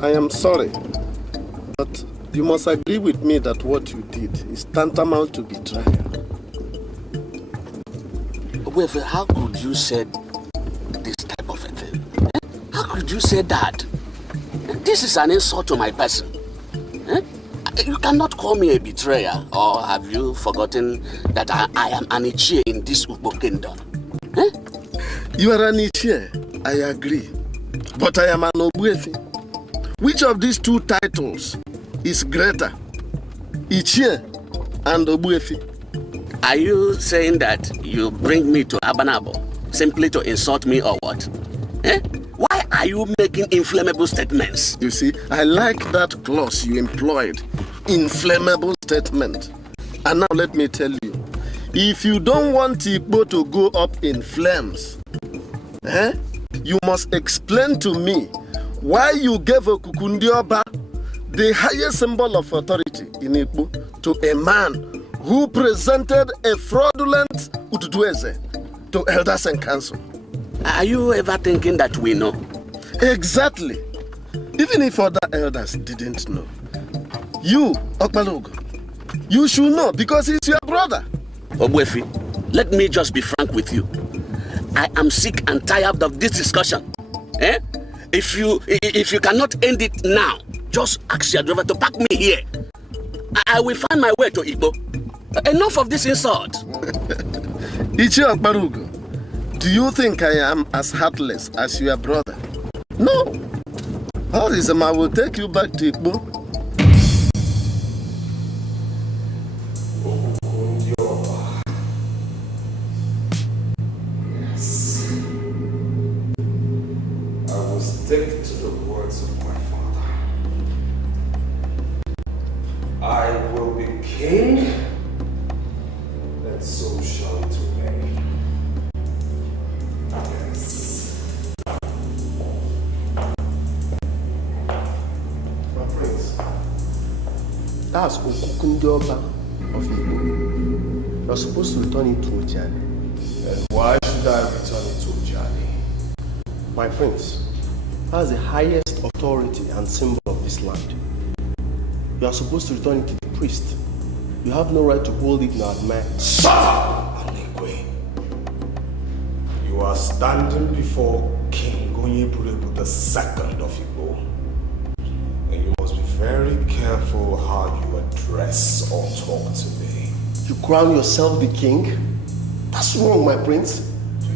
I am sorry, but you must agree with me that what you did is tantamount to betrayal. Well, how could you say this type of a thing? How could you say that? This is an insult to my person. You cannot call me a betrayer, or have you forgotten that I am an Ichie in this Ugbo kingdom? You are an Ichie, I agree. But I am an Ogbuefi. Which of these two titles is greater? Ichie and Ogbuefi. Are you saying that you bring me to Abanabo simply to insult me or what? Why are you making inflammable statements? You see, I like that clause you employed. Inflammable statement. And now let me tell you, if you don't want Igbo to go up in flames, you must explain to me why you gave Okukundioba, the highest symbol of authority in Igbo, to a man who presented a fraudulent Utudueze to elders and council. Are you ever thinking that we know? Exactly. Even if other elders didn't know. You, Okbalogo, you should know because he's your brother. Ogbuefi, let me just be frank with you. I am sick and tired of this discussion. If you cannot end it now, just ask your driver to park me here. I will find my way to Igbo. Enough of this insult. Ichi Okbarugo, do you think I am as heartless as your brother? No. All this I will take you back to Igbo. Stick to the words of my father. I will be king, and so shall it remain. Yes. My prince, that's Okukundioba of Igbo. You're supposed to return it to Ojani. And why should I return it to Ojani? My prince, that's the highest authority and symbol of this land. You are supposed to return it to the priest. You have no right to hold it in our man. Stop! Anigwe. You are standing before King Onyeburebu II of Igbo. And you must be very careful how you address or talk to me. You crown yourself the king? That's wrong, my prince. Do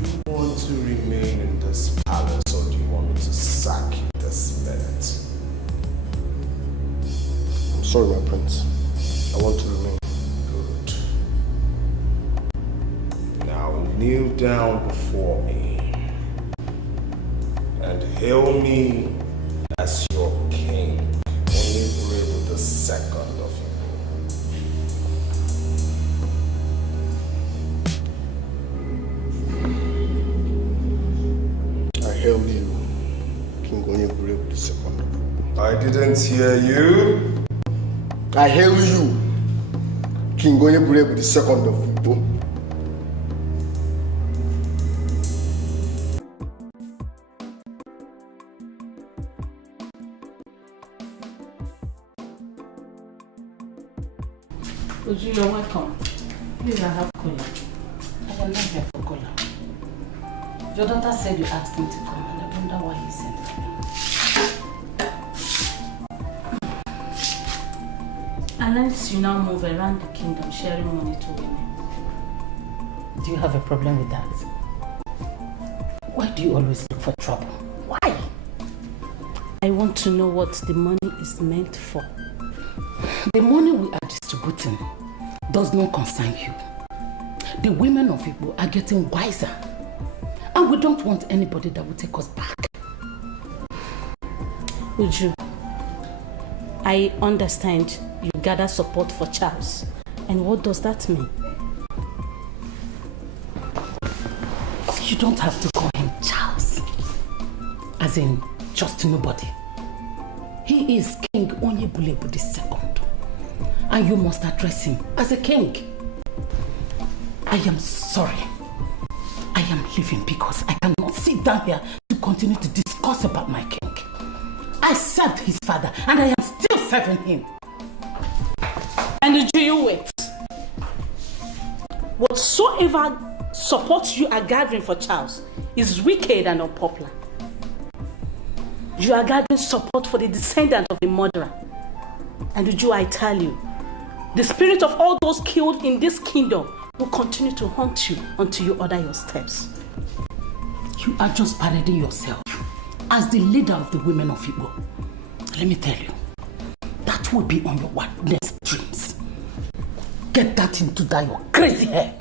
you want to remain in this palace, or do you want me to sack you this minute? I'm sorry, my prince. I want to remain. Good. Now kneel down before me and hail me as your king, Onyeburebu II of Igbo. I hail you, King Onyeburebu II. I didn't hear you. I hail you, King Onyeburebu II of Igbo. Uju, you're welcome. Please, I have cola. I am not here for cola. Your daughter said you asked me to come, and I wonder why he sent for you. Unless you now move around the kingdom sharing money to women. Do you have a problem with that? Why do you always look for trouble? Why? I want to know what the money is meant for. The money we are distributing does not concern you. The women of Igbo are getting wiser. And we don't want anybody that will take us back. Uju, I understand you gather support for Charles And what does that mean? You don't have to call him Charles. As in, just nobody. He is King Onyebulebu II. And you must address him as a king. I am sorry. I am leaving because I cannot sit down here to continue to discuss about my king. I served his father and I am still serving him. And do you wait? Whatsoever support you are gathering for Charles is wicked and unpopular. You are gathering support for the descendant of a murderer. And do I tell you, the spirit of all those killed in this kingdom will continue to haunt you until you order your steps. You are just parading yourself as the leader of the women of Igbo. Let me tell you, that will be on your wildest dreams. Get that into that your crazy hair.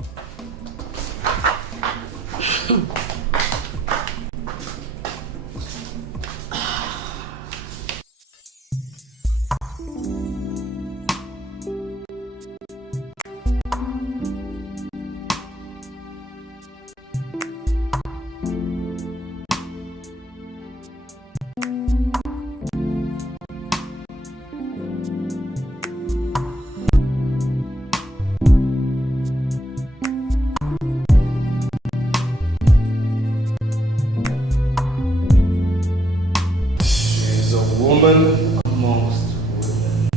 Woman amongst women,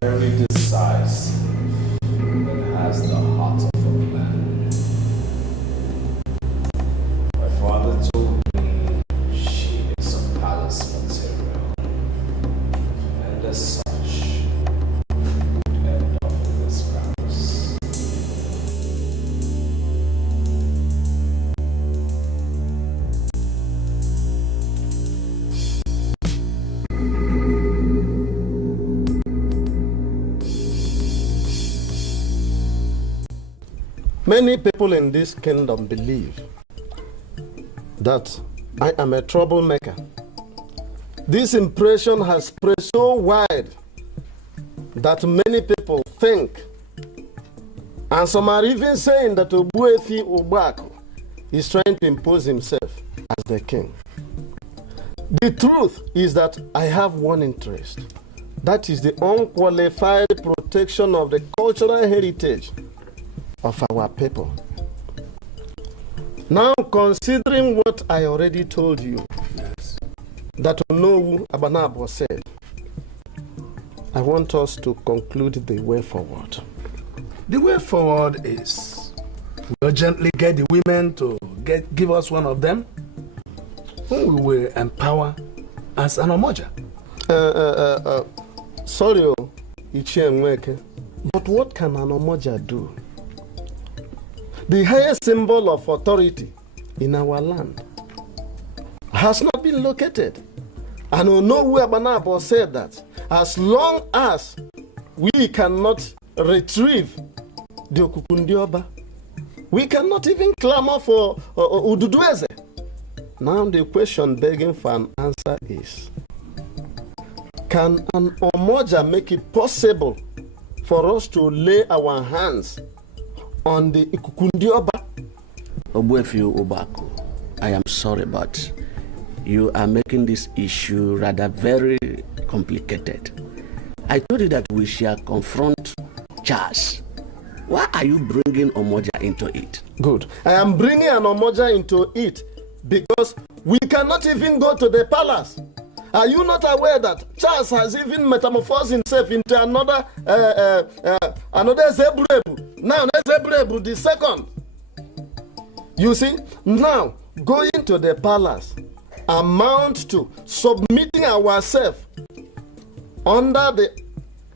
very decisive and has the heart of a man. My father told me she is a palace material, and as such, end up in this palace. Many people in this kingdom believe that I am a troublemaker. This impression has spread so wide that many people think, and some are even saying that Ogbuefi Ogbuaku is trying to impose himself as the king. The truth is that I have one interest. That is the unqualified protection of the cultural heritage of our people. Now, considering what I already told you, yes, that Onowu Abanabo said, I want us to conclude the way forward. The way forward is we urgently get the women to give us one of them, whom we will empower as an Omoja. Sorry, Ichie Nweke, but what can an Omoja do? The highest symbol of authority in our land has not been located. And Onowu Abanabo said that as long as we cannot retrieve the Okukundioba, we cannot even clamor for Ududueze. Now the question begging for an answer is, can an Omoja make it possible for us to lay our hands on the Ikukundioba? Ogbuefi Ogbuaku, I am sorry, but you are making this issue rather very complicated. I told you that we shall confront Charles. Why are you bringing Omoja into it? Good. I am bringing an Omoja into it because we cannot even go to the palace. Are you not aware that Charles has even metamorphosed himself into another Zebrebu? Now Zebrebu the second. You see, now going to the palace amount to submitting ourselves under the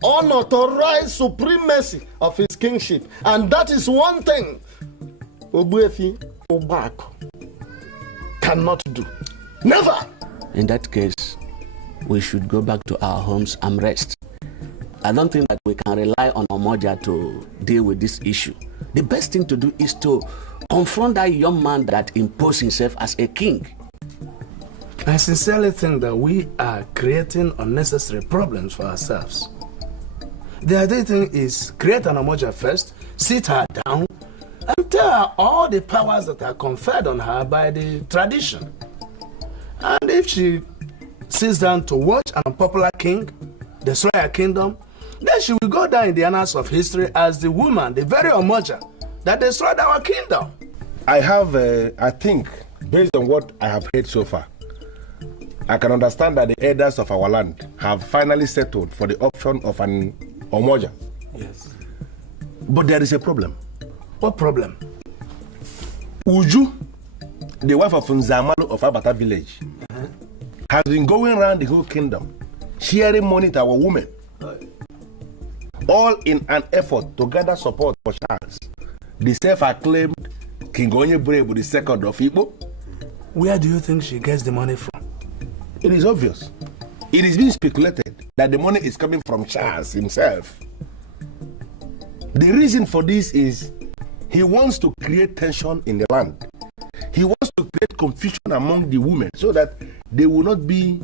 unauthorized supremacy of his kingship. And that is one thing Ogbuefi Ogbuaku cannot do. Never! In that case, we should go back to our homes and rest. I don't think that we can rely on Omoja to deal with this issue. The best thing to do is to confront that young man that imposed himself as a king. I sincerely think that we are creating unnecessary problems for ourselves. The idea thing is create an Omoja first, sit her down, and tell her all the powers that are conferred on her by the tradition. And if she sits down to watch an unpopular king destroy her kingdom, then she will go down in the annals of history as the woman, the very Omoja, that destroyed our kingdom. I think, based on what I have heard so far, I can understand that the elders of our land have finally settled for the option of an Omoja. Yes. But there is a problem. What problem? Uju, the wife of Nzamalo of Abata village, has been going around the whole kingdom, sharing money to our women, all in an effort to gather support for Charles, the self-acclaimed King Onye Brave II of Igbo. Where do you think she gets the money from? It is obvious. It is being speculated that the money is coming from Charles himself. The reason for this is he wants to create tension in the land. He wants to create confusion among the women so that they will not be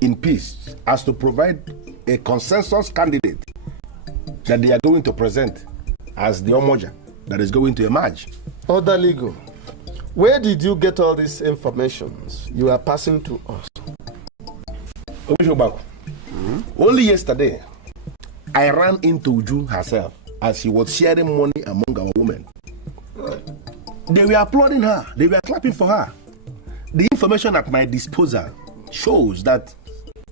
in peace, as to provide a consensus candidate that they are going to present as the Omoja that is going to emerge. Odaligo, where did you get all these informations you are passing to us? Only yesterday, I ran into Uju herself as she was sharing money among our women. They were applauding her. They were clapping for her. The information at my disposal shows that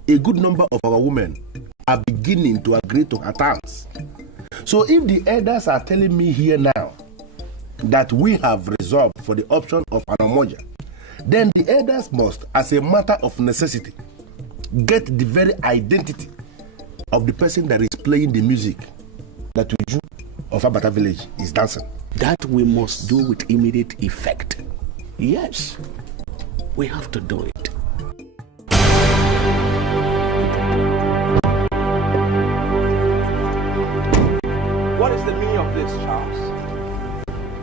a good number of our women are beginning to agree to her terms. So if the elders are telling me here now that we have resolved for the option of an Omoja, then the elders must, as a matter of necessity, get the very identity of the person that is playing the music that Uju of Abata village is dancing. That we must do with immediate effect. Yes, we have to do it. What is the meaning of this, Charles?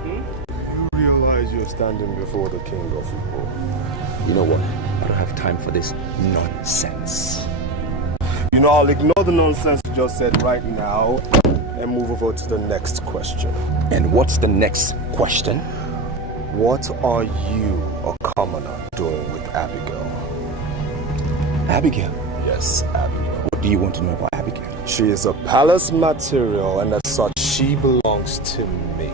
You realize you're standing before the king of Igbo. You know what? I don't have time for this nonsense. You know, I'll ignore the nonsense you just said right now and move over to the next question. And what's the next question? What are you, a commoner, doing with Abigail? Abigail? Yes, Abigail. What do you want to know about Abigail? She is a palace material, and as such, she belongs to me.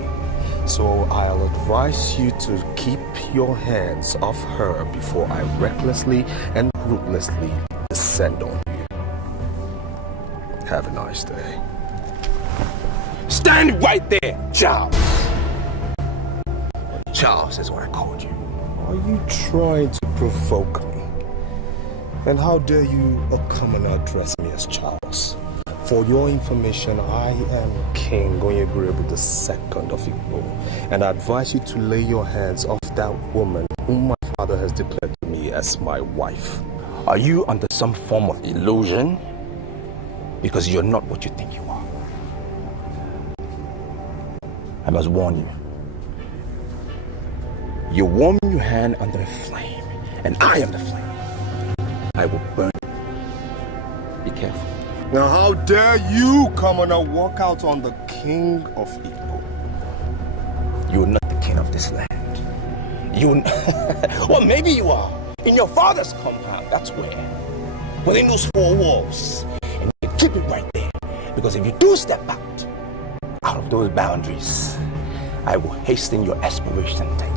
So I'll advise you to keep your hands off her before I recklessly and ruthlessly descend on you. Have a nice day. Stand right there, Charles! Charles is what I called you. Are you trying to provoke me? And how dare you, a commoner, address me as Charles? For your information, I am King Onyeburebu II of Igbo, and I advise you to lay your hands off that woman whom my father has declared to me as my wife. Are you under some form of illusion? Because you're not what you think you are. I must warn you. You warm your hand under a flame, and I am the flame. I will burn you. Be careful. Now how dare you, commoner, walk out on the king of Igbo? You're not the king of this land. Well, maybe you are. In your father's compound, that's where. Within those four walls. And you keep it right there. Because if you do step out of those boundaries, I will hasten your aspiration date.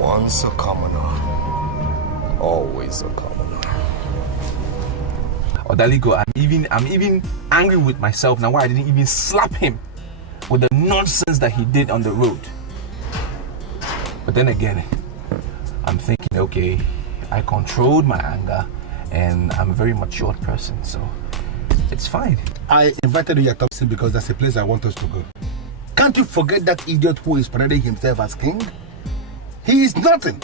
Once a commoner, always a commoner. Odaligo, I'm even angry with myself now why I didn't even slap him with the nonsense that he did on the road. But then again, I'm thinking, okay, I controlled my anger and I'm a very matured person, so it's fine. I invited you at Topsy because that's a place I want us to go. Can't you forget that idiot who is parading himself as king? He is nothing.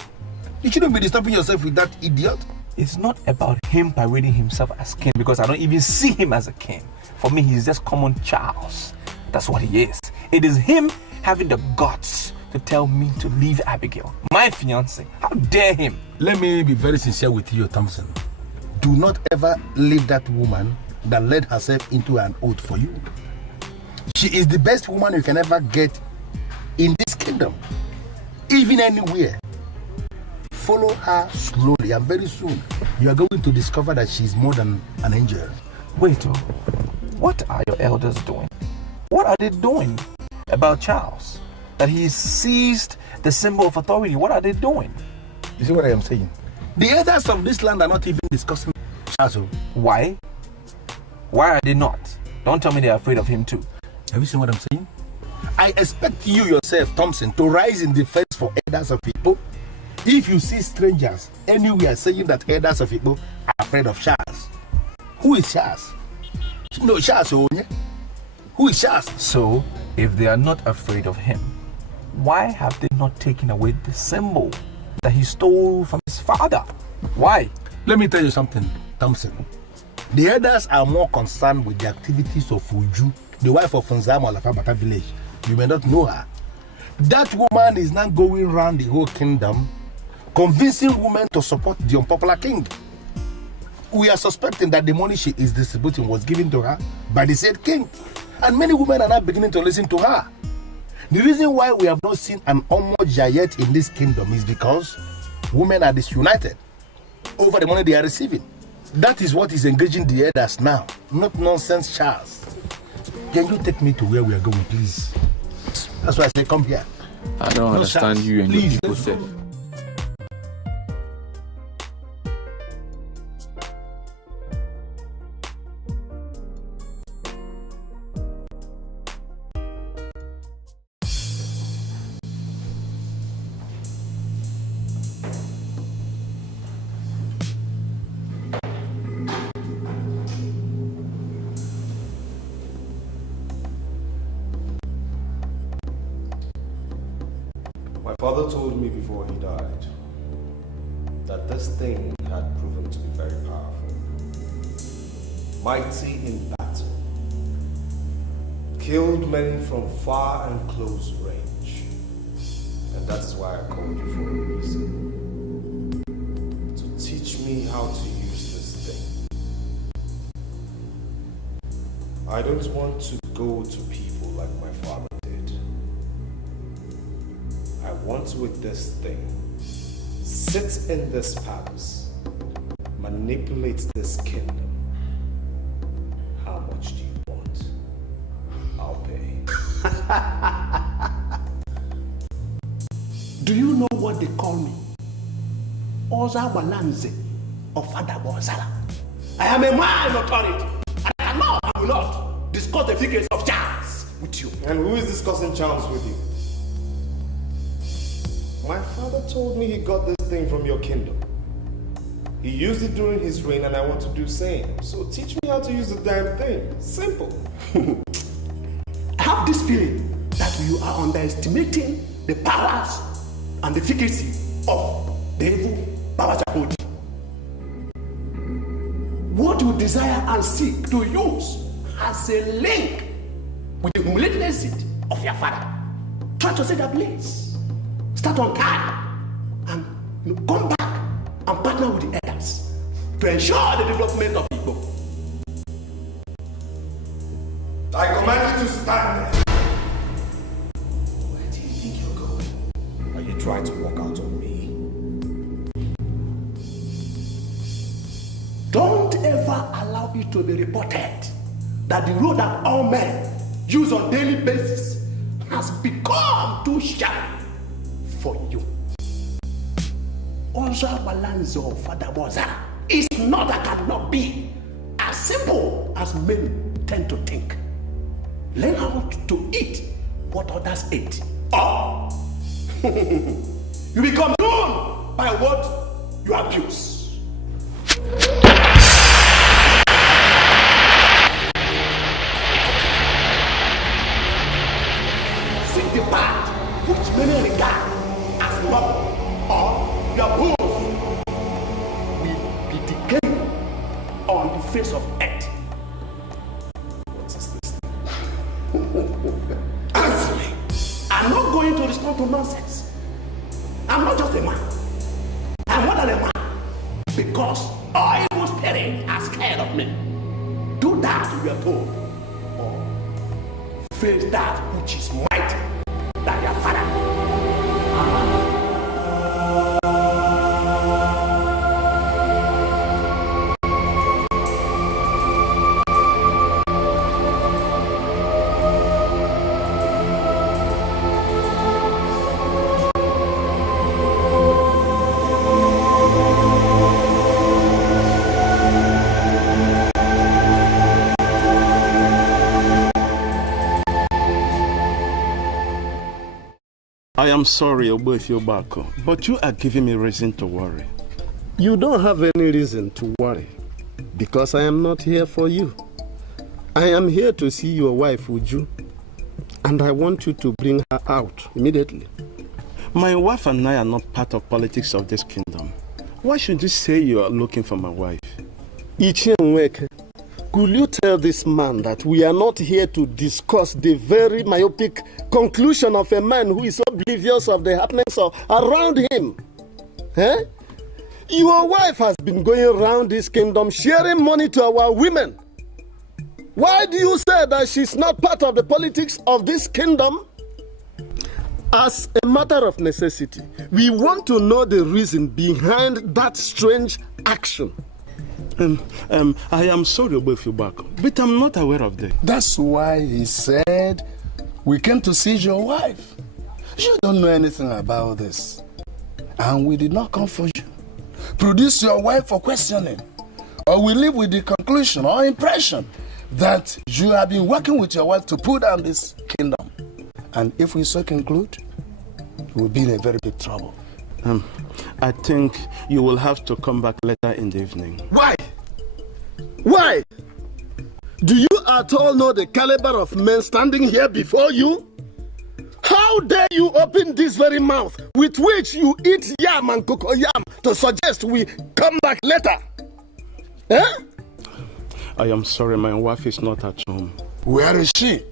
You shouldn't be disturbing yourself with that idiot. It's not about him parading himself as king, because I don't even see him as a king. For me, he's just common Charles. That's what he is. It is him having the guts to tell me to leave Abigail, my fiancée. How dare him? Let me be very sincere with you, Thompson. Do not ever leave that woman that led herself into an oath for you. She is the best woman you can ever get in this kingdom, even anywhere. Follow her slowly, and very soon you are going to discover that she is more than an angel. Wait, what are your elders doing? What are they doing about Charles? That he seized the symbol of authority. What are they doing? You see what I am saying? The elders of this land are not even discussing Charles. Why? Why are they not? Don't tell me they're afraid of him too. Have you seen what I'm saying? I expect you yourself, Thompson, to rise in defense for elders of people. If you see strangers anywhere saying that elders of people are afraid of Charles, who is Charles? No, Charles. Who is Charles? So, if they are not afraid of him, why have they not taken away the symbol that he stole from his father? Why? Let me tell you something, Thompson. The elders are more concerned with the activities of Uju, the wife of Nzamo Alafabata village. You may not know her. That woman is now going around the whole kingdom, convincing women to support the unpopular king. We are suspecting that the money she is distributing was given to her by the said king. And many women are now beginning to listen to her. The reason why we have not seen an Omoja yet in this kingdom is because women are disunited over the money they are receiving. That is what is engaging the elders now, not nonsense Charles. Can you take me to where we are going, please? That's why I say come here. I don't understand Charles, you and please, your people, let's sir. go. My father told me before he died that this thing had proven to be very powerful, mighty in battle, killed many from far and close range, and that is why I called you for a reason, to teach me how to use this thing. I don't want to go to people like my father did. I want to, with this thing, sit in this palace, manipulate this kingdom. How much do you want? I'll pay. Do you know what they call me? Oza Balanze of Father Bozala. I am a man of authority, and I cannot, I will not discuss the figures of Charles with you. And who is discussing Charles with you? My father told me he got this thing from your kingdom. He used it during his reign, and I want to do the same. So teach me how to use the damn thing. Simple. I have this feeling that you are underestimating the powers and the efficacy of the evil powers of God. What you desire and seek to use as a link with the humiliating seed of your father. Try to set that place. Start on guard and come back and partner with the elders to ensure the development of people. I command you to stand there. Where do you think you're going? Are you trying to walk out on me? Don't ever allow it to be reported that the road that all men use on daily basis has become too sharp for you. Oza Balanzo Father Boza is not and cannot be as simple as men tend to think. Learn how to eat what others eat. Or you become known by what you abuse. Seek the path which many regard as noble, or your bones will be face of earth. What is this thing? Answer me. I'm not going to respond to nonsense. I'm not just a man. I'm more than a man. Because all evil spirits are scared of me. Do that you are told. Or face that which is mighty than your father. I am sorry, Oboefiobako, but you are giving me reason to worry. You don't have any reason to worry, because I am not here for you. I am here to see your wife, Uju, and I want you to bring her out immediately. My wife and I are not part of politics of this kingdom. Why should you say you are looking for my wife? Ichienweke, could you tell this man that we are not here to discuss the very myopic conclusion of a man who is oblivious of the happenings around him? Eh? Your wife has been going around this kingdom sharing money to our women. Why do you say that she's not part of the politics of this kingdom? As a matter of necessity, we want to know the reason behind that strange action. I am sorry, Oboefiobako, but I'm not aware of that. That's why he said we came to see your wife. You don't know anything about this. And we did not come for you. Produce your wife for questioning. Or we leave with the conclusion or impression that you have been working with your wife to pull down this kingdom. And if we so conclude, we'll be in a very big trouble. I think you will have to come back later in the evening. Why? Why? Do you at all know the caliber of men standing here before you? How dare you open this very mouth with which you eat yam and cocoa yam to suggest we come back later? Eh? I am sorry, my wife is not at home. Where is she?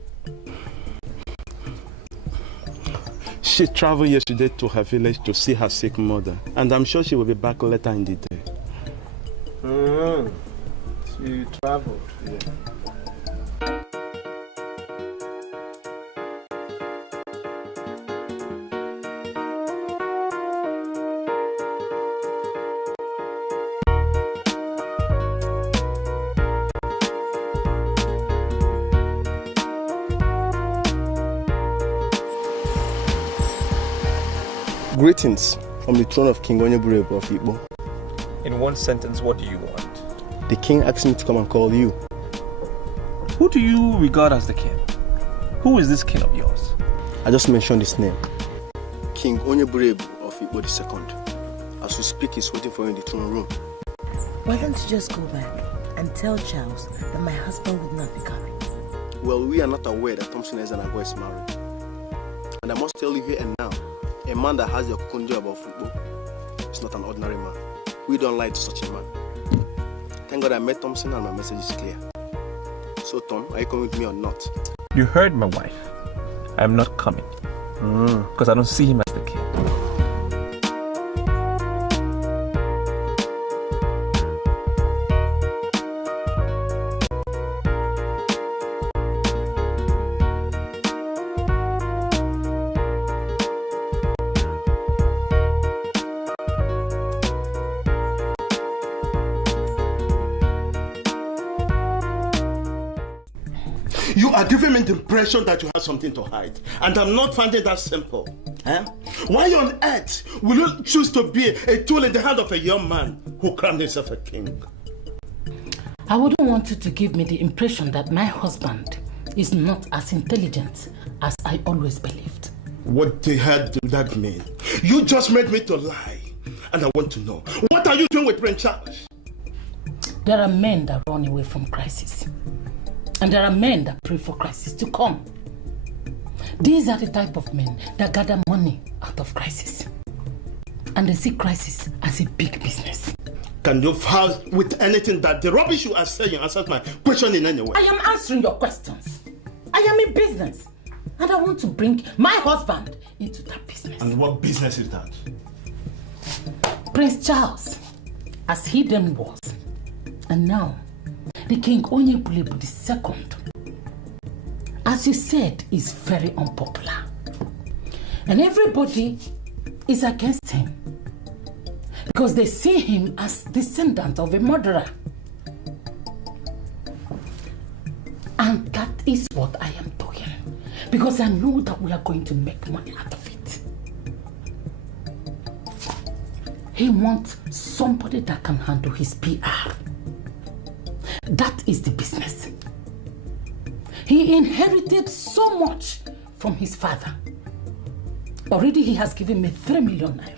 She traveled yesterday to her village to see her sick mother, and I'm sure she will be back later in the day. She traveled, yeah. Greetings from the throne of King Onyeburebu of Igbo. In one sentence, what do you want? The king asked me to come and call you. Who do you regard as the king? Who is this king of yours? I just mentioned his name. King Onyeburebu of Igbo II. As we speak, he's waiting for you in the throne room. Why don't you just go back and tell Charles that my husband would not be coming? Well, we are not aware that Thompson Ezenago is married. And I must tell you here and now, a man that has your kunjo about football is not an ordinary man. We don't lie to such a man. Thank God I met Thompson and my message is clear. So Tom, are you coming with me or not? You heard my wife. I'm not coming. Because I don't see him as the king. You are giving me the impression that you have something to hide, and I'm not finding that simple. Eh? Why on earth will you choose to be a tool in the hand of a young man who crowned himself a king? I wouldn't want you to give me the impression that my husband is not as intelligent as I always believed. What the hell did that mean? You just made me to lie, and I want to know, what are you doing with Prince Charles? There are men that run away from crisis. And there are men that pray for crisis to come. These are the type of men that gather money out of crisis. And they see crisis as a big business. can you file with anything that the rubbish you are saying answers my question in any way? I am answering your questions. I am in business. And I want to bring my husband into that business. And what business is that? Prince Charles, as he then was, and now the King Onyebulebu II, as you said, is very unpopular. And everybody is against him because they see him as descendant of a murderer. And that is what I am doing because I know that we are going to make money out of it. He wants somebody that can handle his PR. That is the business. He inherited so much from his father. Already he has given me 3 million naira.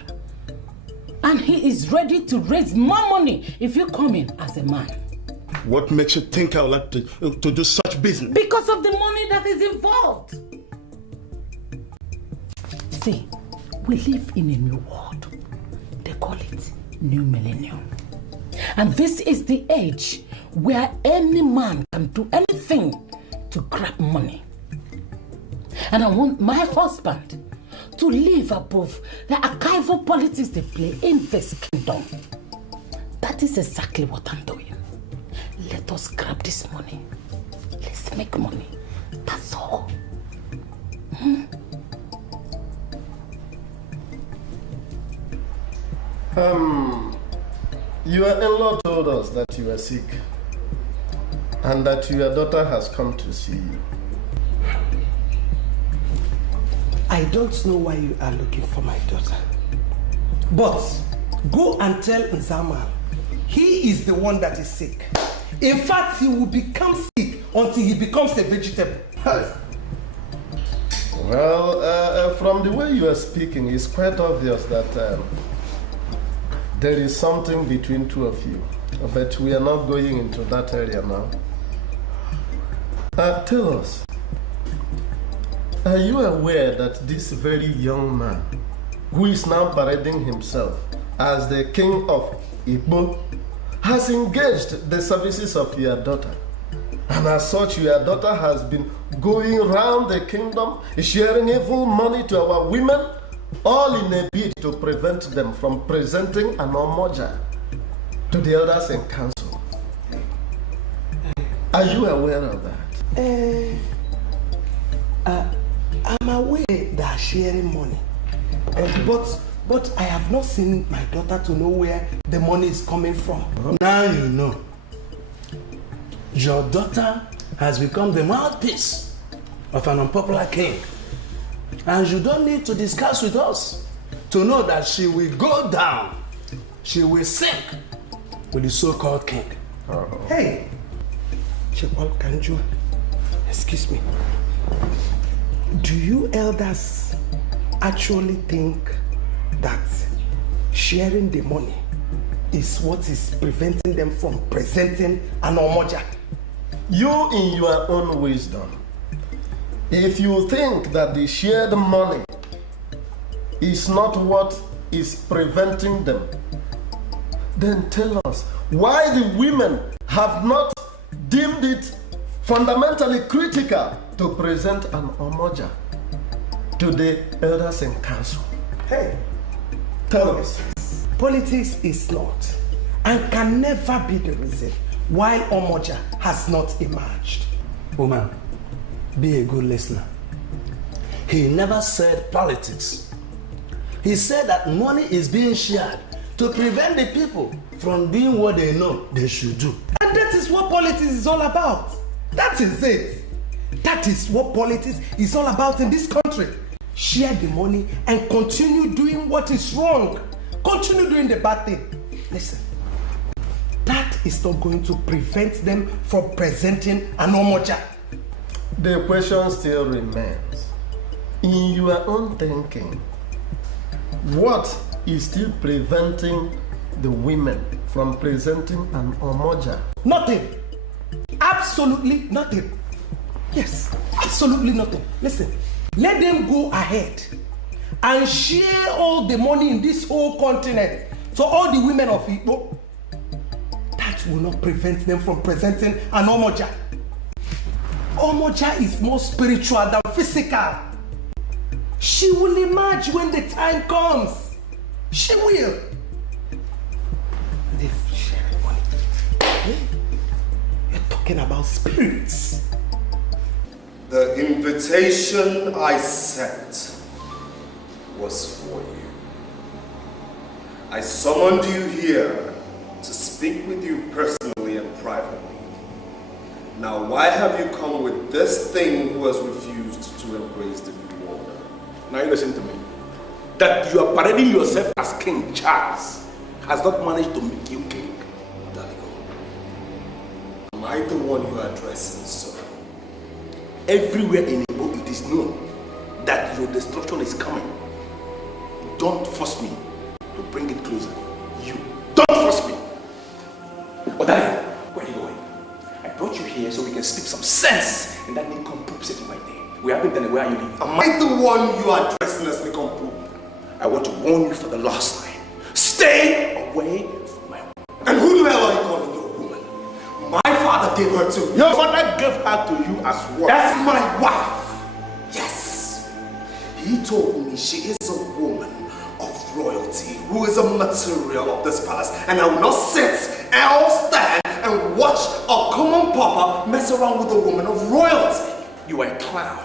And he is ready to raise more money if you come in as a man. What makes you think I would like to do such business? Because of the money that is involved. See, we live in a new world. They call it New Millennium. And this is the age where any man can do anything to grab money. And I want my husband to live above the archival politics they play in this kingdom. That is exactly what I'm doing. Let us grab this money. Let's make money. That's all. Your in-law told us that you were sick and that your daughter has come to see you. I don't know why you are looking for my daughter. But go and tell Nzamal he is the one that is sick. In fact, he will become sick until he becomes a vegetable. Well, from the way you are speaking, it's quite obvious that there is something between two of you. But we are not going into that area now. Tell us, are you aware that this very young man, who is now parading himself as the king of Igbo, has engaged the services of your daughter? And as such, your daughter has been going around the kingdom, sharing evil money to our women, all in a bid to prevent them from presenting an omoja to the elders in council. Are you aware of that? I'm aware that sharing money, but I have not seen my daughter to know where the money is coming from. Now you know. Your daughter has become the mouthpiece of an unpopular king. And you don't need to discuss with us to know that she will go down. She will sink with the so-called king. Hey, Shekwal Kanju, excuse me. Do you elders actually think that sharing the money is what is preventing them from presenting an omoja? You, in your own wisdom, if you think that the shared money is not what is preventing them, then tell us why the women have not deemed it fundamentally critical to present an omoja to the elders in council. Hey, tell us. Politics is not and can never be the reason why omoja has not emerged. Woman, be a good listener. He never said politics. He said that money is being shared to prevent the people from doing what they know they should do. And that is what politics is all about. That is it. That is what politics is all about in this country. Share the money and continue doing what is wrong. Continue doing the bad thing. Listen, that is not going to prevent them from presenting an omoja. The question still remains. In your own thinking, what is still preventing the women from presenting an omoja? Nothing. Absolutely nothing. Yes, absolutely nothing. Listen, let them go ahead and share all the money in this whole continent to all the women of Igbo. that will not prevent them from presenting an Omoja. Omoja is more spiritual than physical. She will emerge when the time comes. She will. They've shared money. You're talking about spirits. The invitation I sent was for you. I summoned you here to speak with you personally and privately. Now, why have you come with this thing who has refused to embrace the new order? Now you listen to me. That you are parading yourself as King Charles has not managed to make you king. Am I the one you are addressing, sir? Everywhere in Igbo, it is known that your destruction is coming. Don't force me to bring it closer. You. Don't force me. Odai, where are you going? I brought you here so we can speak some sense in that nincompoop sitting right there. We haven't done it. Where are you leaving? Am I the one you are addressing as nincompoop? I want to warn you for the last time. Stay away from my woman. And who the hell are you calling your woman? My father gave her to me. Your father gave her to you as what? That's my wife. Yes. He told me she is a woman of royalty who is a material of this palace, and I will not sit or stand and watch a common papa mess around with a woman of royalty. You are a clown.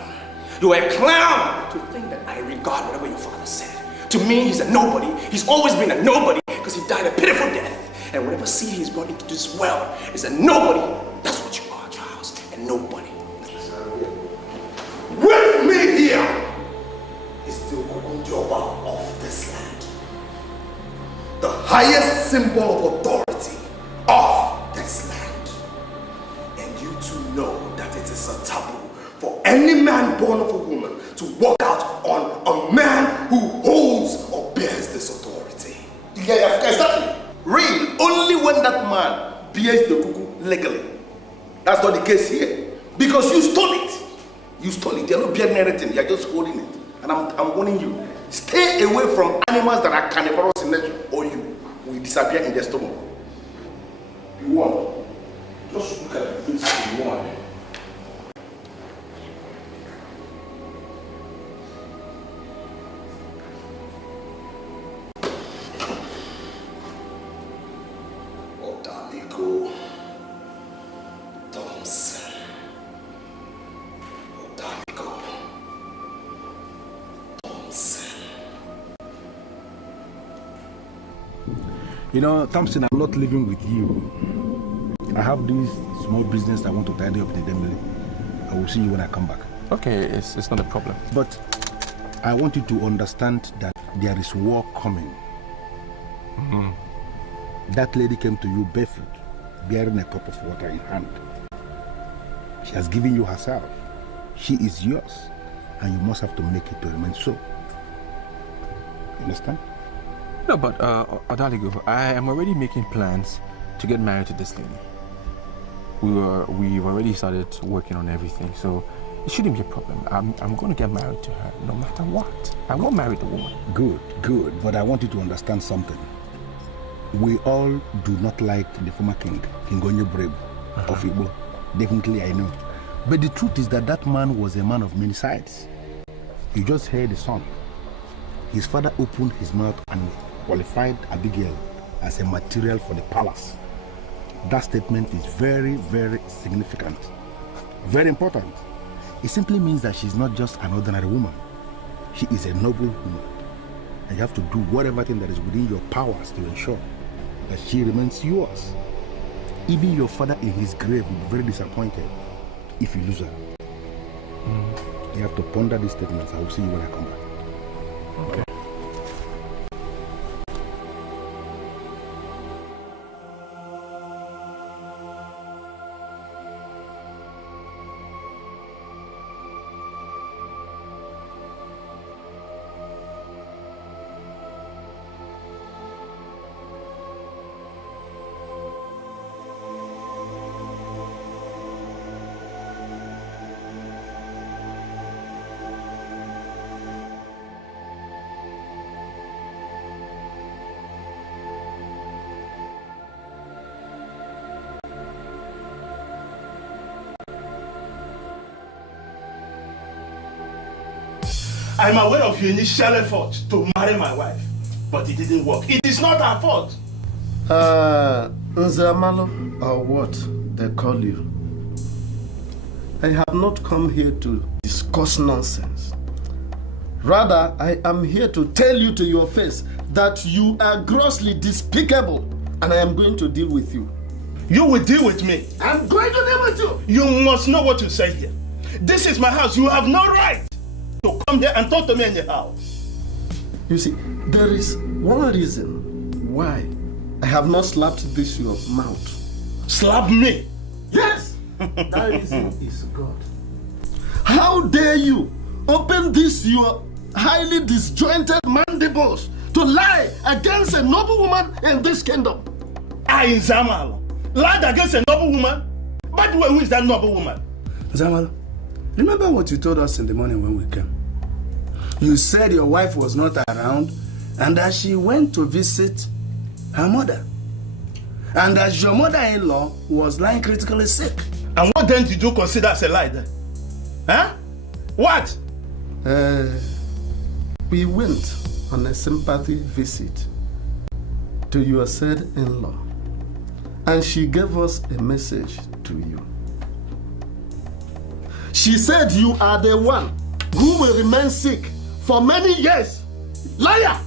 You are a clown to think that I regard whatever your father said. To me, he's a nobody. He's always been a nobody because he died a pitiful death. And whatever seed he's brought into this world is a nobody. That's what you are, Charles. A nobody. With me here is the Okokundioba of this land. The highest symbol of authority of this land. And you two know that it is a taboo for any man born of a woman to walk out on a man who holds or bears this authority. Yeah, exactly. Real, only when that man bears the cuckoo legally. That's not the case here. Because you stole it. You stole it. You're not bearing anything. You're just holding it. And I'm warning you. Stay away from animals that are carnivorous in nature, or you will disappear in their stomach. You want? Just look at the things you want. You know, Thompson, I'm not living with you. I have this small business I want to tidy up in the Dembele. I will see you when I come back. Okay, it's not a problem. But I want you to understand that there is war coming. Mm-hmm. That lady came to you barefoot, bearing a cup of water in hand. She has given you herself. She is yours, and you must have to make it to remain so. You understand? No, but Odaligo, I am already making plans to get married to this lady. We've already started working on everything, so it shouldn't be a problem. I'm going to get married to her no matter what. I won't marry the woman. Good, good. But I want you to understand something. We all do not like the former king, King Onye Brave of Igbo. Definitely, I know. But the truth is that that man was a man of many sides. You just heard the song. His father opened his mouth and qualified Abigail as a material for the palace. That statement is very, very significant. Very important. It simply means that she's not just an ordinary woman. She is a noble woman. And you have to do whatever thing that is within your powers to ensure that she remains yours. Even your father in his grave will be very disappointed if you lose her. You have to ponder these statements. I will see you when I come back. Okay. I'm aware of your initial effort to marry my wife, but it didn't work. It is not our fault. Nzamalo, or what they call you. I have not come here to discuss nonsense. Rather, I am here to tell you to your face that you are grossly despicable, and I am going to deal with you. You will deal with me. I'm going to deal with you. You must know what you say here. This is my house. You have no right to come here and talk to me in the house. You see, there is one reason why I have not slapped this your mouth. Slap me? Yes! That reason is God. How dare you open this your highly disjointed mandibles to lie against a noble woman in this kingdom? I, Zamal, lied against a noble woman? By the way, who is that noble woman? Zamal, remember what you told us in the morning when we came? You said your wife was not around and that she went to visit her mother. And that your mother-in-law was lying critically sick. And what then did you consider as a lie then? Huh? What? We went on a sympathy visit to your said in-law, and she gave us a message to you. She said you are the one who will remain sick for many years. Liar!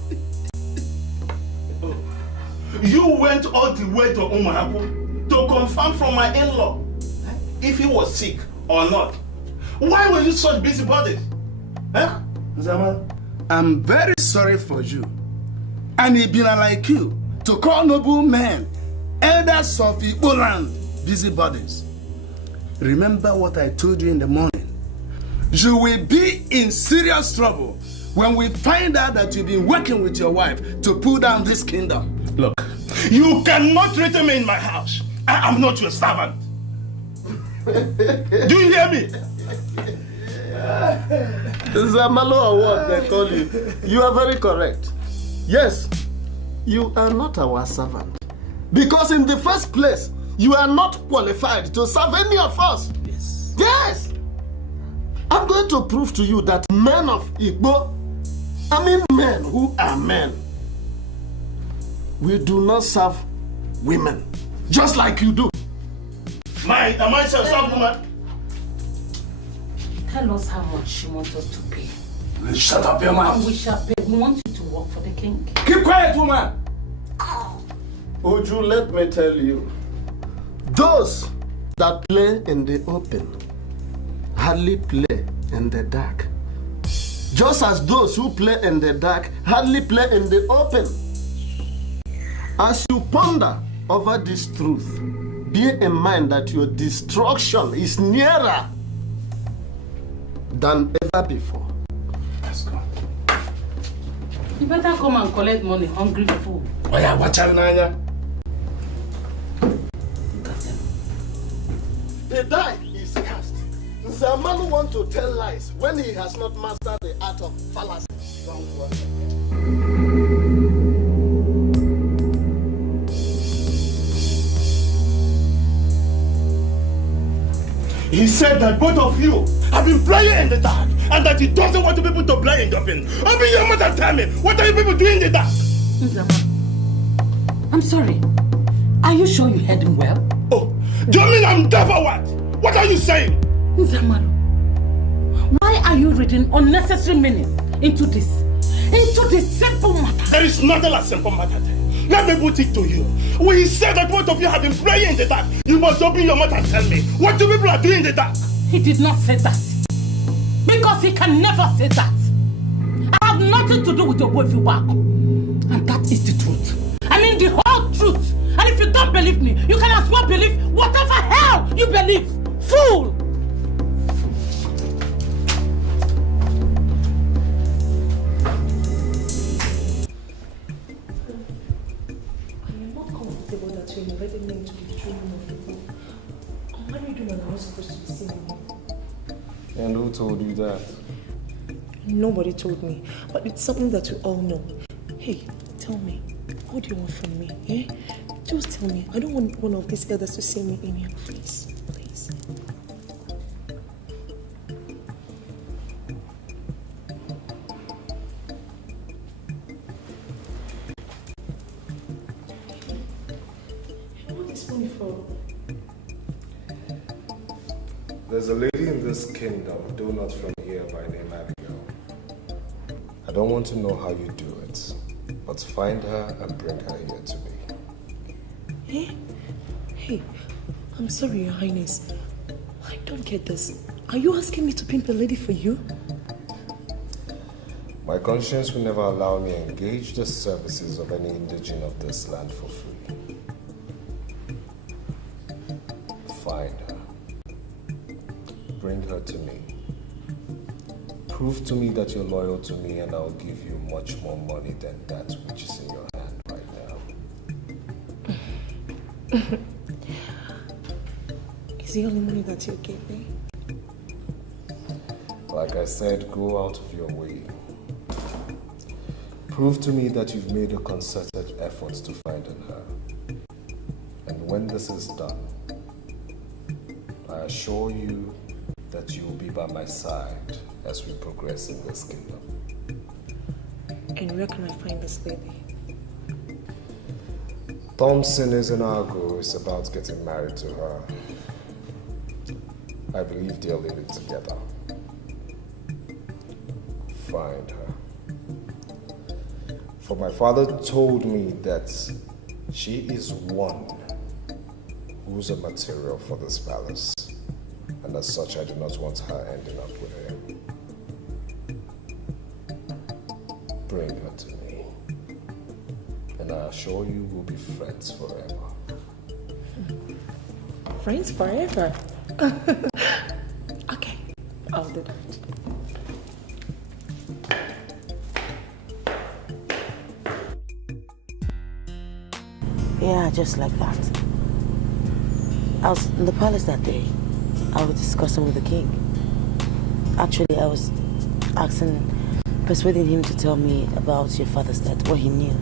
You went all the way to Umuapu to confirm from my in-law if he was sick or not. Why were you such busybodies? Huh? Zamal, I'm very sorry for you. And it been like you to call noble men, elders of Igbo land, busybodies. Remember what I told you in the morning. You will be in serious trouble when we find out that you've been working with your wife to pull down this kingdom. Look, you cannot threaten me in my house. I am not your servant. Do you hear me? Zamalo or what they call you. You are very correct. Yes, you are not our servant. Because in the first place, you are not qualified to serve any of us. Yes. Yes! I'm going to prove to you that men of Igbo, men who are men, we do not serve women, just like you do. Am I serve woman? Tell us how much you want us to pay. Shut up your mouth. And we shall pay. We want you to work for the king. Keep quiet, woman. Uju, let me tell you, those that play in the open hardly play in the dark. Just as those who play in the dark hardly play in the open. As you ponder over this truth, bear in mind that your destruction is nearer than ever before. Let's go. You better come and collect money, hungry fool. Oh yeah, watch out, Nanya. The die is cast. Nzamanu wants to tell lies when he has not mastered the art of fallacy. He said that both of you have been playing in the dark and that he doesn't want people to play in the open. Open your mouth and tell me, what are you people doing in the dark? Nzamanu, I'm sorry. Are you sure you heard him well? Oh, do you mean I'm deaf or what? What are you saying? Nzamanu, why are you reading unnecessary meaning into this simple matter? There is nothing like simple matter there. Let me put it to you. When he said that both of you have been praying in the dark, you must open your mouth and tell me, what do people are doing in the dark? He did not say that. Because he can never say that. I have nothing to do with your wife, and that is the truth. I mean the whole truth. And if you don't believe me, you can as well believe whatever hell you believe. Fool! And who told you that? Nobody told me, but it's something that we all know. Hey, tell me, what do you want from me? Eh? Just tell me. I don't want one of these elders to see me in here, please. Please. me for? There's a lady in this kingdom, though not from here, by name Abigail. I don't want to know how you do it, but find her and bring her here to me. Eh? Hey, I'm sorry, Your Highness. I don't get this. Are you asking me to pimp a lady for you? My conscience will never allow me to engage the services of any indigene of this land for free. Find her. Bring her to me. Prove to me that you're loyal to me and I'll give you much more money than that which is in your hand right now. Is the only money that you give me? Like I said, go out of your way. Prove to me that you've made a concerted effort to find her. And when this is done, I assure you that you will be by my side as we progress in this kingdom. And where can I find this lady? Thompson Ezuruonye is about getting married to her. I believe they're living together. Find her. For my father told me that she is one who's a material for this palace. And as such, I do not want her ending up with him. Bring her to me. And I assure you we'll be friends forever. Friends forever? Okay, I'll do that. Yeah, just like that. I was in the palace that day. I was discussing with the king. Actually, I was persuading him to tell me about your father's death, what he knew.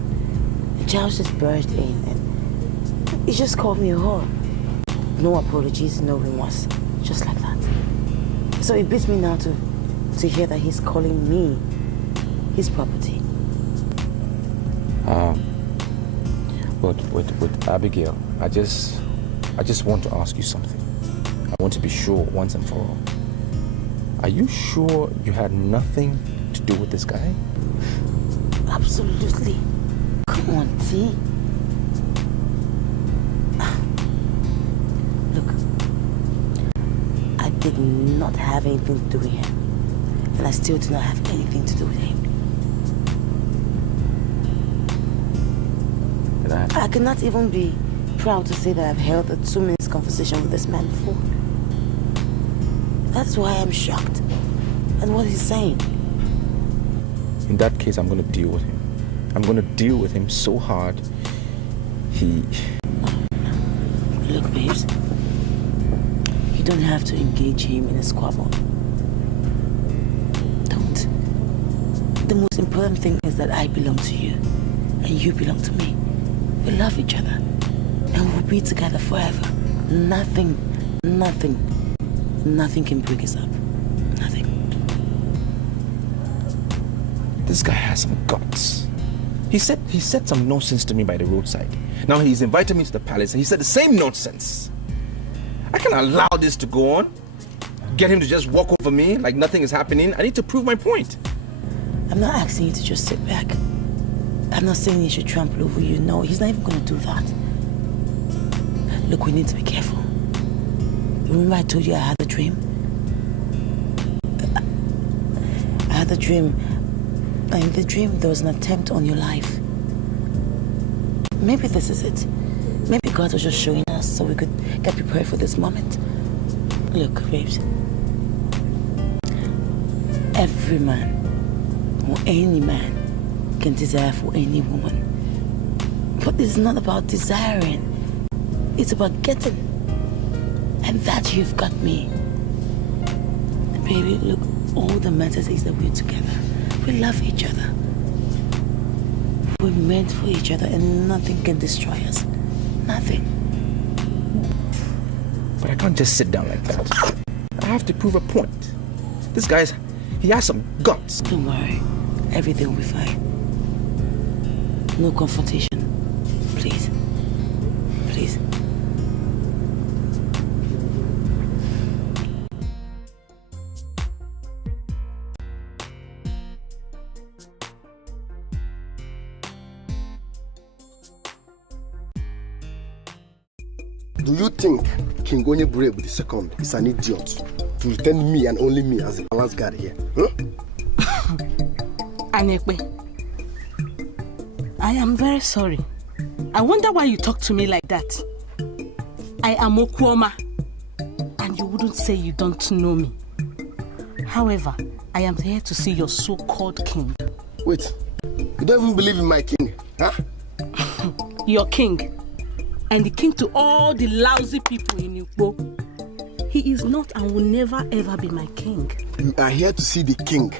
Giles just burst in and he just called me a whore. No apologies, no remorse, just like that. So it beats me now to hear that he's calling me his property. But with Abigail, I just want to ask you something. I want to be sure once and for all. Are you sure you had nothing to do with this guy? Absolutely. Come on, T. Look, I did not have anything to do with him. And I still do not have anything to do with him. I cannot even be proud to say that I've held a 2-minute conversation with this man before. That's why I'm shocked at what he's saying. In that case, I'm going to deal with him. I'm going to deal with him so hard. Look, babes. You don't have to engage him in a squabble. Don't. The most important thing is that I belong to you and you belong to me. We love each other and we'll be together forever. Nothing can break us up. Nothing. This guy has some guts. He said some nonsense to me by the roadside. Now he's invited me to the palace and he said the same nonsense. I can't allow this to go on. Get him to just walk over me like nothing is happening. I need to prove my point. I'm not asking you to just sit back. I'm not saying he should trample over you. No, he's not even going to do that. Look, we need to be careful. Remember I told you I had a dream? I had a dream. And in the dream, there was an attempt on your life. Maybe this is it. Maybe God was just showing us so we could get prepared for this moment. Look, babes. Every man, or any man, can desire for any woman. But it's not about desiring. It's about getting. And that you've got me. And baby, look, all that matters is that we're together. We love each other. We're meant for each other and nothing can destroy us. Nothing. But I can't just sit down like that. I have to prove a point. This guy's, he has some guts. Don't worry. Everything will be fine. No confrontation. Please. Please. Do you think King Onye Brave II is an idiot to return me and only me as the balance guard here? Huh? Anekwe, I am very sorry. I wonder why you talk to me like that. I am Okwoma, and you wouldn't say you don't know me. However, I am here to see your so-called king. Wait, you don't even believe in my king, huh? Your king, and the king to all the lousy people in Ukbo. He is not and will never ever be my king. You are here to see the king,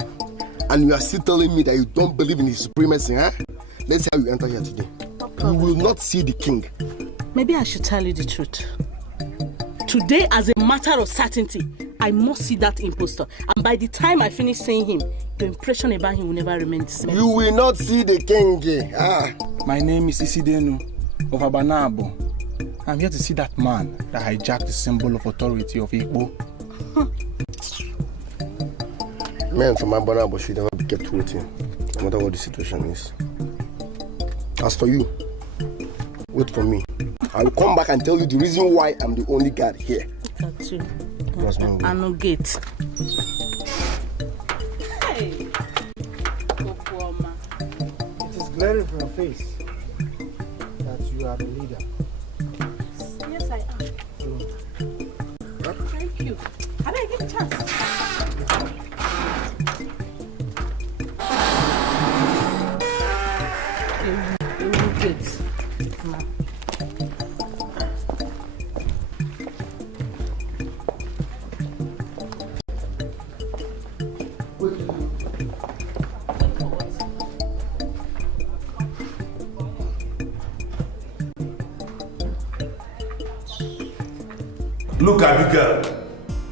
and you are still telling me that you don't believe in his supremacy, huh? Let's see how you enter here today. You will not see the king. Maybe I should tell you the truth. Today, as a matter of certainty, I must see that impostor. And by the time I finish seeing him, your impression about him will never remain the same. You will not see the king. My name is Isidenu of Abanabo. I'm here to see that man that hijacked the symbol of authority of Igbo. Men from Abanabo should never be kept waiting, no matter what the situation is. As for you, wait for me. I will come back and tell you the reason why I'm the only guard here. That's you. I no gate. Hey, Okwoma. It is glaring from your face that you are the leader. Yes, I am. Thank you. Can I give a chance? Look, Vicker,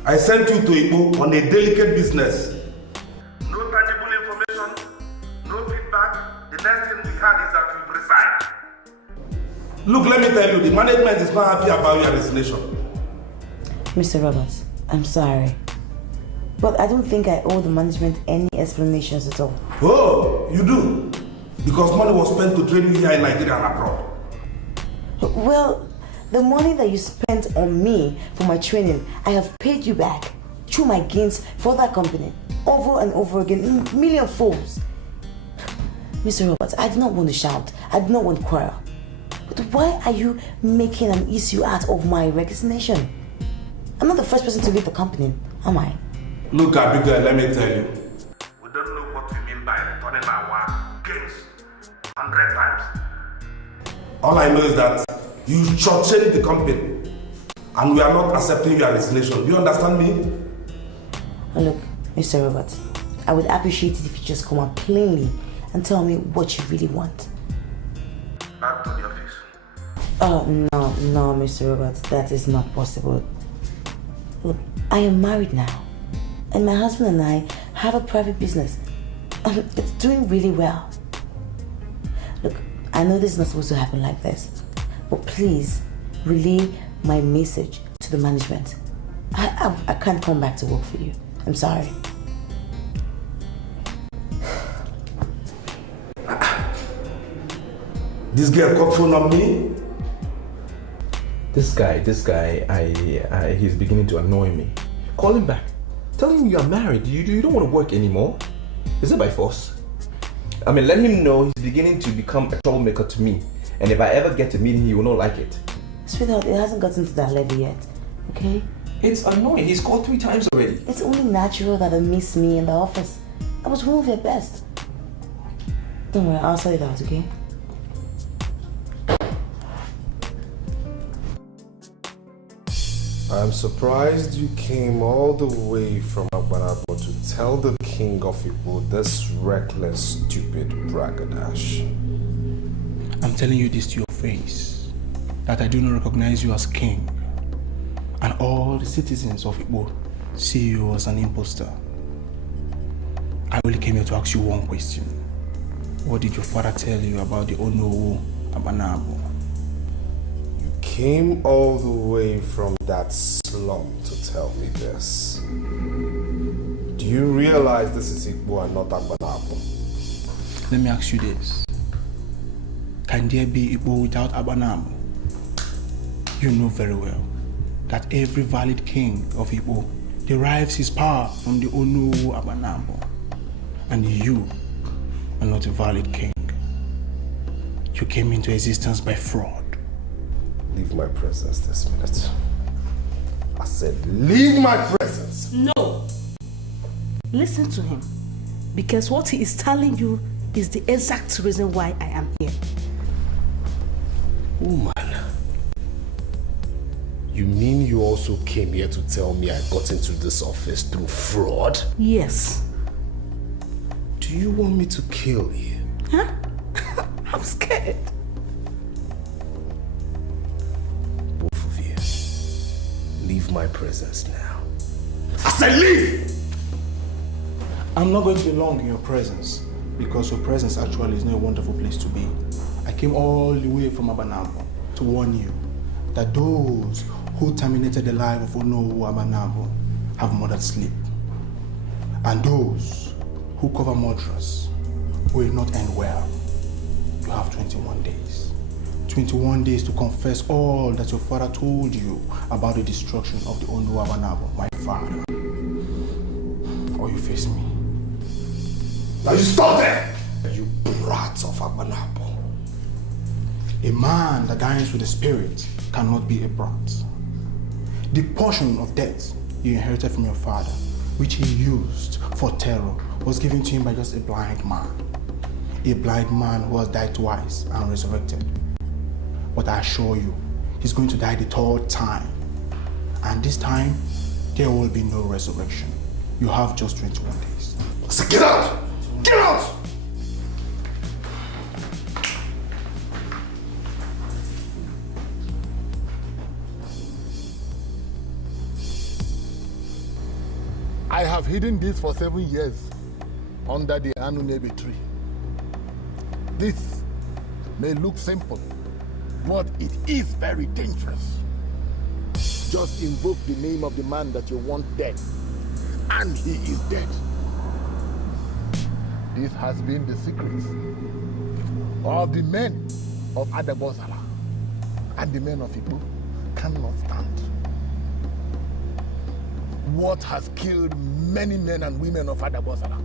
I sent you to Igbo on a delicate business. No tangible information, no feedback. The next thing we had is that you've resigned. Look, let me tell you, the management is not happy about your resignation. Mr. Roberts, I'm sorry. But I don't think I owe the management any explanations at all. Oh, you do? Because money was spent to train you here in Nigeria and abroad. Well, the money that you spent on me for my training, I have paid you back through my gains for that company over and over again in million folds. Mr. Roberts, I do not want to shout. I do not want to quarrel. But why are you making an issue out of my resignation? I'm not the first person to leave the company, am I? Look, Abigail, let me tell you. We don't know what you mean by returning our gains 100 times. All I know is that you shortchanged the company and we are not accepting your resignation. Do you understand me? Look, Mr. Roberts, I would appreciate it if you just come out plainly and tell me what you really want. Back to the office. Oh, no, Mr. Roberts, that is not possible. Look, I am married now, and my husband and I have a private business. It's doing really well. Look, I know this is not supposed to happen like this, but please relay my message to the management. I can't come back to work for you. I'm sorry. This girl got phone on me? This guy, he's beginning to annoy me. Call him back. Tell him you are married. You don't want to work anymore. Is it by force? I mean, let him know he's beginning to become a troublemaker to me. And if I ever get to meet him, he will not like it. Sweetheart, it hasn't gotten to that level yet, okay? It's annoying. He's called 3 times already. It's only natural that they miss me in the office. I was one of their best. Don't worry, I'll sort it out, okay? I'm surprised you came all the way from Agbanabo to tell the king of Igbo this reckless, stupid bragadash. I'm telling you this to your face, that I do not recognize you as king. And all the citizens of Igbo see you as an imposter. I only came here to ask you one question. What did your father tell you about the Onowu Abanabo? You came all the way from that slum to tell me this. Do you realize this is Igbo and not Abanabo? Let me ask you this. Can there be Igbo without Abanabo? You know very well that every valid king of Igbo derives his power from the Onu Abanabo. And you are not a valid king. You came into existence by fraud. Leave my presence this minute. I said, leave my presence. No. Listen to him. Because what he is telling you is the exact reason why I am here. Woman, you mean you also came here to tell me I got into this office through fraud? Yes. Do you want me to kill you? Huh? I'm scared. Both of you, leave my presence now. I said leave! I'm not going to be long in your presence because your presence actually is not a wonderful place to be. I came all the way from Abanabo to warn you that those who terminated the life of Ono Abanabo have murdered sleep. And those who cover murderers will not end well. You have 21 days. 21 days to confess all that your father told you about the destruction of the Onu Abanabo, my father. Or you face me. Now you stop there! You brat of Abanabo. A man that dines with the spirit cannot be a brat. The portion of death you inherited from your father, which he used for terror, was given to him by just a blind man. A blind man who has died twice and resurrected. But I assure you, he's going to die the third time. And this time, there will be no resurrection. You have just 21 days. So get out! Get out! I have hidden this for 7 years under the Anunebe tree. This may look simple, but it is very dangerous. Just invoke the name of the man that you want dead, and he is dead. This has been the secret of the men of Adabosala, and the men of Igbo cannot stand. What has killed many men and women of Adabosala?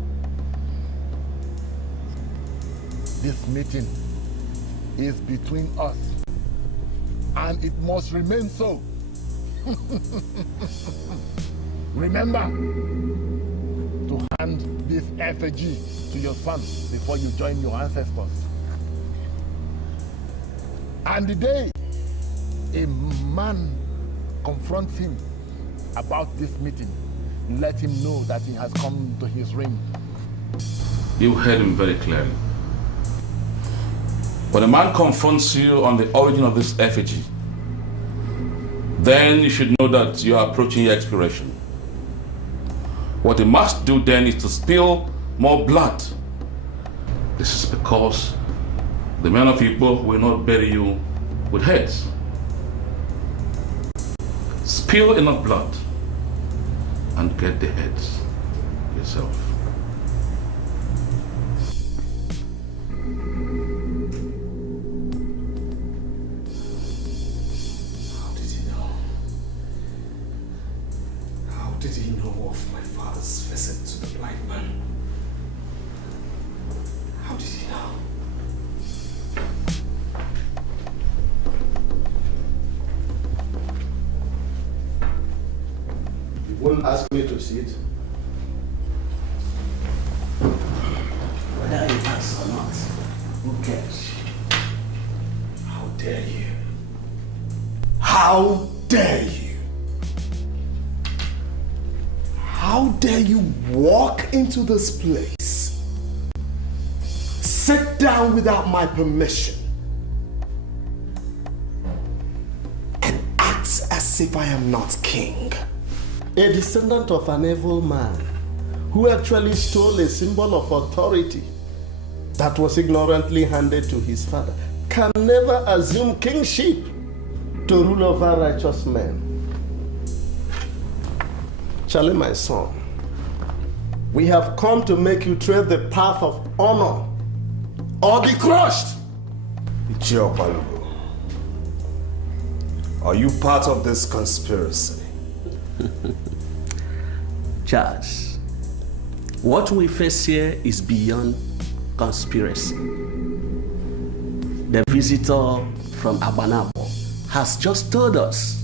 This meeting is between us, and it must remain so. Remember to hand this effigy to your son before you join your ancestors. And the day a man confronts him about this meeting, let him know that he has come to his ring. You heard him very clearly. When a man confronts you on the origin of this effigy, then you should know that you are approaching your expiration. What he must do then is to spill more blood. This is because the men of Igbo will not bury you with heads. Spill enough blood and get the heads yourself. How did he know of my father's visit to the blind man? How did he know? You won't ask me to sit. Whether he asks or not, who cares? How dare you? How dare you? How dare you walk into this place, sit down without my permission, and act as if I am not king? A descendant of an evil man who actually stole a symbol of authority that was ignorantly handed to his father can never assume kingship to rule over righteous men. Charlie, my son, we have come to make you tread the path of honor or be crushed. Are you part of this conspiracy? Charles, what we face here is beyond conspiracy. The visitor from Abanabo has just told us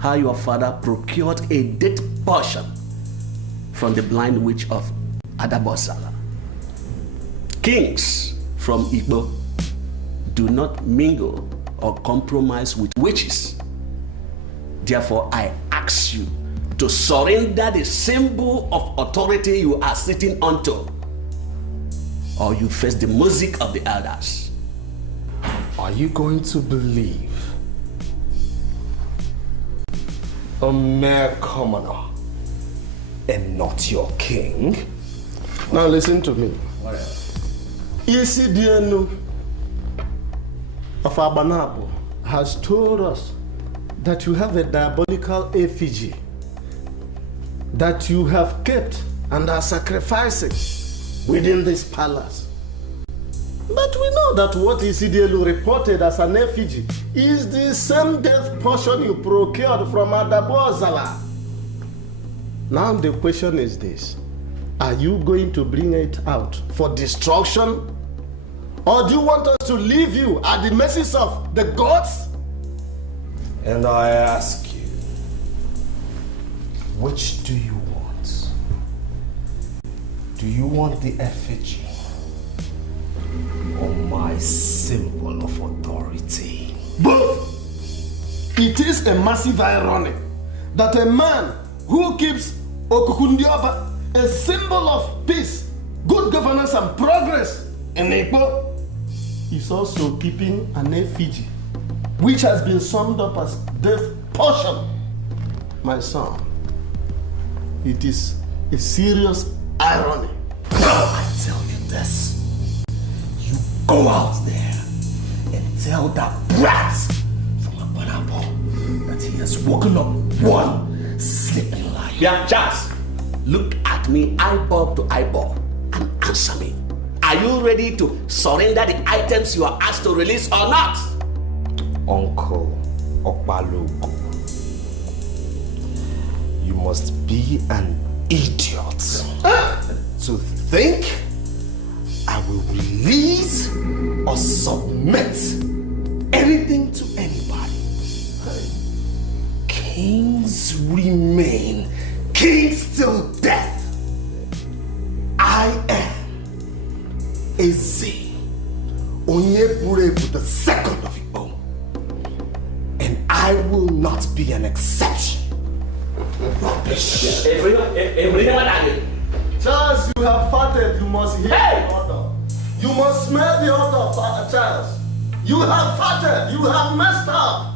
how your father procured a dead portion from the blind witch of Adabosala. Kings from Igbo do not mingle or compromise with witches. Therefore, I ask you to surrender the symbol of authority you are sitting onto, or you face the music of the elders. Are you going to believe a mere commoner and not your king? Now listen to me. Whatever. Isidienu of Abanabo has told us that you have a diabolical effigy that you have kept and are sacrificing within this palace. But we know that what Isidielu reported as an effigy is the same death portion you procured from Adabozala. Now the question is this: are you going to bring it out for destruction? Or do you want us to leave you at the mercies of the gods? And I ask you, which do you want? Do you want the effigy or my symbol of authority? Both. It is a massive irony that a man who keeps Okukundioba, a symbol of peace, good governance and progress in Igbo, is also keeping an effigy which has been summed up as death portion. My son, it is a serious irony. I tell you this, you go out there and tell that brat from Abanabo that he has woken up one sleeping lion. Yeah, Charles, look at me eyeball to eyeball and answer me. Are you ready to surrender the items you are asked to release or not? Uncle Okpalogo, you must be an idiot to think I will release or submit anything to anybody. Kings remain kings till death. I am Ezuruonye the second of Igbo, and I will not be an exception. Rubbish. Charles, you have farted, you must hear the order. You must smell the order, Charles. You have farted, you have messed up.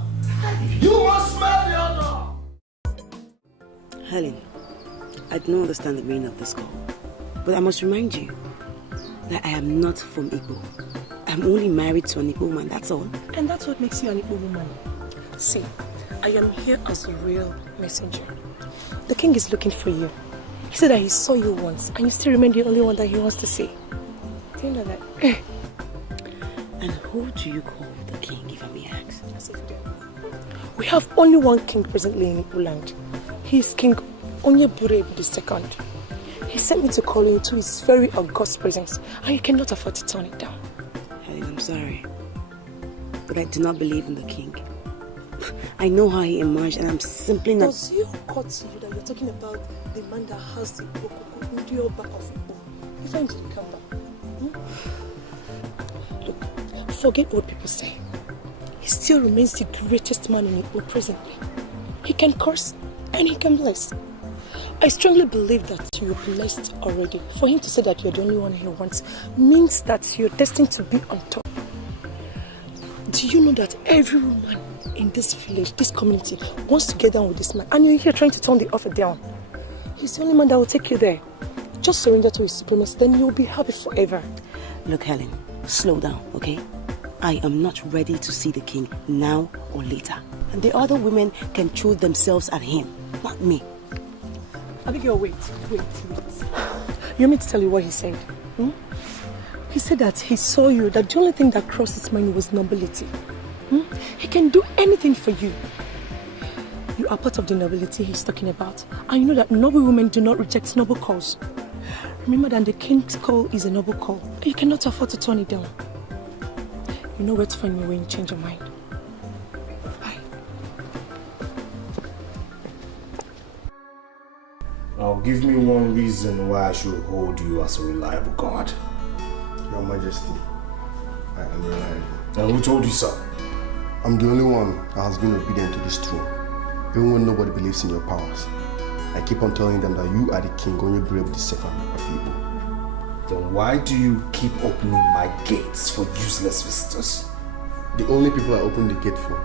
You must smell the order. Helen, I do not understand the meaning of this call, but I must remind you that I am not from Igbo. I'm only married to an Igbo man, that's all. And that's what makes you an Igbo woman. See, I am here as a real messenger. The king is looking for you. He said that he saw you once, and you still remain the only one that he wants to see. Do you know that? And who do you call the king, if I may ask? We have only one king presently in Igbo land. He is King Onyeburebu II. He sent me to call you into his very august presence, and you cannot afford to turn it down. Helen, I'm sorry, but I do not believe in the king. I know how he emerged, and I'm simply not... Does it occur to you that you're talking about the man that has the Okukundioba of Igbo? You find it come back. Look, forget what people say. He still remains the greatest man in Igbo presently. He can curse and he can bless. I strongly believe that you're blessed already. For him to say that you're the only one he wants means that you're destined to be on top. Do you know that every woman in this village, this community, wants to get down with this man, and you're here trying to turn the offer down? He's the only man that will take you there. Just surrender to his supremacy, then you'll be happy forever. Look, Helen, slow down, okay? I am not ready to see the king now or later. And the other women can throw themselves at him, not me. Abigail, wait. You want me to tell you what he said? He said that he saw you, that the only thing that crossed his mind was nobility. He can do anything for you. You are part of the nobility he's talking about. And you know that noble women do not reject noble calls. Remember that the king's call is a noble call. You cannot afford to turn it down. You know where to find me when you change your mind. Bye. Now give me one reason why I should hold you as a reliable guard. Your Majesty, I am reliable. And who told you so? I'm the only one that has been obedient to this throne, even when nobody believes in your powers. I keep on telling them that you are the king, only brave the servant of people. Then why do you keep opening my gates for useless visitors? The only people I opened the gate for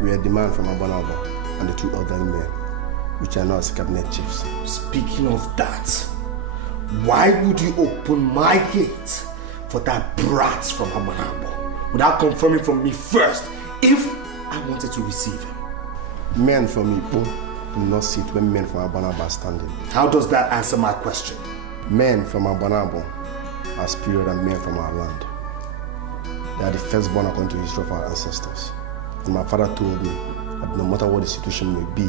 were the man from Abanaba and the 2 elderly men, which are now as cabinet chiefs. Speaking of that, why would you open my gate for that brat from Abanaba without confirming from me first if I wanted to receive him? Men from Igbo do not sit when men from Abanaba are standing. How does that answer my question? Men from Abanaba are superior than men from our land. They are the firstborn according to the history of our ancestors. And my father told me that no matter what the situation may be,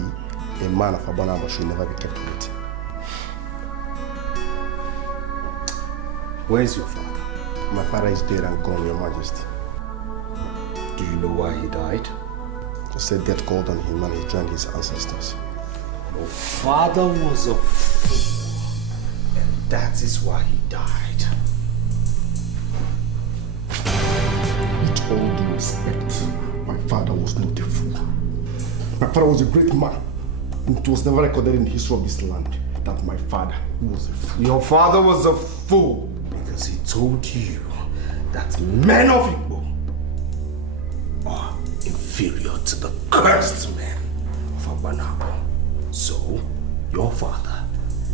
a man of Abanaba should never be kept waiting. Where is your father? My father is dead and gone, Your Majesty. Do you know why he died? He said death called on him and he joined his ancestors. Your father was a fool, and that is why he died. With all due respect, my father was not a fool. My father was a great man, and it was never recorded in the history of this land that my father was a fool. Your father was a fool because he told you that men of Igbo are inferior to the cursed men of Abanabo. So, your father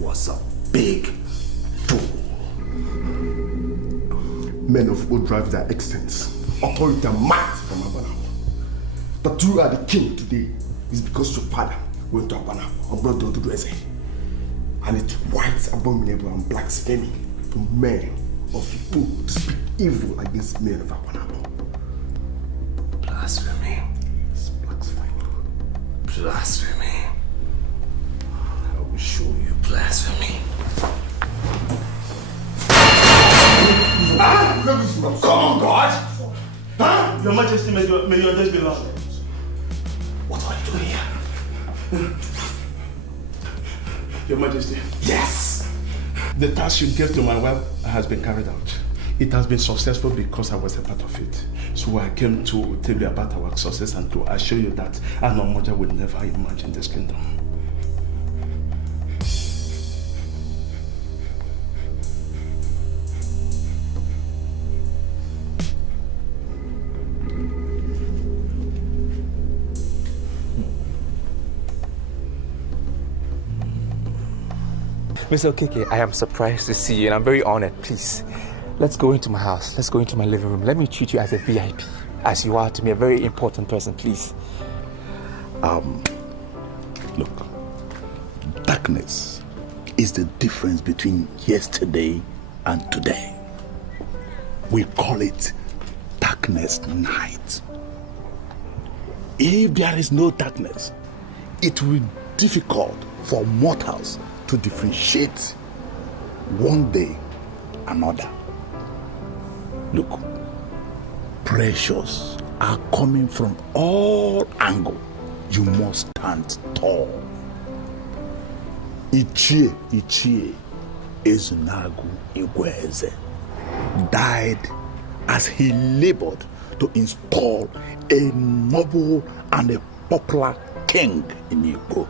was a big fool. Men of Igbo drive their excellence, authority and might from Abanabo. That you are the king today is because your father went to Abanabo and brought the Odudueze. And it's white, abominable and blasphemy for men of Igbo to speak evil against men of Abanabo. Blasphemy. It's blasphemy. Blasphemy. I will show you blasphemy. Come on, God! Huh? Your Majesty, may your days be long. What are you doing here? Your Majesty. Yes! The task you gave to my wife has been carried out. It has been successful because I was a part of it. So I came to tell you about our success and to assure you that an Omoja will never emerge in this kingdom. Mr. Okeke, I am surprised to see you and I'm very honored. Please, let's go into my house. Let's go into my living room. Let me treat you as a VIP, as you are to me, a very important person, please. Look, darkness is the difference between yesterday and today. We call it darkness night. If there is no darkness, it will be difficult for mortals to differentiate one day another. Look, pressures are coming from all angles. You must stand tall. Ichie Ezunagu Igweze died as he labored to install a noble and a popular king in Igbo.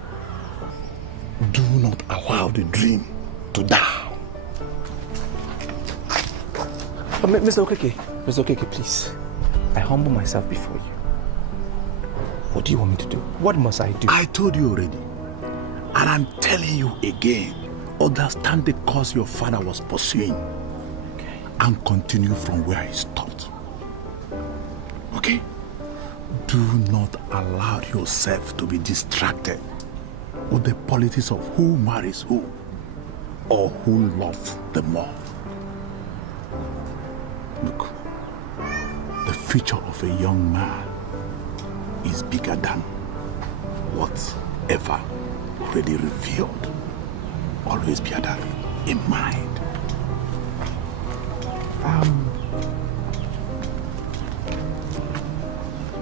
Do not allow the dream to die. Mr. Okeke, please. I humble myself before you. What do you want me to do? What must I do? I told you already. And I'm telling you again. Understand the course your father was pursuing. Okay. And continue from where he stopped. Okay? Do not allow yourself to be distracted with the politics of who marries who or who loves the more. Look, the future of a young man is bigger than whatever already revealed, always bear that in mind.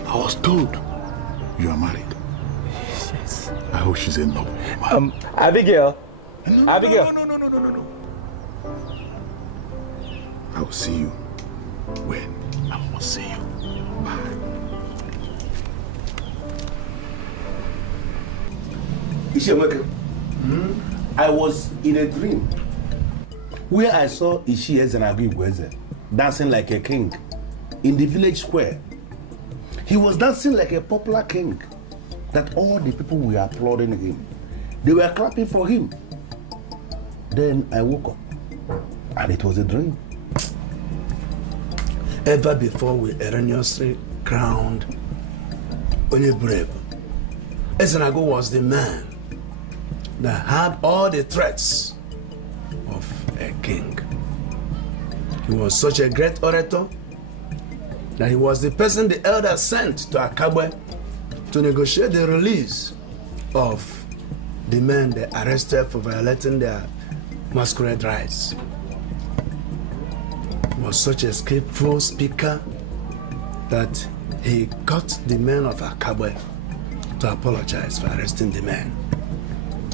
I was told you are married. Yes. I hope she's a noble woman. Abigail. No, Abigail. No. I will see you when I must see you. Bye. Ishemeke, I was in a dream where I saw Ishi Ezenagu dancing like a king in the village square. He was dancing like a popular king that all the people were applauding him. They were clapping for him. Then I woke up and it was a dream. Ever before we erroneously crowned Onyebreb, Ezenagu was the man that had all the threats of a king. He was such a great orator that he was the person the elders sent to Akabwe to negotiate the release of the men they arrested for violating their masquerade rights. He was such a skillful speaker that he got the men of Akabwe to apologize for arresting the men.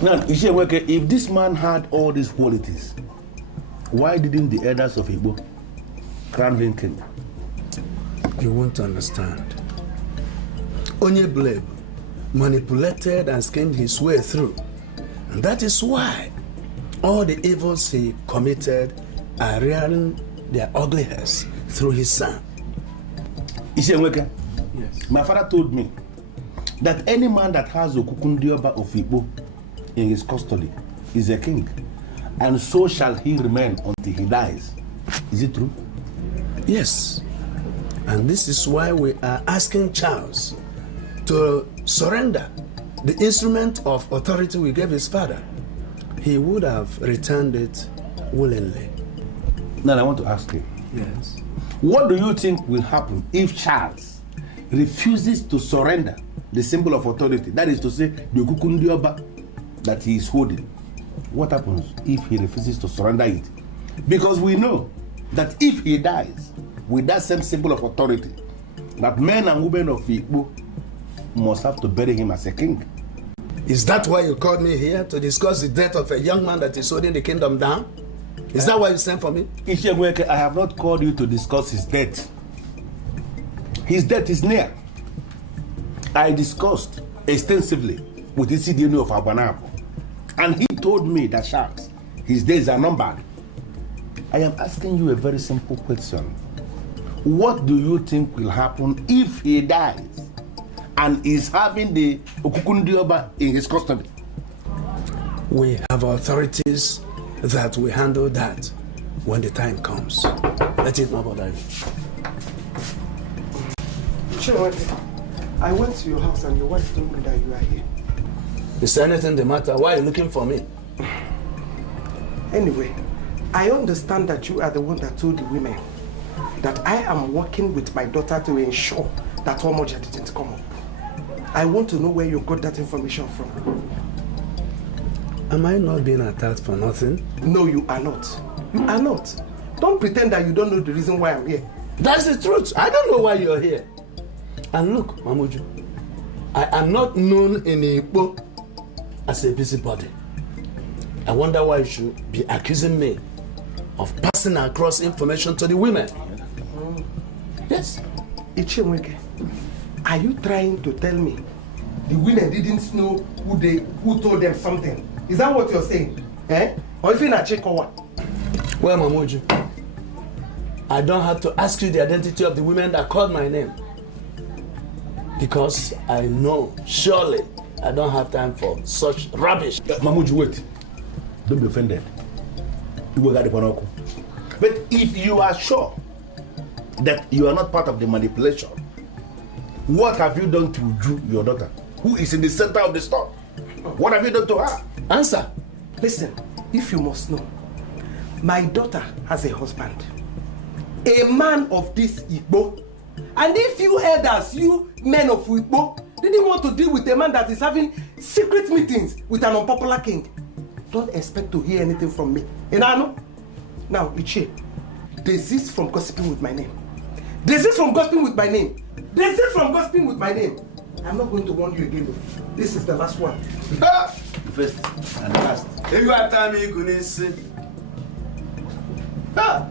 Now, Isheweke, if this man had all these qualities, why didn't the elders of Igbo crown him king? You won't understand. Onyebreb manipulated and schemed his way through. And that is why all the evils he committed are rearing their ugly heads through his son. Isheweke, yes. My father told me that any man that has Okukundioba of Igbo in his custody is a king, and so shall he remain until he dies. Is it true? Yes. And this is why we are asking Charles to surrender the instrument of authority we gave his father. He would have returned it willingly. Now I want to ask you. Yes. What do you think will happen if Charles refuses to surrender the symbol of authority? That is to say, the Okukundioba that he is holding. What happens if he refuses to surrender it? Because we know that if he dies with that same symbol of authority, that men and women of Igbo must have to bury him as a king. Is that why you called me here, to discuss the death of a young man that is holding the kingdom down? Is that why you sent for me? Ishegweke, I have not called you to discuss his death. His death is near. I discussed extensively with the CDNO of Abanapo, and he told me that Sharks, his days are numbered. I am asking you a very simple question. What do you think will happen if he dies and is having the Okukundioba in his custody? We have authorities that will handle that when the time comes. Let it not bother you. Sure, I went to your house and your wife told me that you are here. Is there anything the matter? Why are you looking for me? Anyway, I understand that you are the one that told the women that I am working with my daughter to ensure that Omoja didn't come up. I want to know where you got that information from. Am I not being attacked for nothing? No, you are not. You are not. Don't pretend that you don't know the reason why I'm here. That's the truth. I don't know why you're here. And look, Mamuju, I am not known in Igbo as a busybody. I wonder why you should be accusing me of passing across information to the women. Yes. Ichemweke, are you trying to tell me the women didn't know who told them something? Is that what you're saying? Eh? Or if you're not check or what? Well, Mamuju, I don't have to ask you the identity of the women that called my name. Because I know, surely, I don't have time for such rubbish. Mamuju, wait. Don't be offended. You will get the Panoko. But if you are sure that you are not part of the manipulation, what have you done to Uju, your daughter, who is in the center of the storm? What have you done to her? Answer. Listen, if you must know, my daughter has a husband, a man of this Igbo. And if you elders, you men of Igbo, didn't want to deal with a man that is having secret meetings with an unpopular king. Don't expect to hear anything from me. Now, Ichie, desist from gossiping with my name. Desist from gossiping with my name. Desist from gossiping with my name. I'm not going to warn you again. This is the last one. First and last. If you are telling me you couldn't see. I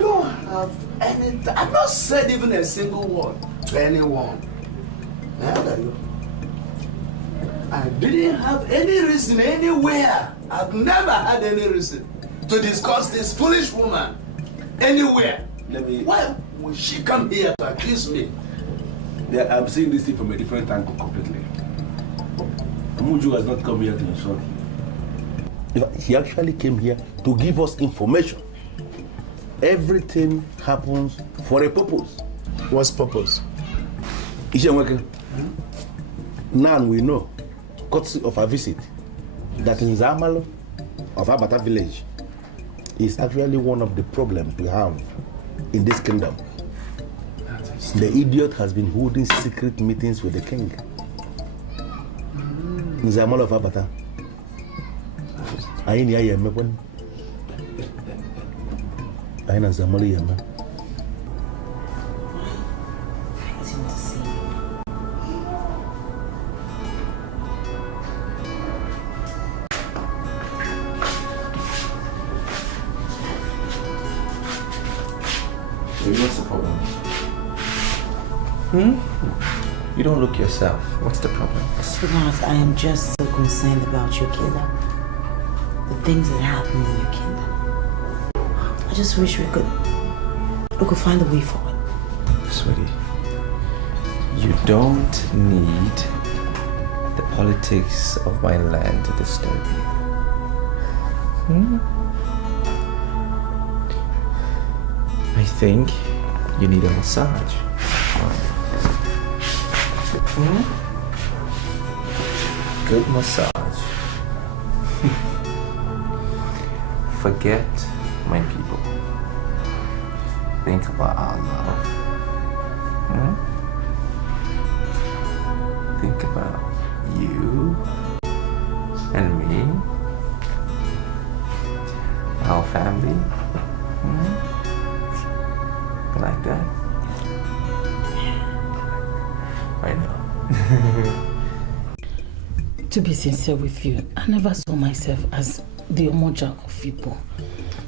don't have any. I've not said even a single word to anyone. I didn't have any reason anywhere. I've never had any reason to discuss this foolish woman anywhere. Why would she come here to accuse me? Yeah, I'm seeing this thing from a different angle completely. Muju has not come here to insult you. He actually came here to give us information. Everything happens for a purpose. What's purpose? Now we know, courtesy of our visit, that in Zamalo of Abata village is actually one of the problems we have in this kingdom. The idiot has been holding secret meetings with the king. In Zamalo of Abata. I ain't here, I ain't Zamalo here. What's the problem? You don't look yourself. What's the problem? Sweetheart, I am just so concerned about your kingdom. The things that happen in your kingdom. I just wish we could find a way forward. Sweetie, you don't need the politics of my land to disturb you. I think you need a massage. Good massage. Forget my people. Think about our love. Think about you and me, our family. Like that. Right now. To be sincere with you, I never saw myself as the Omoja of people.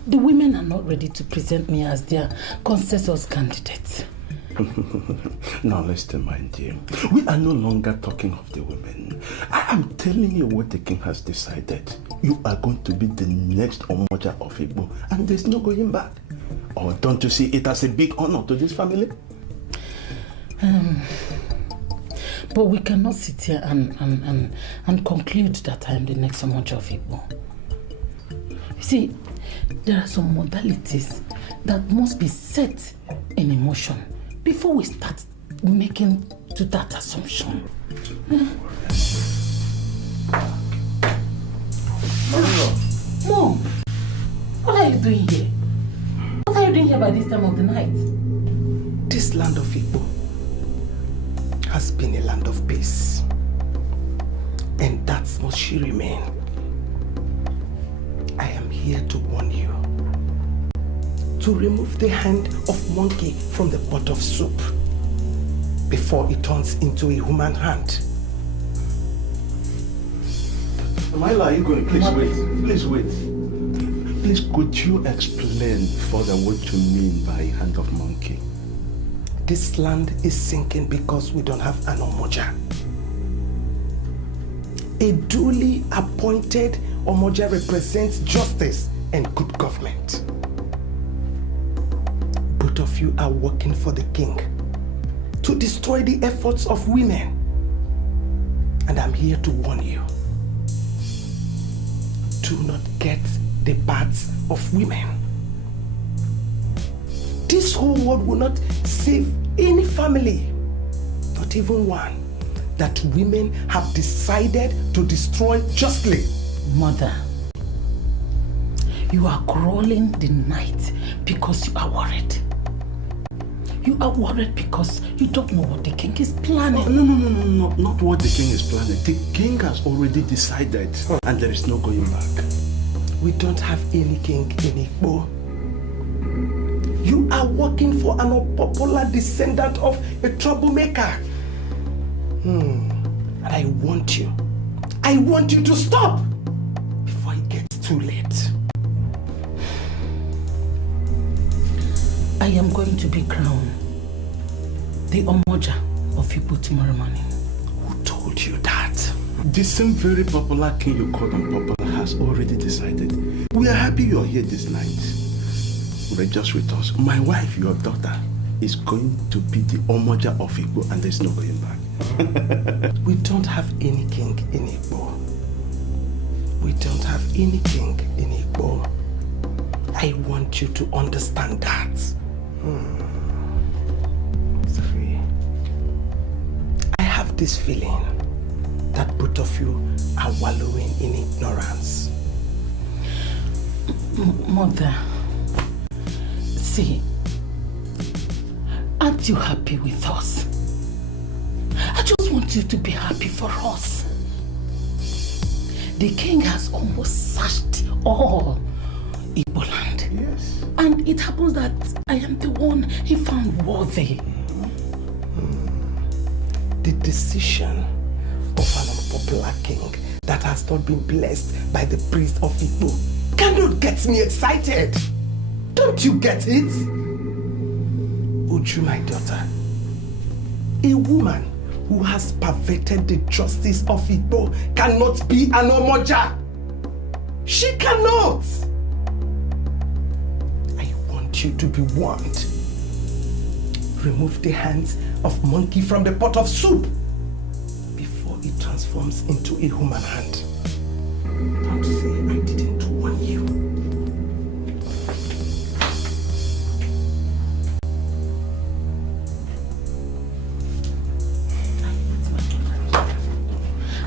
The women are not ready to present me as their consensus candidate. Now listen, my dear. We are no longer talking of the women. I am telling you what the king has decided. You are going to be the next Omoja of Igbo, and there's no going back. Or don't you see it as a big honor to this family? But we cannot sit here and conclude that I am the next Omoja of Igbo. You see, there are some modalities that must be set in emotion before we start making to that assumption. Mom, what are you doing here? What are you doing here by this time of the night? This land of Igbo has been a land of peace. And that must she remain. I am here to warn you to remove the hand of monkey from the pot of soup before it turns into a human hand. Myla, are you going? Please wait. Please wait. Please, could you explain further what you mean by hand of monkey? This land is sinking because we don't have an Omoja. A duly appointed Omoja represents justice and good government. Both of you are working for the king to destroy the efforts of women. And I'm here to warn you. Do not get the parts of women. This whole world will not save any family, not even one, that women have decided to destroy justly. Mother, you are crawling the night because you are worried. You are worried because you don't know what the king is planning. No, not what the king is planning. The king has already decided, and there is no going back. We don't have any king in Igbo. You are working for an unpopular descendant of a troublemaker. And I want you to stop before it gets too late. I am going to be crowned the Omoja of Igbo tomorrow morning. Who told you that? The same very popular king you called unpopular has already decided. We are happy you are here this night. Rejoice with us. My wife, your daughter, is going to be the Omoja of Igbo, and there's no going back. We don't have any king in Igbo. We don't have any king in Igbo. I want you to understand that. Sorry. I have this feeling that both of you are wallowing in ignorance. Mother, see, aren't you happy with us? I just want you to be happy for us. The king has almost searched all Igbo land. Yes. And it happens that I am the one he found worthy. The decision of an unpopular king that has not been blessed by the priest of Igbo cannot get me excited. Don't you get it? Uju, my daughter, a woman who has perverted the justice of Igbo cannot be an Omoja. She cannot. I want you to be warned. Remove the hands of monkey from the pot of soup before it transforms into a human hand. Don't say I didn't warn you.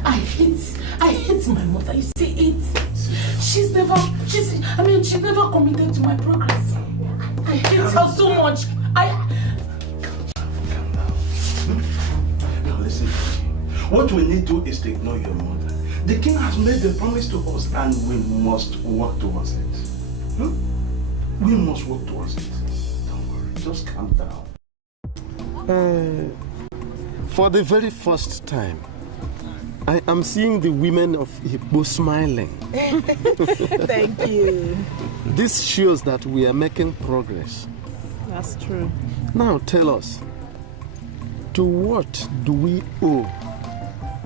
I hate my mother. You see it? She's never committed to my progress. I hate her so much. Now listen, what we need to do is to ignore your mother. The king has made the promise to us and we must work towards it. We must work towards it. Don't worry, just calm down. For the very first time, I am seeing the women of Igbo smiling. Thank you. This shows that we are making progress. That's true. Now tell us, to what do we owe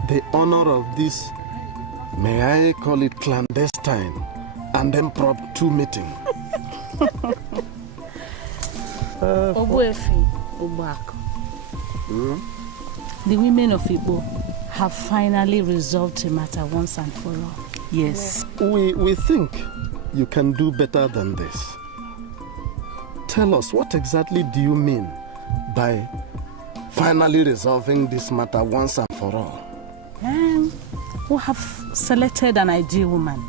the honor of this, may I call it clandestine, and impromptu meeting? Obuefi, Obuako. The women of Igbo have finally resolved the matter once and for all. Yes. We think you can do better than this. Tell us, what exactly do you mean by finally resolving this matter once and for all? We have selected an ideal woman.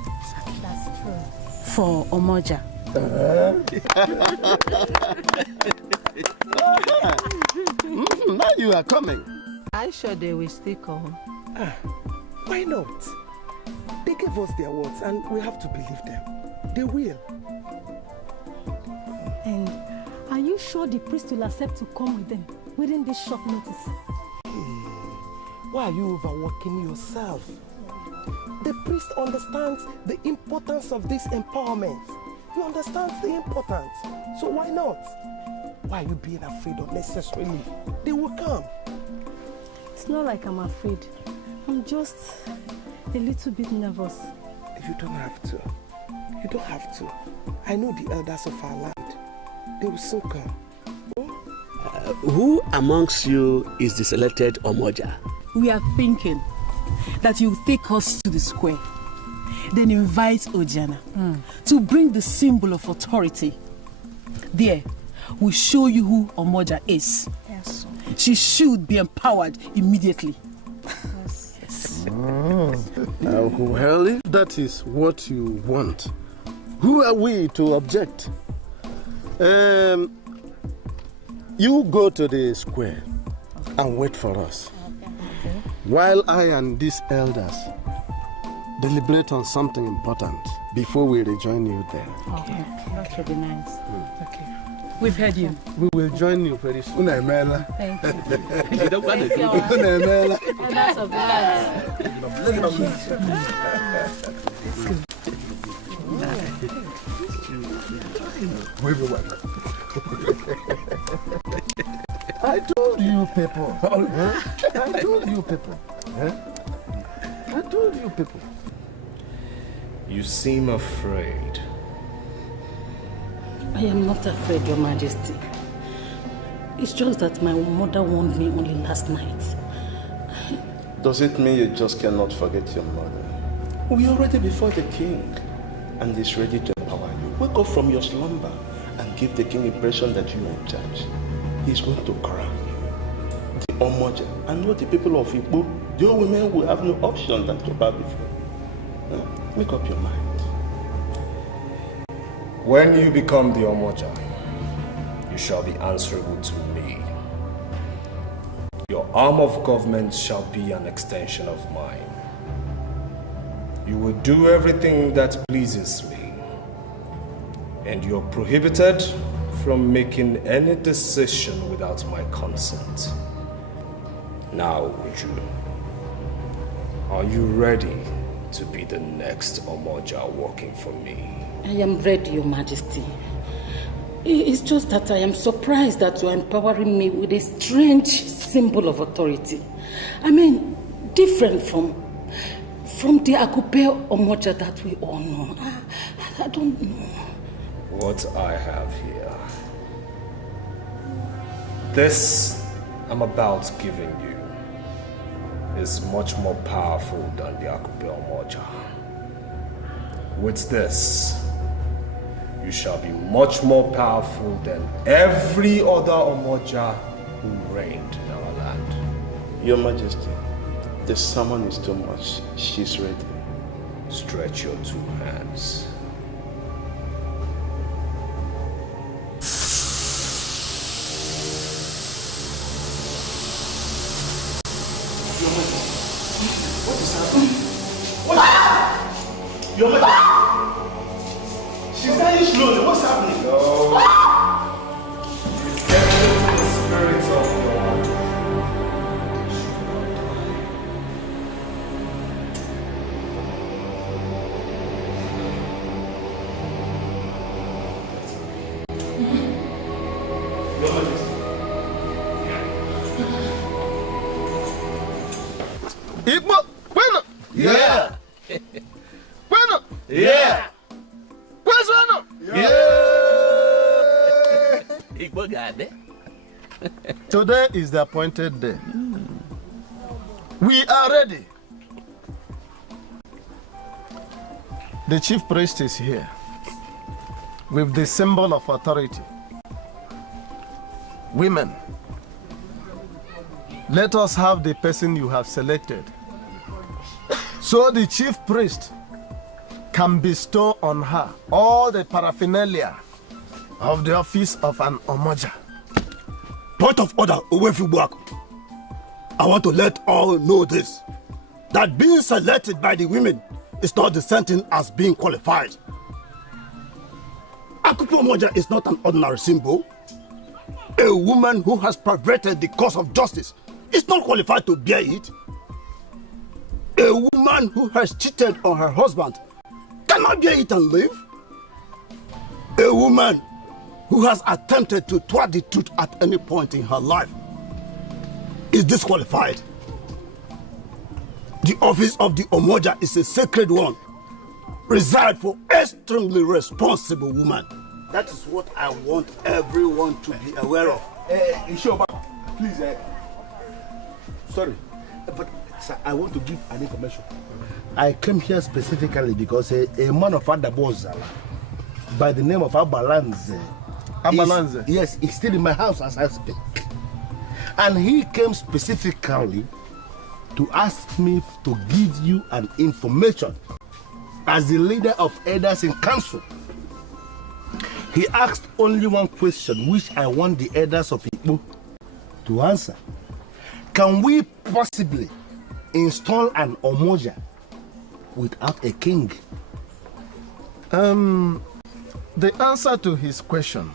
That's true. For Omoja. Now you are coming. I'm sure they will still come. Why not? They gave us their words and we have to believe them. They will. And are you sure the priest will accept to come with them within this short notice? Why are you overworking yourself? The priest understands the importance of this empowerment. He understands the importance. So why not? Why are you being afraid unnecessarily? They will come. It's not like I'm afraid. I'm just a little bit nervous. You don't have to. You don't have to. I know the elders of our land. They will soon come. Who amongst you is the selected Omoja? We are thinking that you take us to the square, then invite Ojana to bring the symbol of authority. There, we'll show you who Omoja is. Yes. She should be empowered immediately. Yes. Well, if that is what you want, who are we to object? You go to the square and wait for us. While I and these elders deliberate on something important before we rejoin you there. Okay, that should be nice. Okay. We've heard you. We will join you very soon. Thank you. Elders of the I told you people. I told you people. I told you people. You seem afraid. I am not afraid, Your Majesty. It's just that my mother warned me only last night. Does it mean you just cannot forget your mother? We are already before the king, and he's ready to empower you. Wake up from your slumber and give the king impression that you are in charge. He's going to crown you. The Omoja, and what the people of Igbo, your women will have no option than to bow before. Make up your mind. When you become the Omoja, you shall be answerable to me. Your arm of government shall be an extension of mine. You will do everything that pleases me. And you're prohibited from making any decision without my consent. Now, Uju, are you ready to be the next Omoja working for me? I am ready, Your Majesty. It's just that I am surprised that you are empowering me with a strange symbol of authority. I mean, different from the Akupe Omoja that we all know. I don't know. What I have here. This I'm about giving you is much more powerful than the Akupe Omoja. With this, you shall be much more powerful than every other Omoja who reigned in our land. Your Majesty, the sermon is too much. She's ready. Stretch your two hands. What is happening? What? Your Majesty! She's dying slowly. What's happening? No. It's getting into the spirit of God. Your Majesty. Igbo, bueno. Yeah. Bueno. Yeah. Where's bueno? Yeah. Igbo gade. Today is the appointed day. We are ready. The chief priest is here with the symbol of authority. Women, let us have the person you have selected, so the chief priest can bestow on her all the paraphernalia of the office of an Omoja. Point of order, Owefibuaku. I want to let all know this, that being selected by the women is not the same thing as being qualified. Akupe Omoja is not an ordinary symbol. A woman who has perverted the cause of justice is not qualified to bear it. A woman who has cheated on her husband cannot bear it and live. A woman who has attempted to thwart the truth at any point in her life is disqualified. The office of the Omoja is a sacred one, reserved for extremely responsible women. That is what I want everyone to be aware of. Please, sorry, but sir, I want to give an information. I came here specifically because a man of Adabozala by the name of Abalanze. Abalanze? Yes, he's still in my house as I speak. And he came specifically to ask me to give you an information as the leader of elders in council. He asked only one question, which I want the elders of Igbo to answer. Can we possibly install an Omoja without a king? The answer to his question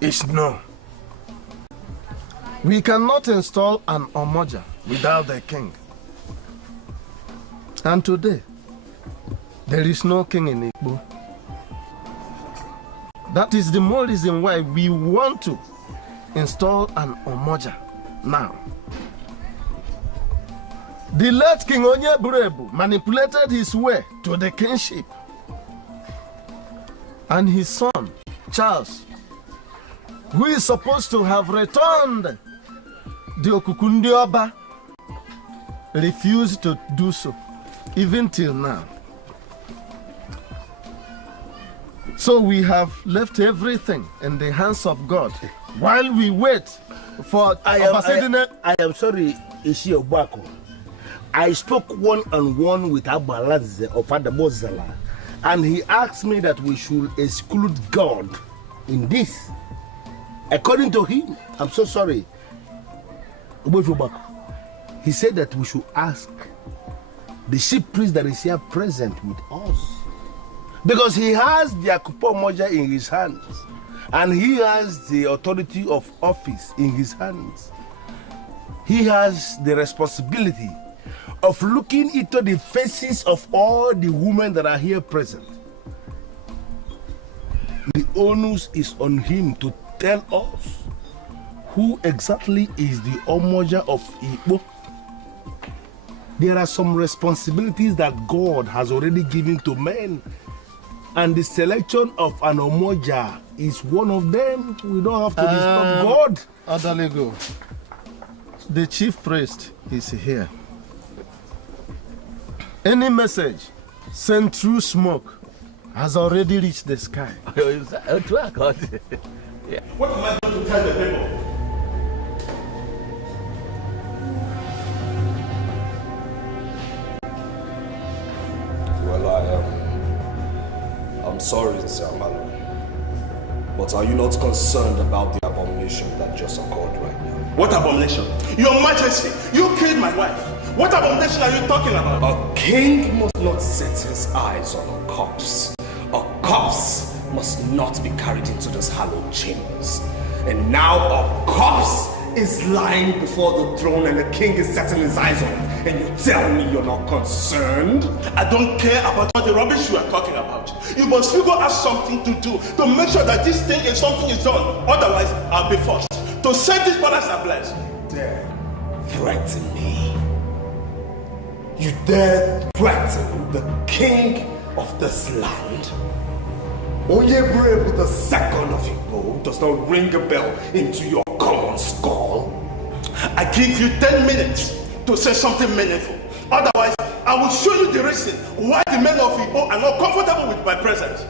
is no. We cannot install an Omoja without the king. And today, there is no king in Igbo. That is the more reason why we want to install an Omoja now. The late King Onyeburebu manipulated his way to the kingship. And his son, Charles, who is supposed to have returned the Okukundi Oba, refused to do so, even till now. So we have left everything in the hands of God while we wait for I am sorry, Ishi Obako. I spoke one-on-one with Abaladze of Adabozala, and he asked me that we should exclude God in this. According to him, I'm so sorry, he said that we should ask the chief priest that is here present with us, because he has the Akupo Moja in his hands, and he has the authority of office in his hands. He has the responsibility of looking into the faces of all the women that are here present. The onus is on him to tell us who exactly is the Omoja of Igbo. There are some responsibilities that God has already given to men, and the selection of an Omoja is one of them. We don't have to disturb God. Adalego, the chief priest is here. Any message sent through smoke has already reached the sky. What am I going to tell the people? Well, I'm sorry, Zamalu, but are you not concerned about the abomination that just occurred right now? What abomination? Your Majesty, you killed my wife. What abomination are you talking about? A king must not set his eyes on a corpse. A corpse must not be carried into those hallowed chambers. And now a corpse is lying before the throne and the king is setting his eyes on it. And you tell me you're not concerned? I don't care about all the rubbish you are talking about. You must figure out something to do to make sure that this thing is something is done. Otherwise, I'll be forced to set this palace ablaze. Dare threaten me? You dare threaten the king of this land? Onyeburebu the second of Igbo does not ring a bell into your common skull? I give you 10 minutes to say something meaningful. Otherwise, I will show you the reason why the men of Igbo are not comfortable with my presence.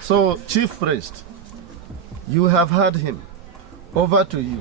So, chief priest, you have heard him. Over to you.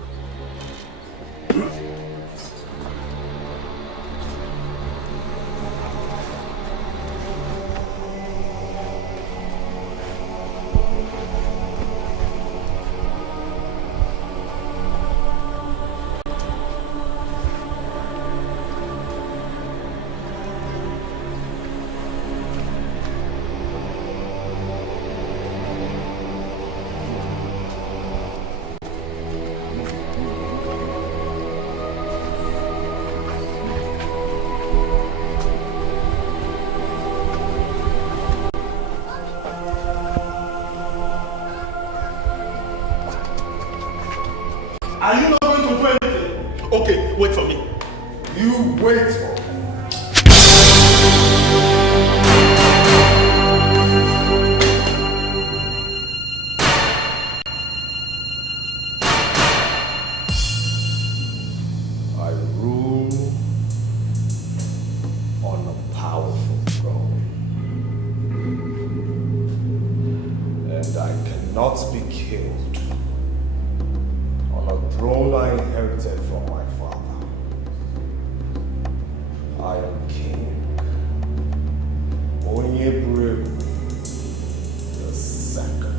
Are you not going to do anything? Okay, wait for me. You wait for me. I rule on a powerful throne, and I cannot be killed on a throne I inherited from my father. I am king. Onyebu the second.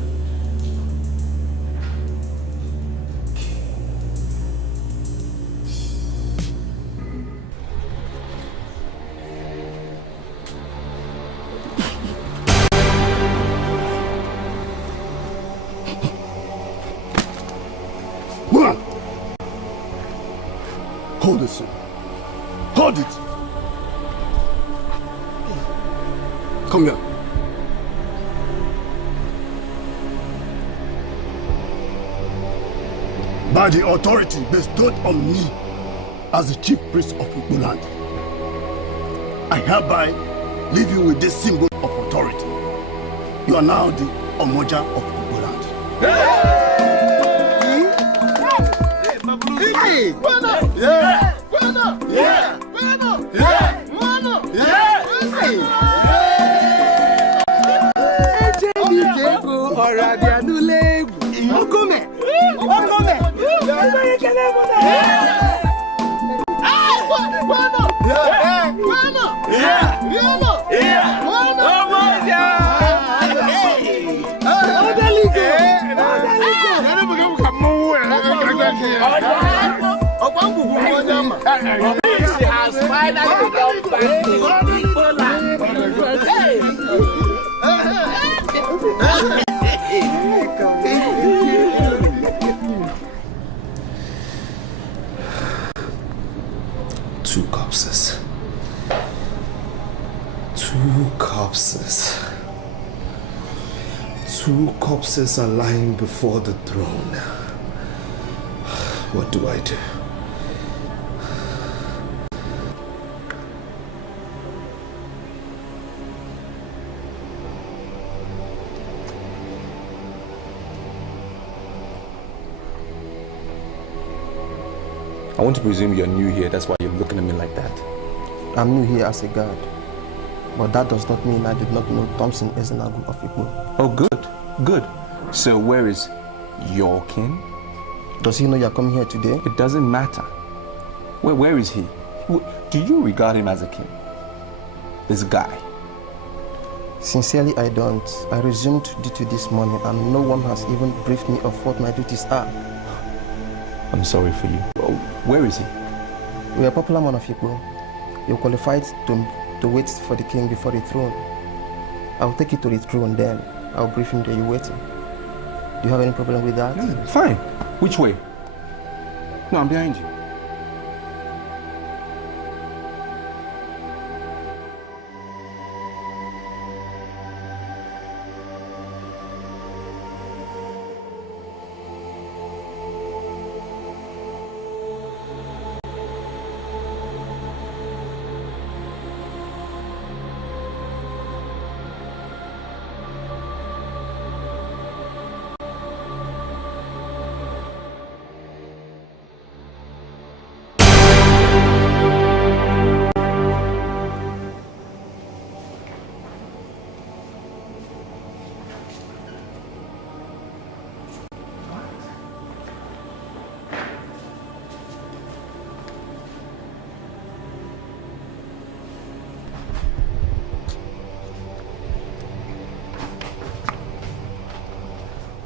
Hold it, sir. Hold it! Come here. By the authority bestowed on me as the chief priest of Igbo land, I hereby leave you with this symbol of authority. You are now the Omoja of Igbo land. Hey! Bueno! Yeah! Bueno! Yeah! Bueno! Yeah! Bueno! Yeah! Hey! Two corpses. Two corpses. Two corpses are lying before the throne. What do I do? I want to presume you're new here, that's why you're looking at me like that. I'm new here as a guard, but that does not mean I did not know Thompson Ezenagu of Igbo. Oh, good, good. So where is your kin? Does he know you're coming here today? It doesn't matter. Where is he? Do you regard him as a kin? This guy? Sincerely, I don't. I resumed duty this morning and no one has even briefed me of what my duties are. I'm sorry for you. Where is he? We are a popular man of Igbo. You're qualified to wait for the king before the throne. I'll take you to the throne then. I'll brief him there, you're waiting. Do you have any problem with that? Fine. Which way? No, I'm behind you.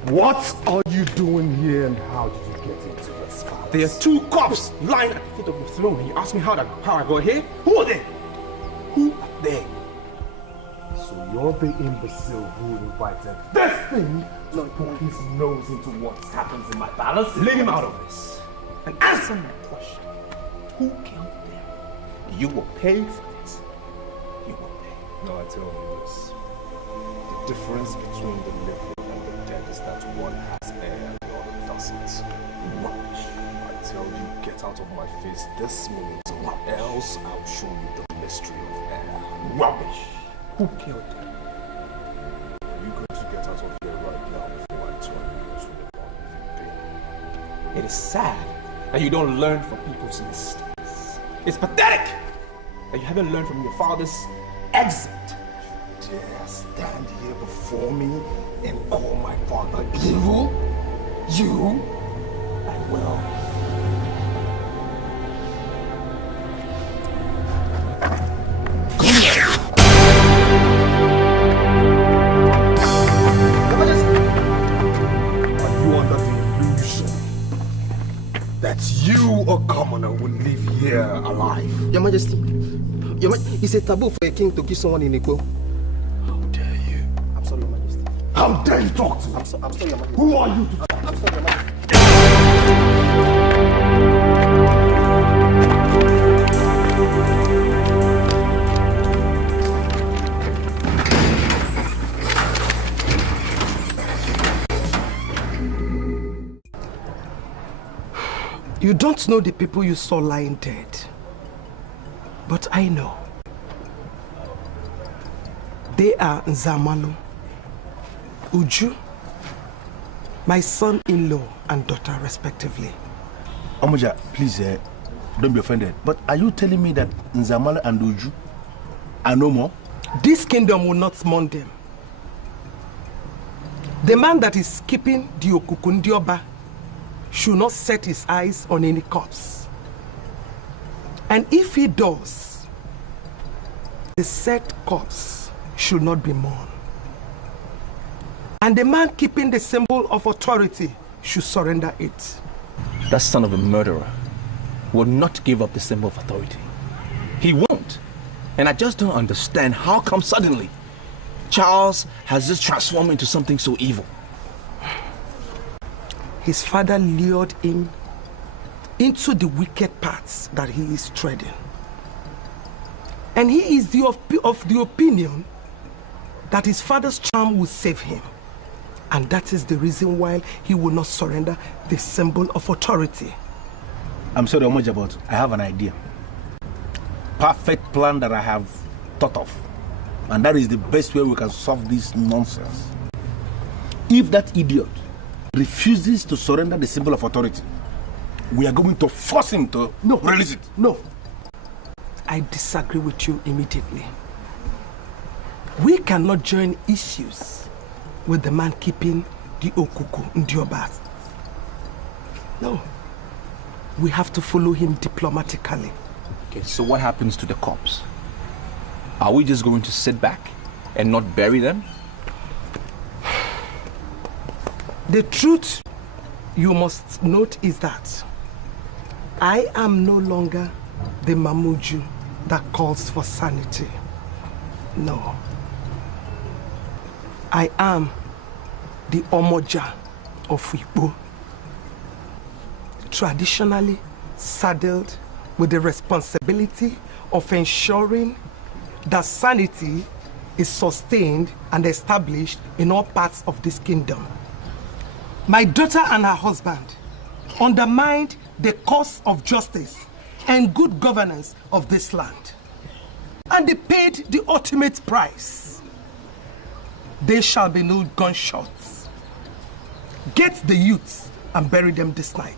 What are you doing here and how did you get into this palace? There are two cops lying at the foot of the throne. You ask me how I got here? Who are they? Who are they? So you're the imbecile who invited this thing to put his nose into what happens in my palace? Leave him out of this and answer my question. Who killed them? You will pay for this. You will pay. No, I tell you this. The difference between the living and the dead is that one has air and the other doesn't. Rubbish. I tell you, get out of my face this minute, or else I'll show you the mystery of air. Rubbish. Who killed them? You got to get out of here right now before I turn you to the bottom of your It is sad that you don't learn from people's mistakes. It's pathetic that you haven't learned from your father's exit. Dare stand here before me and call my father evil? You? I will. Are you under the illusion that you, a commoner, will live here alive? Your Majesty, it's a taboo for a king to kill someone in Igbo. How dare you? I'm sorry, Your Majesty. How dare you talk to me? I'm sorry, Your Majesty. Who are you to talk? I'm sorry, Your Majesty. You don't know the people you saw lying dead, but I know. They are Nzamalu, Uju, my son-in-law and daughter respectively. Omoja, please, don't be offended. But are you telling me that Nzamalu and Uju are no more? This kingdom will not mourn them. The man that is keeping the Okukundioba should not set his eyes on any corpse. And if he does, the said corpse should not be mourned. And the man keeping the symbol of authority should surrender it. That son of a murderer will not give up the symbol of authority. He won't. And I just don't understand how come suddenly Charles has just transformed into something so evil. His father lured him into the wicked paths that he is treading. And he is of the opinion that his father's charm will save him. And that is the reason why he will not surrender the symbol of authority. I'm sorry, Omoja, but I have an idea. Perfect plan that I have thought of. And that is the best way we can solve this nonsense. If that idiot refuses to surrender the symbol of authority, we are going to force him to release it. No. I disagree with you immediately. We cannot join issues with the man keeping the Okuku Ndioba. No. We have to follow him diplomatically. Okay, so what happens to the corpse? Are we just going to sit back and not bury them? The truth you must note is that I am no longer the Mamuju that calls for sanity. No. I am the Omoja of Igbo, traditionally saddled with the responsibility of ensuring that sanity is sustained and established in all parts of this kingdom. My daughter and her husband undermined the cause of justice and good governance of this land. And they paid the ultimate price. There shall be no gunshots. Get the youths and bury them this night.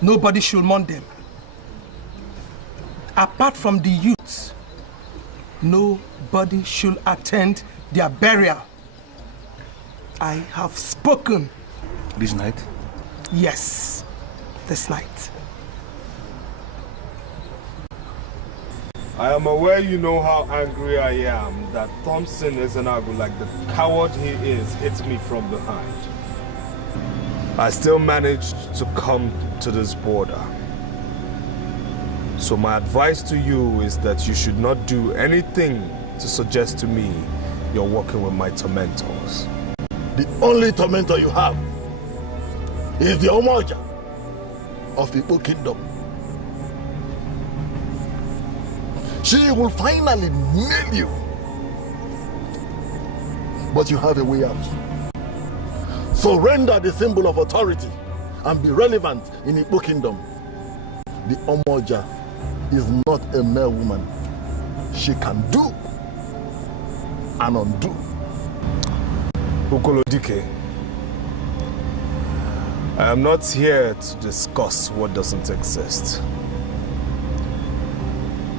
Nobody should mourn them. Apart from the youths, nobody should attend their burial. I have spoken. This night? Yes, this night. I am aware you know how angry I am that Thompson Ezenagu, like the coward he is, hits me from behind. I still managed to come to this border. So my advice to you is that you should not do anything to suggest to me you're working with my tormentors. The only tormentor you have is the Omoja of the Igbo kingdom. She will finally nail you. But you have a way out. Surrender the symbol of authority and be relevant in the Igbo kingdom. The Omoja is not a mere woman. She can do and undo. Ukolo Dike, I am not here to discuss what doesn't exist.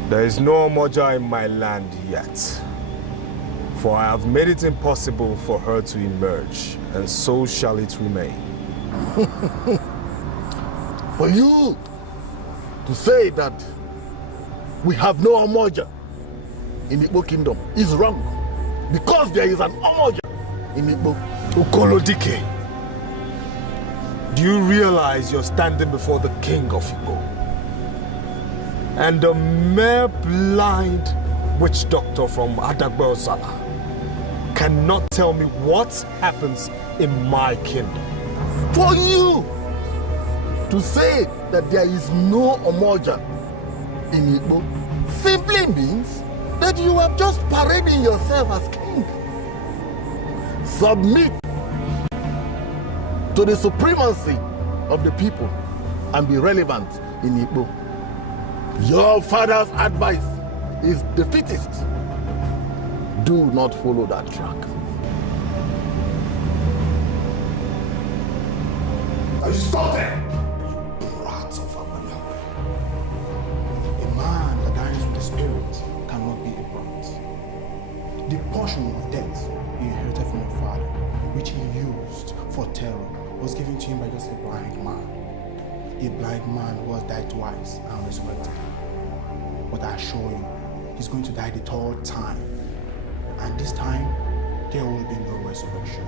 There is no Omoja in my land yet, for I have made it impossible for her to emerge, and so shall it remain. For you to say that we have no Omoja in Igbo kingdom is wrong. Because there is an Omoja in Igbo. Ukolo Dike, do you realize you're standing before the king of Igbo? And a mere blind witch doctor from Adagbe Ozala cannot tell me what happens in my kingdom. For you to say that there is no Omoja in Igbo simply means that you are just parading yourself as king. Submit to the supremacy of the people and be relevant in Igbo. Your father's advice is defeatist. Do not follow that track. Are you stop there? Brats of Amana. A man that dies with the spirit cannot be a brat. The portion of death he inherited from your father, which he used for terror, was given to him by just a blind man. A blind man who has died twice and resurrected. But I assure you, he's going to die the third time. And this time, there will be no resurrection.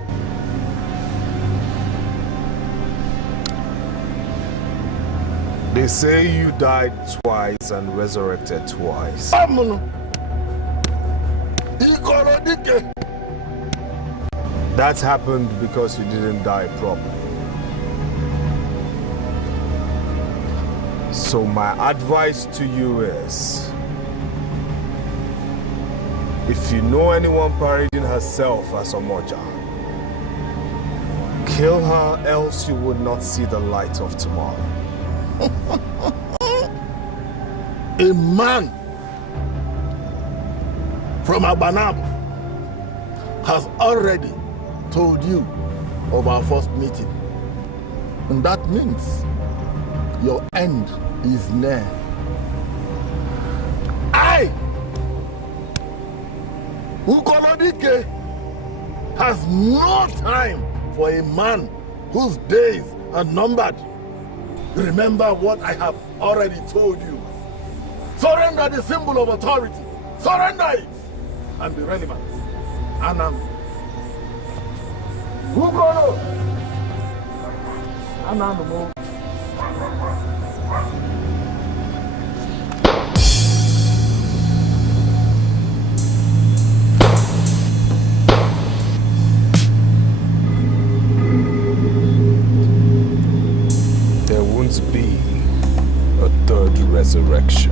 They say you died twice and resurrected twice. That happened because you didn't die properly. So my advice to you is, if you know anyone parading herself as Omoja, kill her, else you would not see the light of tomorrow. A man from Abanab has already told you of our first meeting. And that means your end is near. I, Ukolo Dike, has no time for a man whose days are numbered. Remember what I have already told you. Surrender the symbol of authority. Surrender it and be relevant. Anam. Ukolo. Anam. There won't be a third resurrection.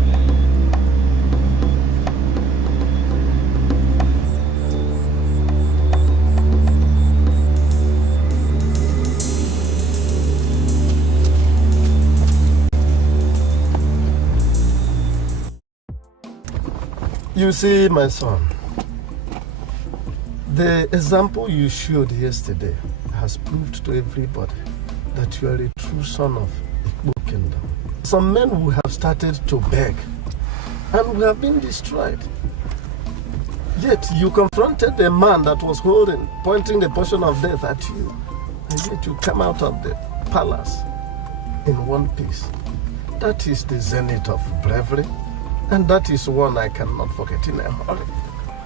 You see, my son, the example you showed yesterday has proved to everybody that you are a true son of Igbo kingdom. Some men who have started to beg and who have been destroyed. Yet you confronted a man that was pointing the portion of death at you, and yet you come out of the palace in one piece. That is the zenith of bravery, and that is one I cannot forget in a hurry.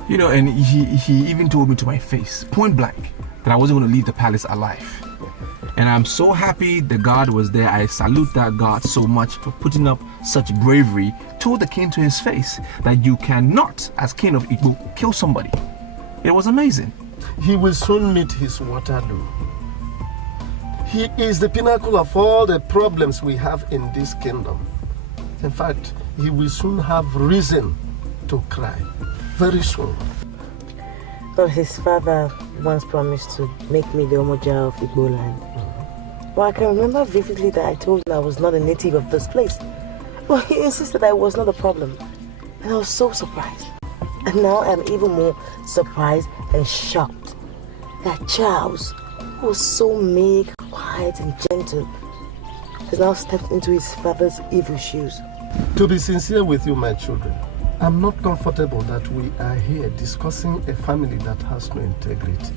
You know, and he even told me to my face, point blank, that I wasn't going to leave the palace alive. And I'm so happy the guard was there. I salute that guard so much for putting up such bravery. Told the king to his face that you cannot, as king of Igbo, kill somebody. It was amazing. He will soon meet his Waterloo. He is the pinnacle of all the problems we have in this kingdom. In fact, he will soon have reason to cry. Very soon. Well, his father once promised to make me the Omoja of Igbo land. Well, I can remember vividly that I told him I was not a native of this place. Well, he insisted that it was not a problem. And I was so surprised. And now I'm even more surprised and shocked that Charles, who was so meek, quiet and gentle, has now stepped into his father's evil shoes. To be sincere with you, my children, I'm not comfortable that we are here discussing a family that has no integrity.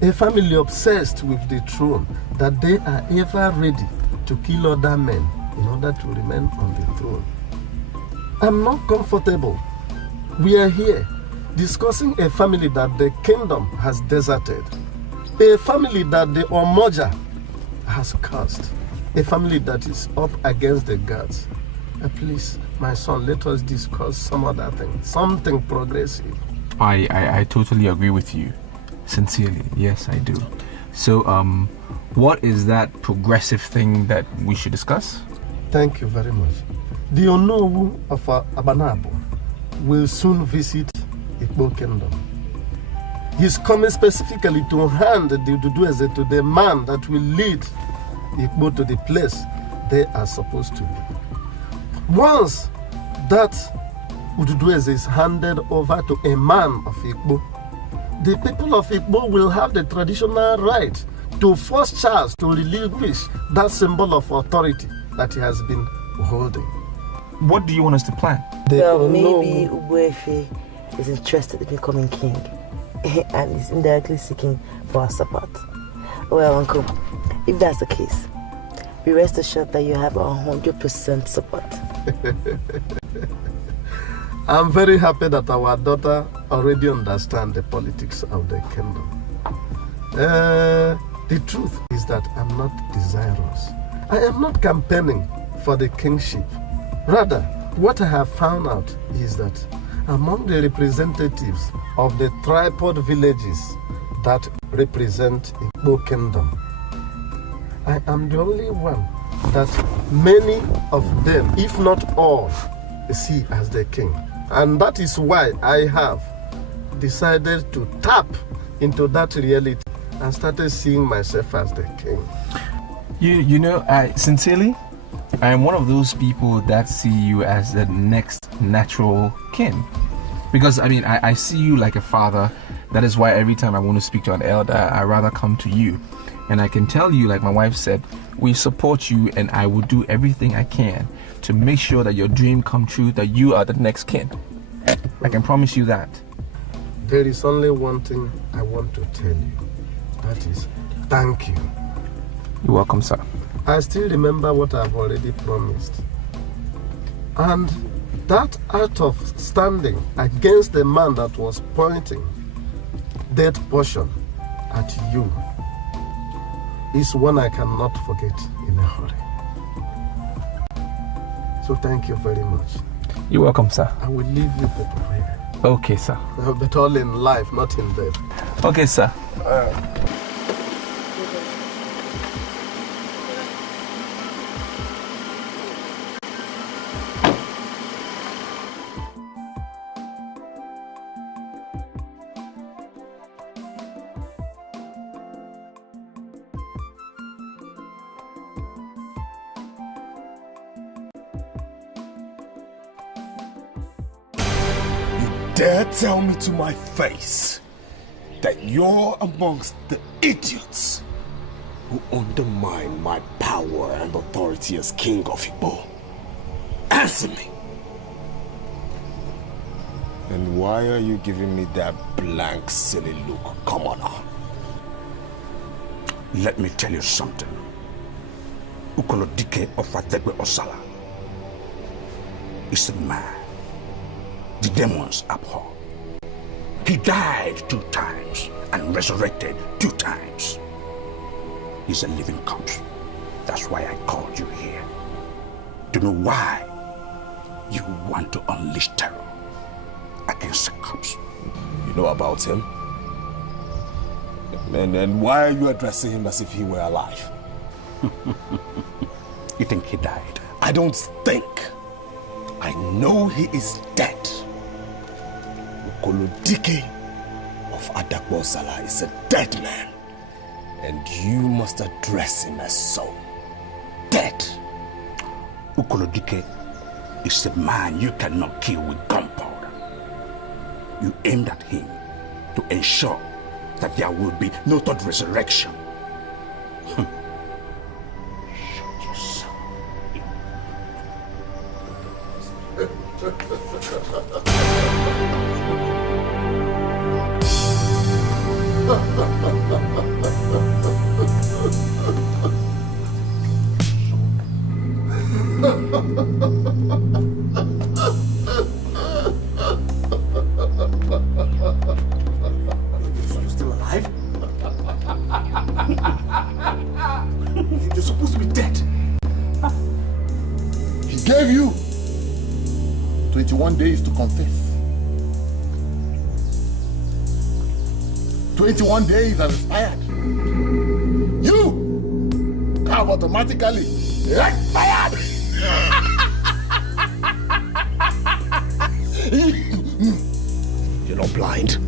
A family obsessed with the throne, that they are ever ready to kill other men in order to remain on the throne. I'm not comfortable. We are here discussing a family that the kingdom has deserted, a family that the Omoja has cursed, a family that is up against the gods. Please, my son, let us discuss some other thing, something progressive. I totally agree with you. Sincerely, yes, I do. So, what is that progressive thing that we should discuss? Thank you very much. The Onowu of Abanabo will soon visit Igbo Kingdom. He's coming specifically to hand the Ududueze to the man that will lead Igbo to the place they are supposed to be. Once that Ududueze is handed over to a man of Igbo, the people of Igbo will have the traditional right to force Charles to relinquish that symbol of authority that he has been holding. What do you want us to plan? Well, maybe Uwefe is interested in becoming king and is indirectly seeking for our support. Well, Uncle, if that's the case, be rest assured that you have 100% support. I'm very happy that our daughter already understands the politics of the kingdom. The truth is that I'm not desirous. I am not campaigning for the kingship. Rather, what I have found out is that among the representatives of the tripod villages that represent Igbo Kingdom, I am the only one that many of them, if not all, see as the king. And that is why I have decided to tap into that reality and started seeing myself as the king. You know, sincerely, I am one of those people that see you as the next natural kin. Because, I mean, I see you like a father. That is why every time I want to speak to an elder, I rather come to you. And I can tell you, like my wife said, we support you, and I will do everything I can to make sure that your dream come true, that you are the next kin. I can promise you that. There is only one thing I want to tell you. That is, thank you. You're welcome, sir. I still remember what I've already promised. And that act of standing against the man that was pointing that portion at you is one I cannot forget in a hurry. So thank you very much. You're welcome, sir. I will leave you people here. Okay, sir. But all in life, not in death. Okay, sir. Dare tell me to my face that you're amongst the idiots who undermine my power and authority as king of Igbo? Answer me. And why are you giving me that blank, silly look, commoner? Let me tell you something. Dike of Ategbe Osala is a man the demons abhor. He died 2 times and resurrected 2 times. He's a living corpse. That's why I called you here. To know why you want to unleash terror against the corpse. You know about him? And why are you addressing him as if he were alive? You think he died? I don't think. I know he is dead. Dike of Ategbe Osala is a dead man, and you must address him as so. Dead. Dike is a man you cannot kill with gunpowder. You aimed at him to ensure that there will be no third resurrection. Shut yourself. You're supposed to be dead. He gave you 21 days to confess. 21 days has expired. You have automatically expired. You're not blind.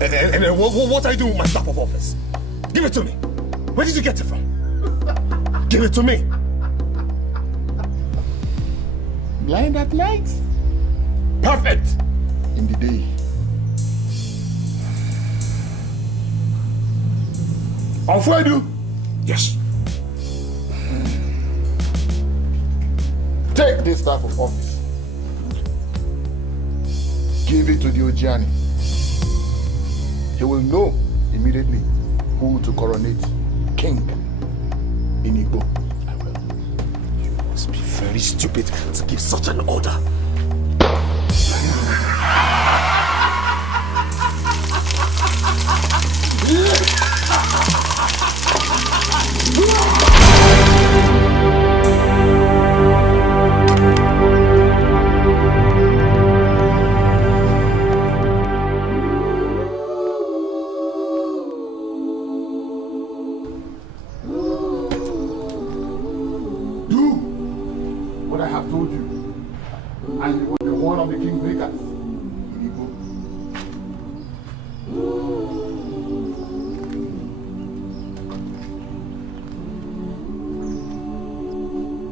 and what are you doing with my staff of office? Give it to me. Where did you get it from? Give it to me. Blind at night, perfect in the day. Alfredo? Yes. Take this staff of office. Give it to the Ojiani. He will know immediately who to coronate king in Igbo. I will. You must be very stupid to give such an order.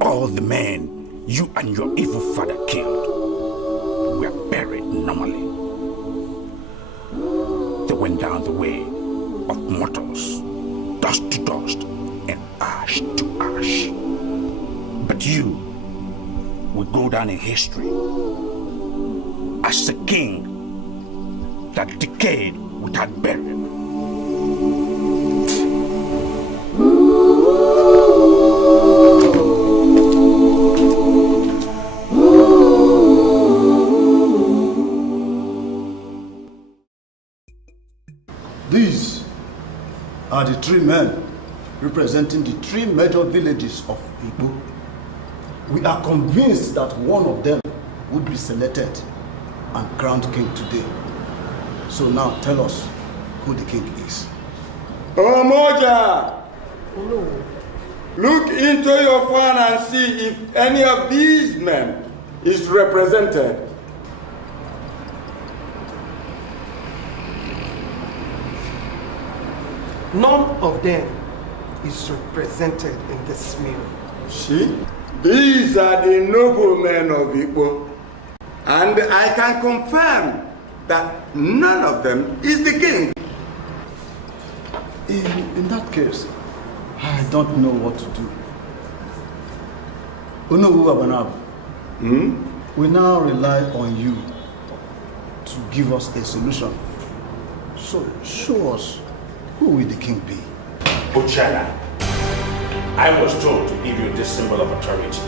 All the men you and your evil father killed were buried normally. They went down the way of mortals, dust to dust and ash to ash. But you will go down in history as the king that decayed without burial. These are the three men representing the three major villages of Igbo. We are convinced that one of them would be selected and crowned king today. So now tell us who the king is. Omoja! No. Look into your phone and see if any of these men is represented. None of them is represented in this mirror. See? These are the noblemen of Igbo. And I can confirm that none of them is the king. In that case, I don't know what to do. Unowu Abanab, we now rely on you to give us a solution. So show us, who will the king be? Ochana, I was told to give you this symbol of authority.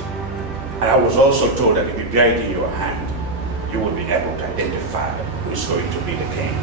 And I was also told that if you bear it in your hand, you will be able to identify who is going to be the king.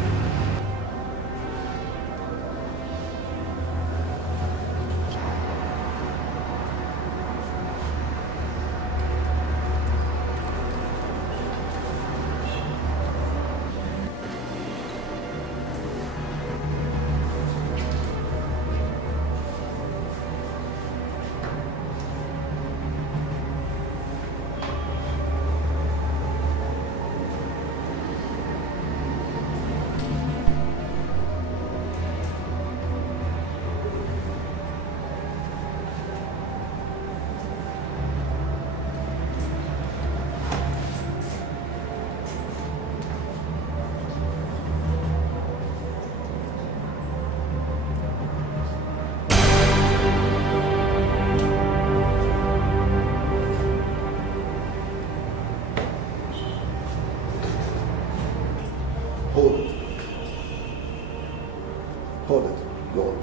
Hold it, Lord.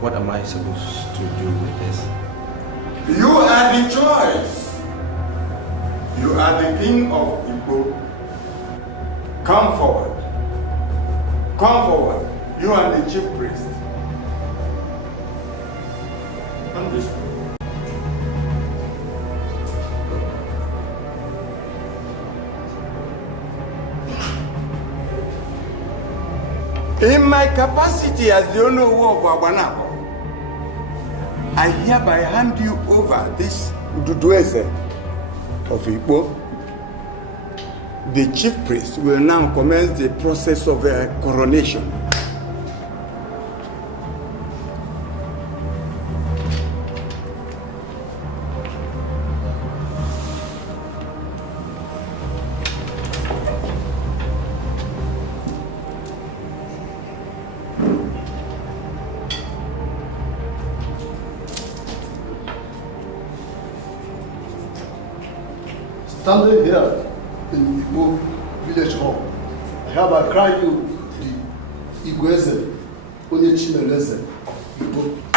What am I supposed to do with this? You are the choice. You are the king of Igbo. Come forward. Come forward. You and the chief priest. Come this way. In my capacity as the owner of Wabanabo, I hereby hand you over this Dudueze of Igbo. The chief priest will now commence the process of coronation. Standing here in Igbo village hall, I hereby cry you the Igweze, Onye Chimeleze of Igbo.